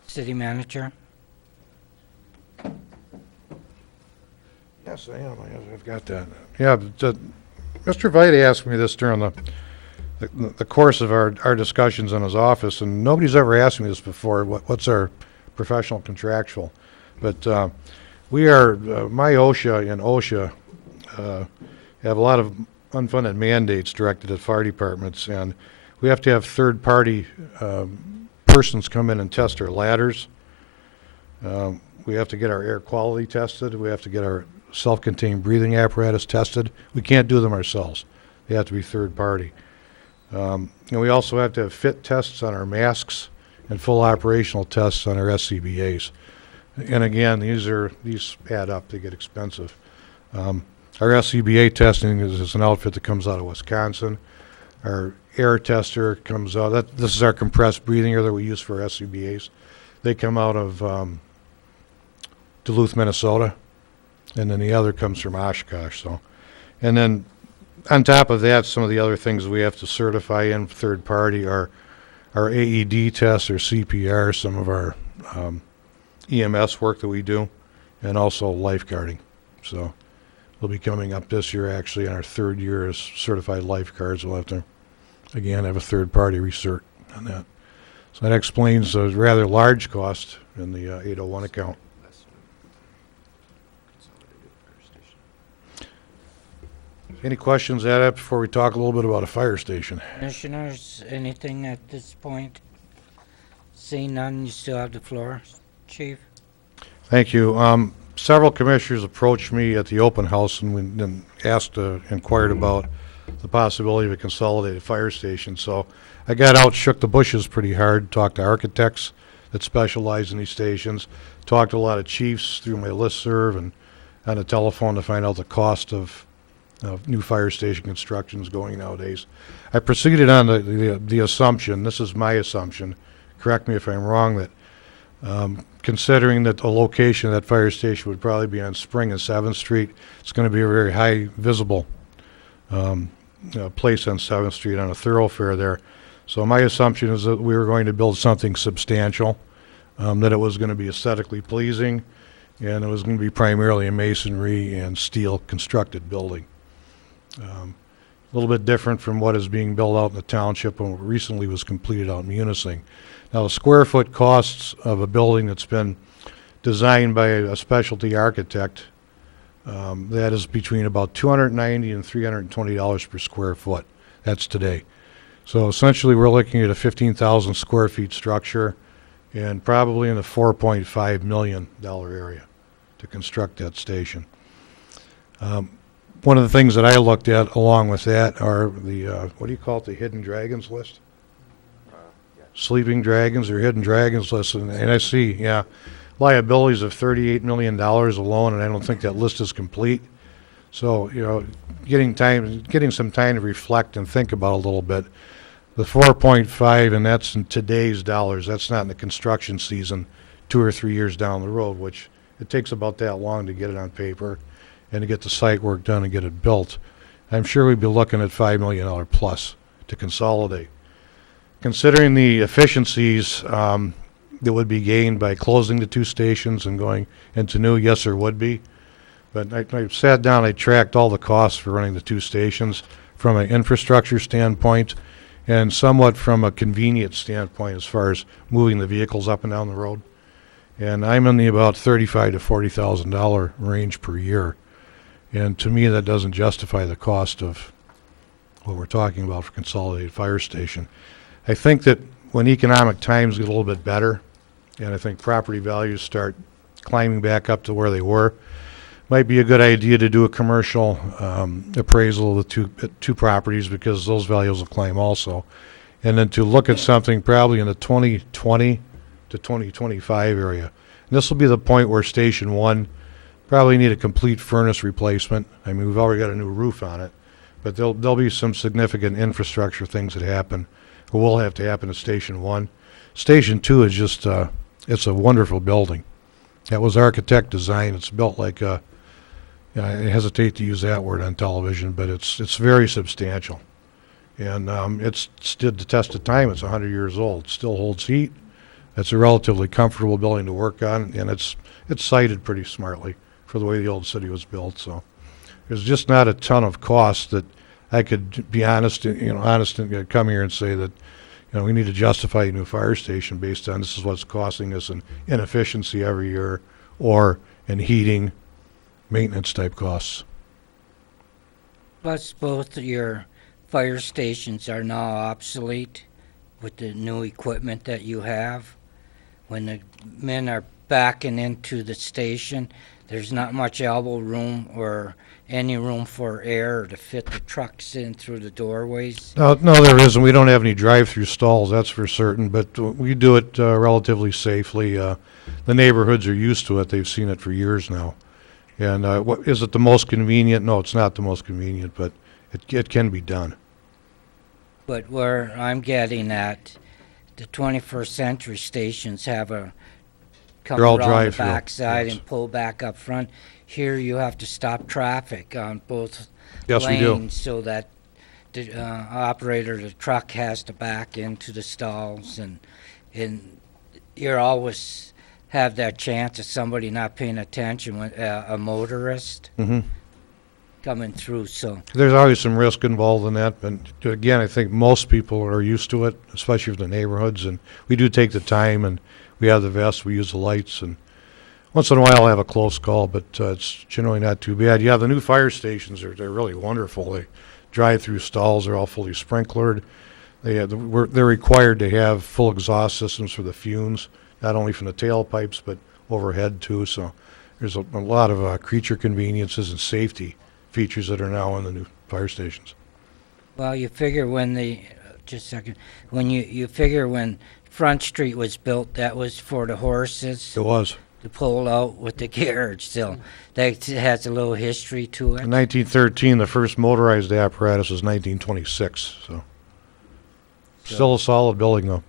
City Manager? Yes, I am. I've got that. Yeah, Mr. Vite asked me this during the course of our discussions in his office, and nobody's ever asked me this before. What's our professional contractual? But we are, my OSHA and OSHA have a lot of unfunded mandates directed at fire departments, and we have to have third-party persons come in and test our ladders. We have to get our air quality tested. We have to get our self-contained breathing apparatus tested. We can't do them ourselves. They have to be third-party. And we also have to have fit tests on our masks and full operational tests on our SCBAs. And again, these add up. They get expensive. Our SCBA testing is an outfit that comes out of Wisconsin. Our air tester comes out, this is our compressed breathing air that we use for SCBAs. They come out of Duluth, Minnesota, and then the other comes from Oshkosh. So, and then on top of that, some of the other things we have to certify in third party are our AED tests or CPR, some of our EMS work that we do, and also lifeguarding. So we'll be coming up this year actually in our third year as certified lifeguards. We'll have to, again, have a third party recert on that. So that explains a rather large cost in the 801 account. Any questions at it before we talk a little bit about a fire station? Commissioners, anything at this point? Seeing none, you still have the floor, Chief. Thank you. Several commissioners approached me at the open house and inquired about the possibility of a consolidated fire station. So I got out, shook the bushes pretty hard, talked to architects that specialize in these stations, talked to a lot of chiefs through my listserv and on the telephone to find out the cost of new fire station constructions going nowadays. I proceeded on the assumption, this is my assumption, correct me if I'm wrong, that considering that the location of that fire station would probably be on Spring and 7th Street, it's going to be a very high visible place on 7th Street on a thoroughfare there. So my assumption is that we were going to build something substantial, that it was going to be aesthetically pleasing, and it was going to be primarily a masonry and steel constructed building. A little bit different from what is being built out in the township and what recently was completed out in Munising. Now, the square foot costs of a building that's been designed by a specialty architect, that is between about $290 and $320 per square foot. That's today. So essentially, we're looking at a 15,000 square feet structure and probably in the $4.5 million area to construct that station. One of the things that I looked at along with that are the, what do you call it, the hidden dragons list? Sleeping dragons or hidden dragons list. And I see, yeah, liabilities of $38 million alone, and I don't think that list is complete. So, you know, getting some time to reflect and think about it a little bit. The 4.5, and that's in today's dollars. That's not in the construction season 2 or 3 years down the road, which it takes about that long to get it on paper and to get the site work done and get it built. I'm sure we'd be looking at $5 million plus to consolidate. Considering the efficiencies that would be gained by closing the 2 stations and going into new, yes, there would be. But I sat down, I tracked all the costs for running the 2 stations from an infrastructure standpoint and somewhat from a convenience standpoint as far as moving the vehicles up and down the road. And I'm in the about $35,000 to $40,000 range per year. And to me, that doesn't justify the cost of what we're talking about for consolidated fire station. I think that when economic times get a little bit better, and I think property values start climbing back up to where they were, might be a good idea to do a commercial appraisal of the two properties, because those values will climb also. And then to look at something probably in the 2020 to 2025 area. And this will be the point where Station 1 probably need a complete furnace replacement. I mean, we've already got a new roof on it, but there'll be some significant infrastructure things that happen, or will have to happen at Station 1. Station 2 is just, it's a wonderful building. That was architect design. It's built like a, I hesitate to use that word on television, but it's very substantial. And it's stood the test of time. It's 100 years old. It still holds heat. It's a relatively comfortable building to work on, and it's sited pretty smartly for the way the old city was built. So there's just not a ton of cost that I could be honest and come here and say that, we need to justify a new fire station based on this is what's costing us in inefficiency every year or in heating, maintenance type costs. Plus, both of your fire stations are now obsolete with the new equipment that you have. When the men are backing into the station, there's not much elbow room or any room for air to fit the trucks in through the doorways. No, there isn't. We don't have any drive-through stalls, that's for certain, but we do it relatively safely. The neighborhoods are used to it. They've seen it for years now. And is it the most convenient? No, it's not the most convenient, but it can be done. But where I'm getting at, the 21st century stations have a come They're all around the drive-through, backside yes. and pull back up front. Here you have to stop traffic on both Yes, we do. lanes so that the operator of the truck has to back into the stalls, and you always have that chance of somebody not paying attention when a motorist coming through. So There's always some risk involved in that, but again, I think most people are used to it, especially for the neighborhoods, and we do take the time, and we have the vests, we use the lights, and once in a while I'll have a close call, but it's generally not too bad. Yeah, the new fire stations, they're really wonderful. They drive-through stalls are all fully sprinklered. They're required to have full exhaust systems for the fumes, not only from the tailpipes, but overhead too, so there's a lot of creature conveniences and safety features that are now in the new fire stations. well, you figure when just a second, when you figure when Front Street was built, that was for the horses. It was. To pull out with the carriage, so that has a little history to it. In 1913, the first motorized apparatus was 1926, so still a solid building though.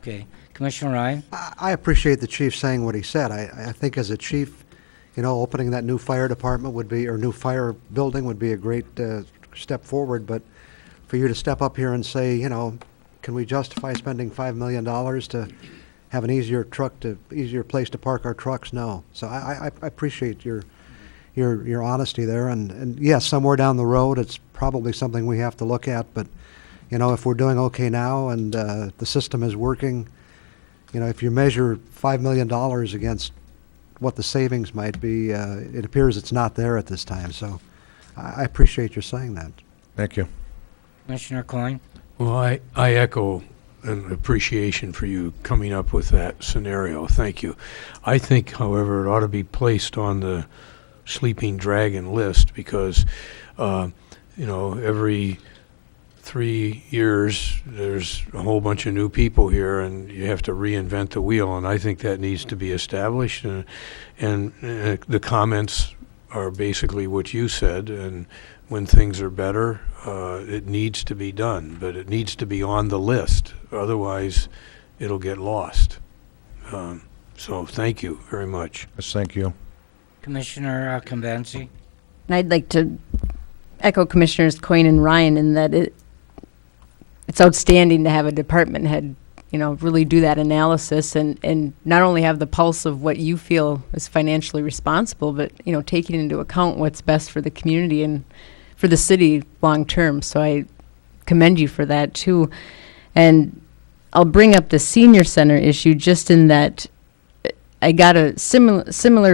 Okay, Commissioner Ryan? I appreciate the chief saying what he said. I think as a chief, opening that new fire department would be, or new fire building would be a great step forward, but for you to step up here and say, can we justify spending $5 million to have an easier place to park our trucks? No. So I appreciate your honesty there, and yes, somewhere down the road, it's probably something we have to look at, but if we're doing okay now and the system is working, if you measure $5 million against what the savings might be, it appears it's not there at this time. So I appreciate your saying that. Thank you. Commissioner Coyne? Well, I echo an appreciation for you coming up with that scenario. Thank you. I think, however, it ought to be placed on the sleeping dragon list because, every 3 years there's a whole bunch of new people here and you have to reinvent the wheel, and I think that needs to be established, and the comments are basically what you said, and when things are better, it needs to be done, but it needs to be on the list, otherwise it'll get lost. So thank you very much. Yes, thank you. Commissioner Convenci? And I'd like to echo Commissioners Coyne and Ryan in that it's outstanding to have a department head, really do that analysis and not only have the pulse of what you feel is financially responsible, but, taking into account what's best for the community and for the city long term. So I commend you for that too. And I'll bring up the senior center issue just in that I got a similar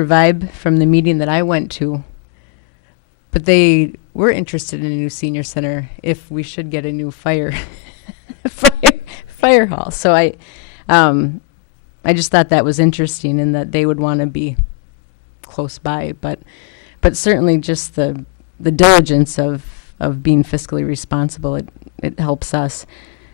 vibe from the meeting that I went to, but they were interested in a new senior center if we should get a new fire hall. So I just thought that was interesting in that they would want to be close by, but certainly just the diligence of being fiscally responsible, it helps us.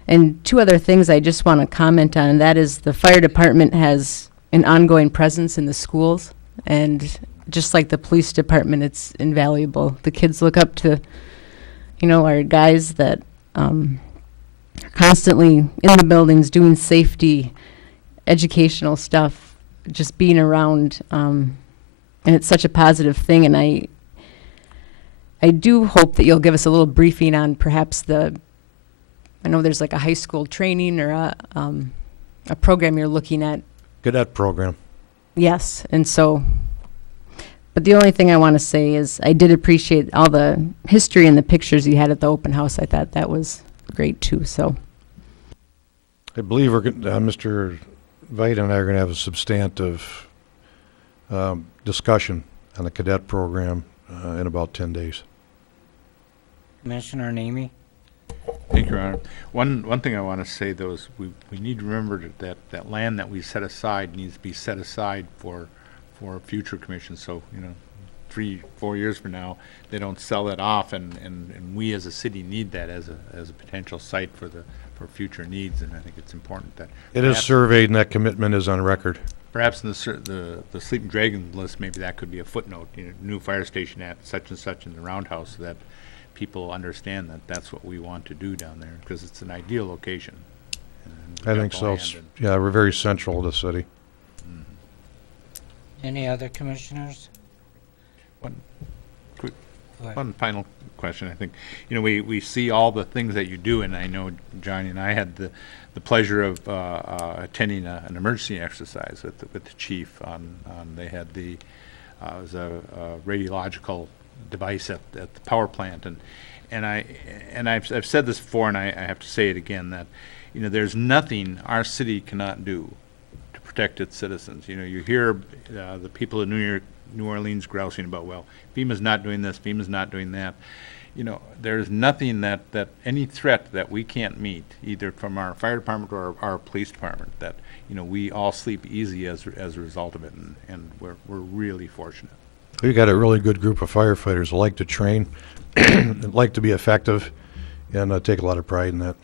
And two other things I just want to comment on, and that is the fire department has an ongoing presence in the schools, and just like the police department, it's invaluable. The kids look up to, our guys that are constantly in the buildings doing safety, educational stuff, just being around, and it's such a positive thing. And I do hope that you'll give us a little briefing on perhaps I know there's like a high school training or a program you're looking at. Cadet program. Yes, and so, but the only thing I want to say is I did appreciate all the history and the pictures you had at the open house. I thought that was great too, so. I believe Mr. Veit and I are going to have a substantive discussion on the cadet program in about 10 days. Commissioner Nemi? Thank you, Your Honor. One thing I want to say, though, is we need to remember that land that we set aside needs to be set aside for future commissions. So, 3-4 years from now, they don't sell it off, and we as a city need that as a potential site for future needs, and I think it's important that. It is perhaps- surveyed, and that commitment is on record. Perhaps in the Sleeping Dragon list, maybe that could be a footnote, new fire station at such and such in the roundhouse, so that people understand that that's what we want to do down there, because it's an ideal location. And I we've think got so. the land and- Yeah, we're very central to the city. Any other commissioners? One final question, I think. We see all the things that you do, and I know Johnny and I had the pleasure of attending an emergency exercise with the chief they had it was a radiological device at the power plant, and I've said this before, and I have to say it again, that there's nothing our city cannot do to protect its citizens. You hear the people in New Orleans grousing about, well, FEMA's not doing this, FEMA's not doing that. There's nothing that any threat that we can't meet, either from our fire department or our police department, that we all sleep easy as a result of it, and we're really fortunate. We've got a really good group of firefighters who like to train, like to be effective, and take a lot of pride in that.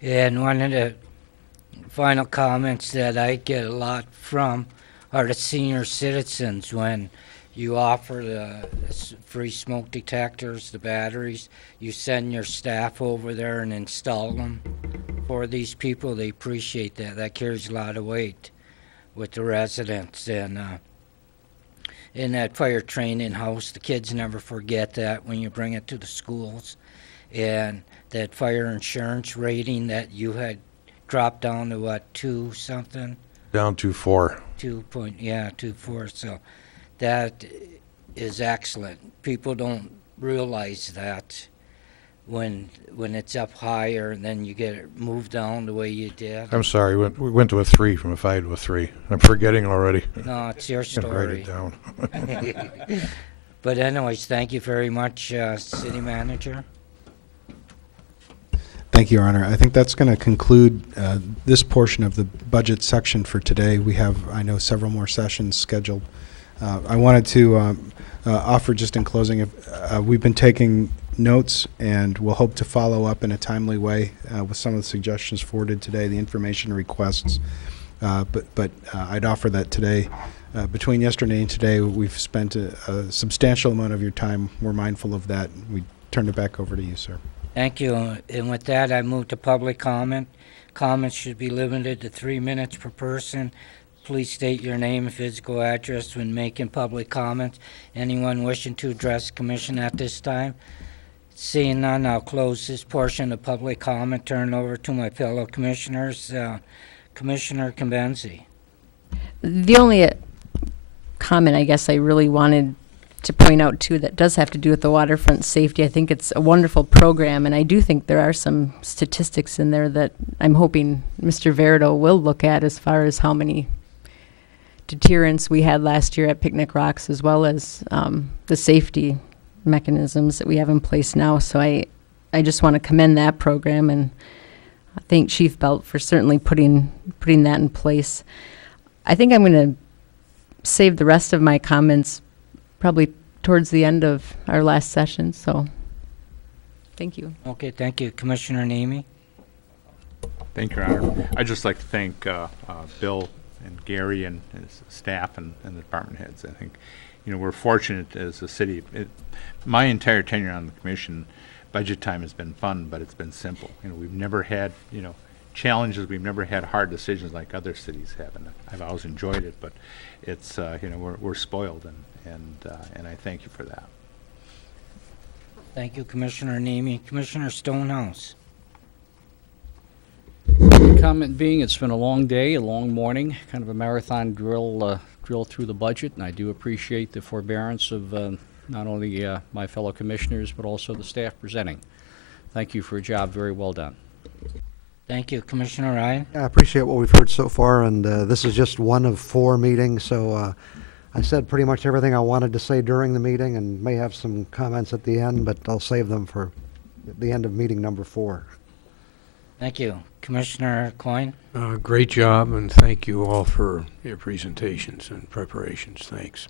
And one of the final comments that I get a lot from are the senior citizens when you offer the free smoke detectors, the batteries. You send your staff over there and install them for these people. They appreciate that. That carries a lot of weight with the residents. And in that fire training house, the kids never forget that when you bring it to the schools. And that fire insurance rating that you had dropped down to what, 2 something? Down to 4. 2.4. So that is excellent. People don't realize that when it's up higher and then you get it moved down the way you did. I'm sorry, we went to a 3 from a 5 to a 3. I'm forgetting already. No, it's your Gotta story. write it down. But anyways, thank you very much, City Manager. Thank you, Your Honor. I think that's going to conclude this portion of the budget section for today. We have, I know, several more sessions scheduled. I wanted to offer just in closing, we've been taking notes and we'll hope to follow up in a timely way with some of the suggestions forwarded today, the information requests. But I'd offer that today, between yesterday and today, we've spent a substantial amount of your time. We're mindful of that. We turn it back over to you, sir. Thank you. And with that, I move to public comment. Comments should be limited to 3 minutes per person. Please state your name and physical address when making public comments. Anyone wishing to address the commission at this time? Seeing none, I'll close this portion of public comment, turn it over to my fellow commissioners. Commissioner Conbenzi. The only comment I guess I really wanted to point out too that does have to do with the waterfront safety. I think it's a wonderful program, and I do think there are some statistics in there that I'm hoping Mr. Verito will look at as far as how many deterrents we had last year at Picnic Rocks, as well as the safety mechanisms that we have in place now. So I just want to commend that program, and I thank Chief Belt for certainly putting that in place. I think I'm going to save the rest of my comments probably towards the end of our last session, so thank you. Okay, thank you. Commissioner Nemi. Thank you, Your Honor. I'd just like to thank Bill and Gary and his staff and the department heads. I think, we're fortunate as a city. My entire tenure on the commission, budget time has been fun, but it's been simple. We've never had, challenges. We've never had hard decisions like other cities have, and I've always enjoyed it. But it's, we're spoiled, and I thank you for that. Thank you, Commissioner Nemi. Commissioner Stonehouse. Comment being, it's been a long day, a long morning, kind of a marathon drill through the budget, and I do appreciate the forbearance of not only my fellow commissioners, but also the staff presenting. Thank you for a job very well done. Thank you. Commissioner Ryan? Yeah, I appreciate what we've heard so far, and this is just one of 4 meetings, so I said pretty much everything I wanted to say during the meeting and may have some comments at the end, but I'll save them for the end of meeting number 4. Thank you. Commissioner Coyne? Great job, and thank you all for your presentations and preparations. Thanks.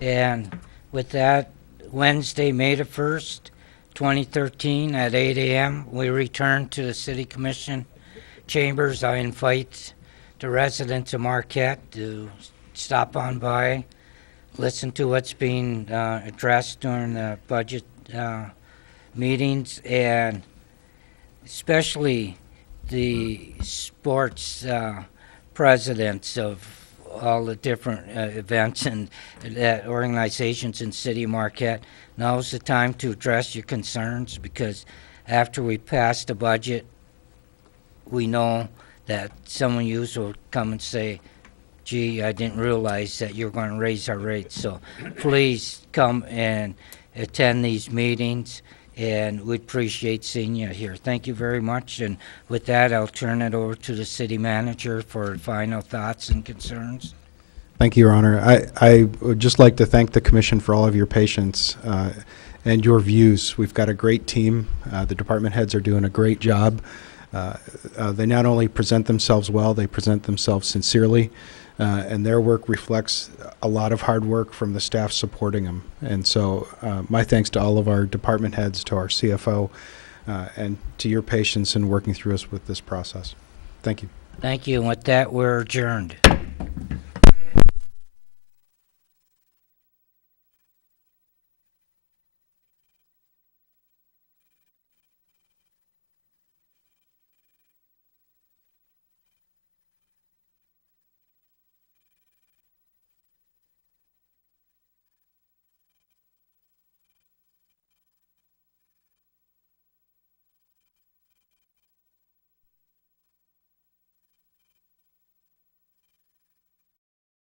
And with that, Wednesday, May the 1st, 2013 at 8 a.m. We return to the City Commission chambers. I invite the residents of Marquette to stop on by, listen to what's being addressed during the budget meetings, and especially the sports presidents of all the different events and organizations in City of Marquette. Now's the time to address your concerns, because after we pass the budget, we know that someone you will come and say, gee, I didn't realize that you're going to raise our rates. So please come and attend these meetings, and we appreciate seeing you here. Thank you very much. And with that, I'll turn it over to the city manager for final thoughts and concerns. Thank you, Your Honor. I would just like to thank the Commission for all of your patience and your views. We've got a great team. The department heads are doing a great job. They not only present themselves well, they present themselves sincerely, and their work reflects a lot of hard work from the staff supporting them. And so my thanks to all of our department heads, to our CFO, and to your patience in working through us with this process. Thank you. Thank you. And with that, we're adjourned.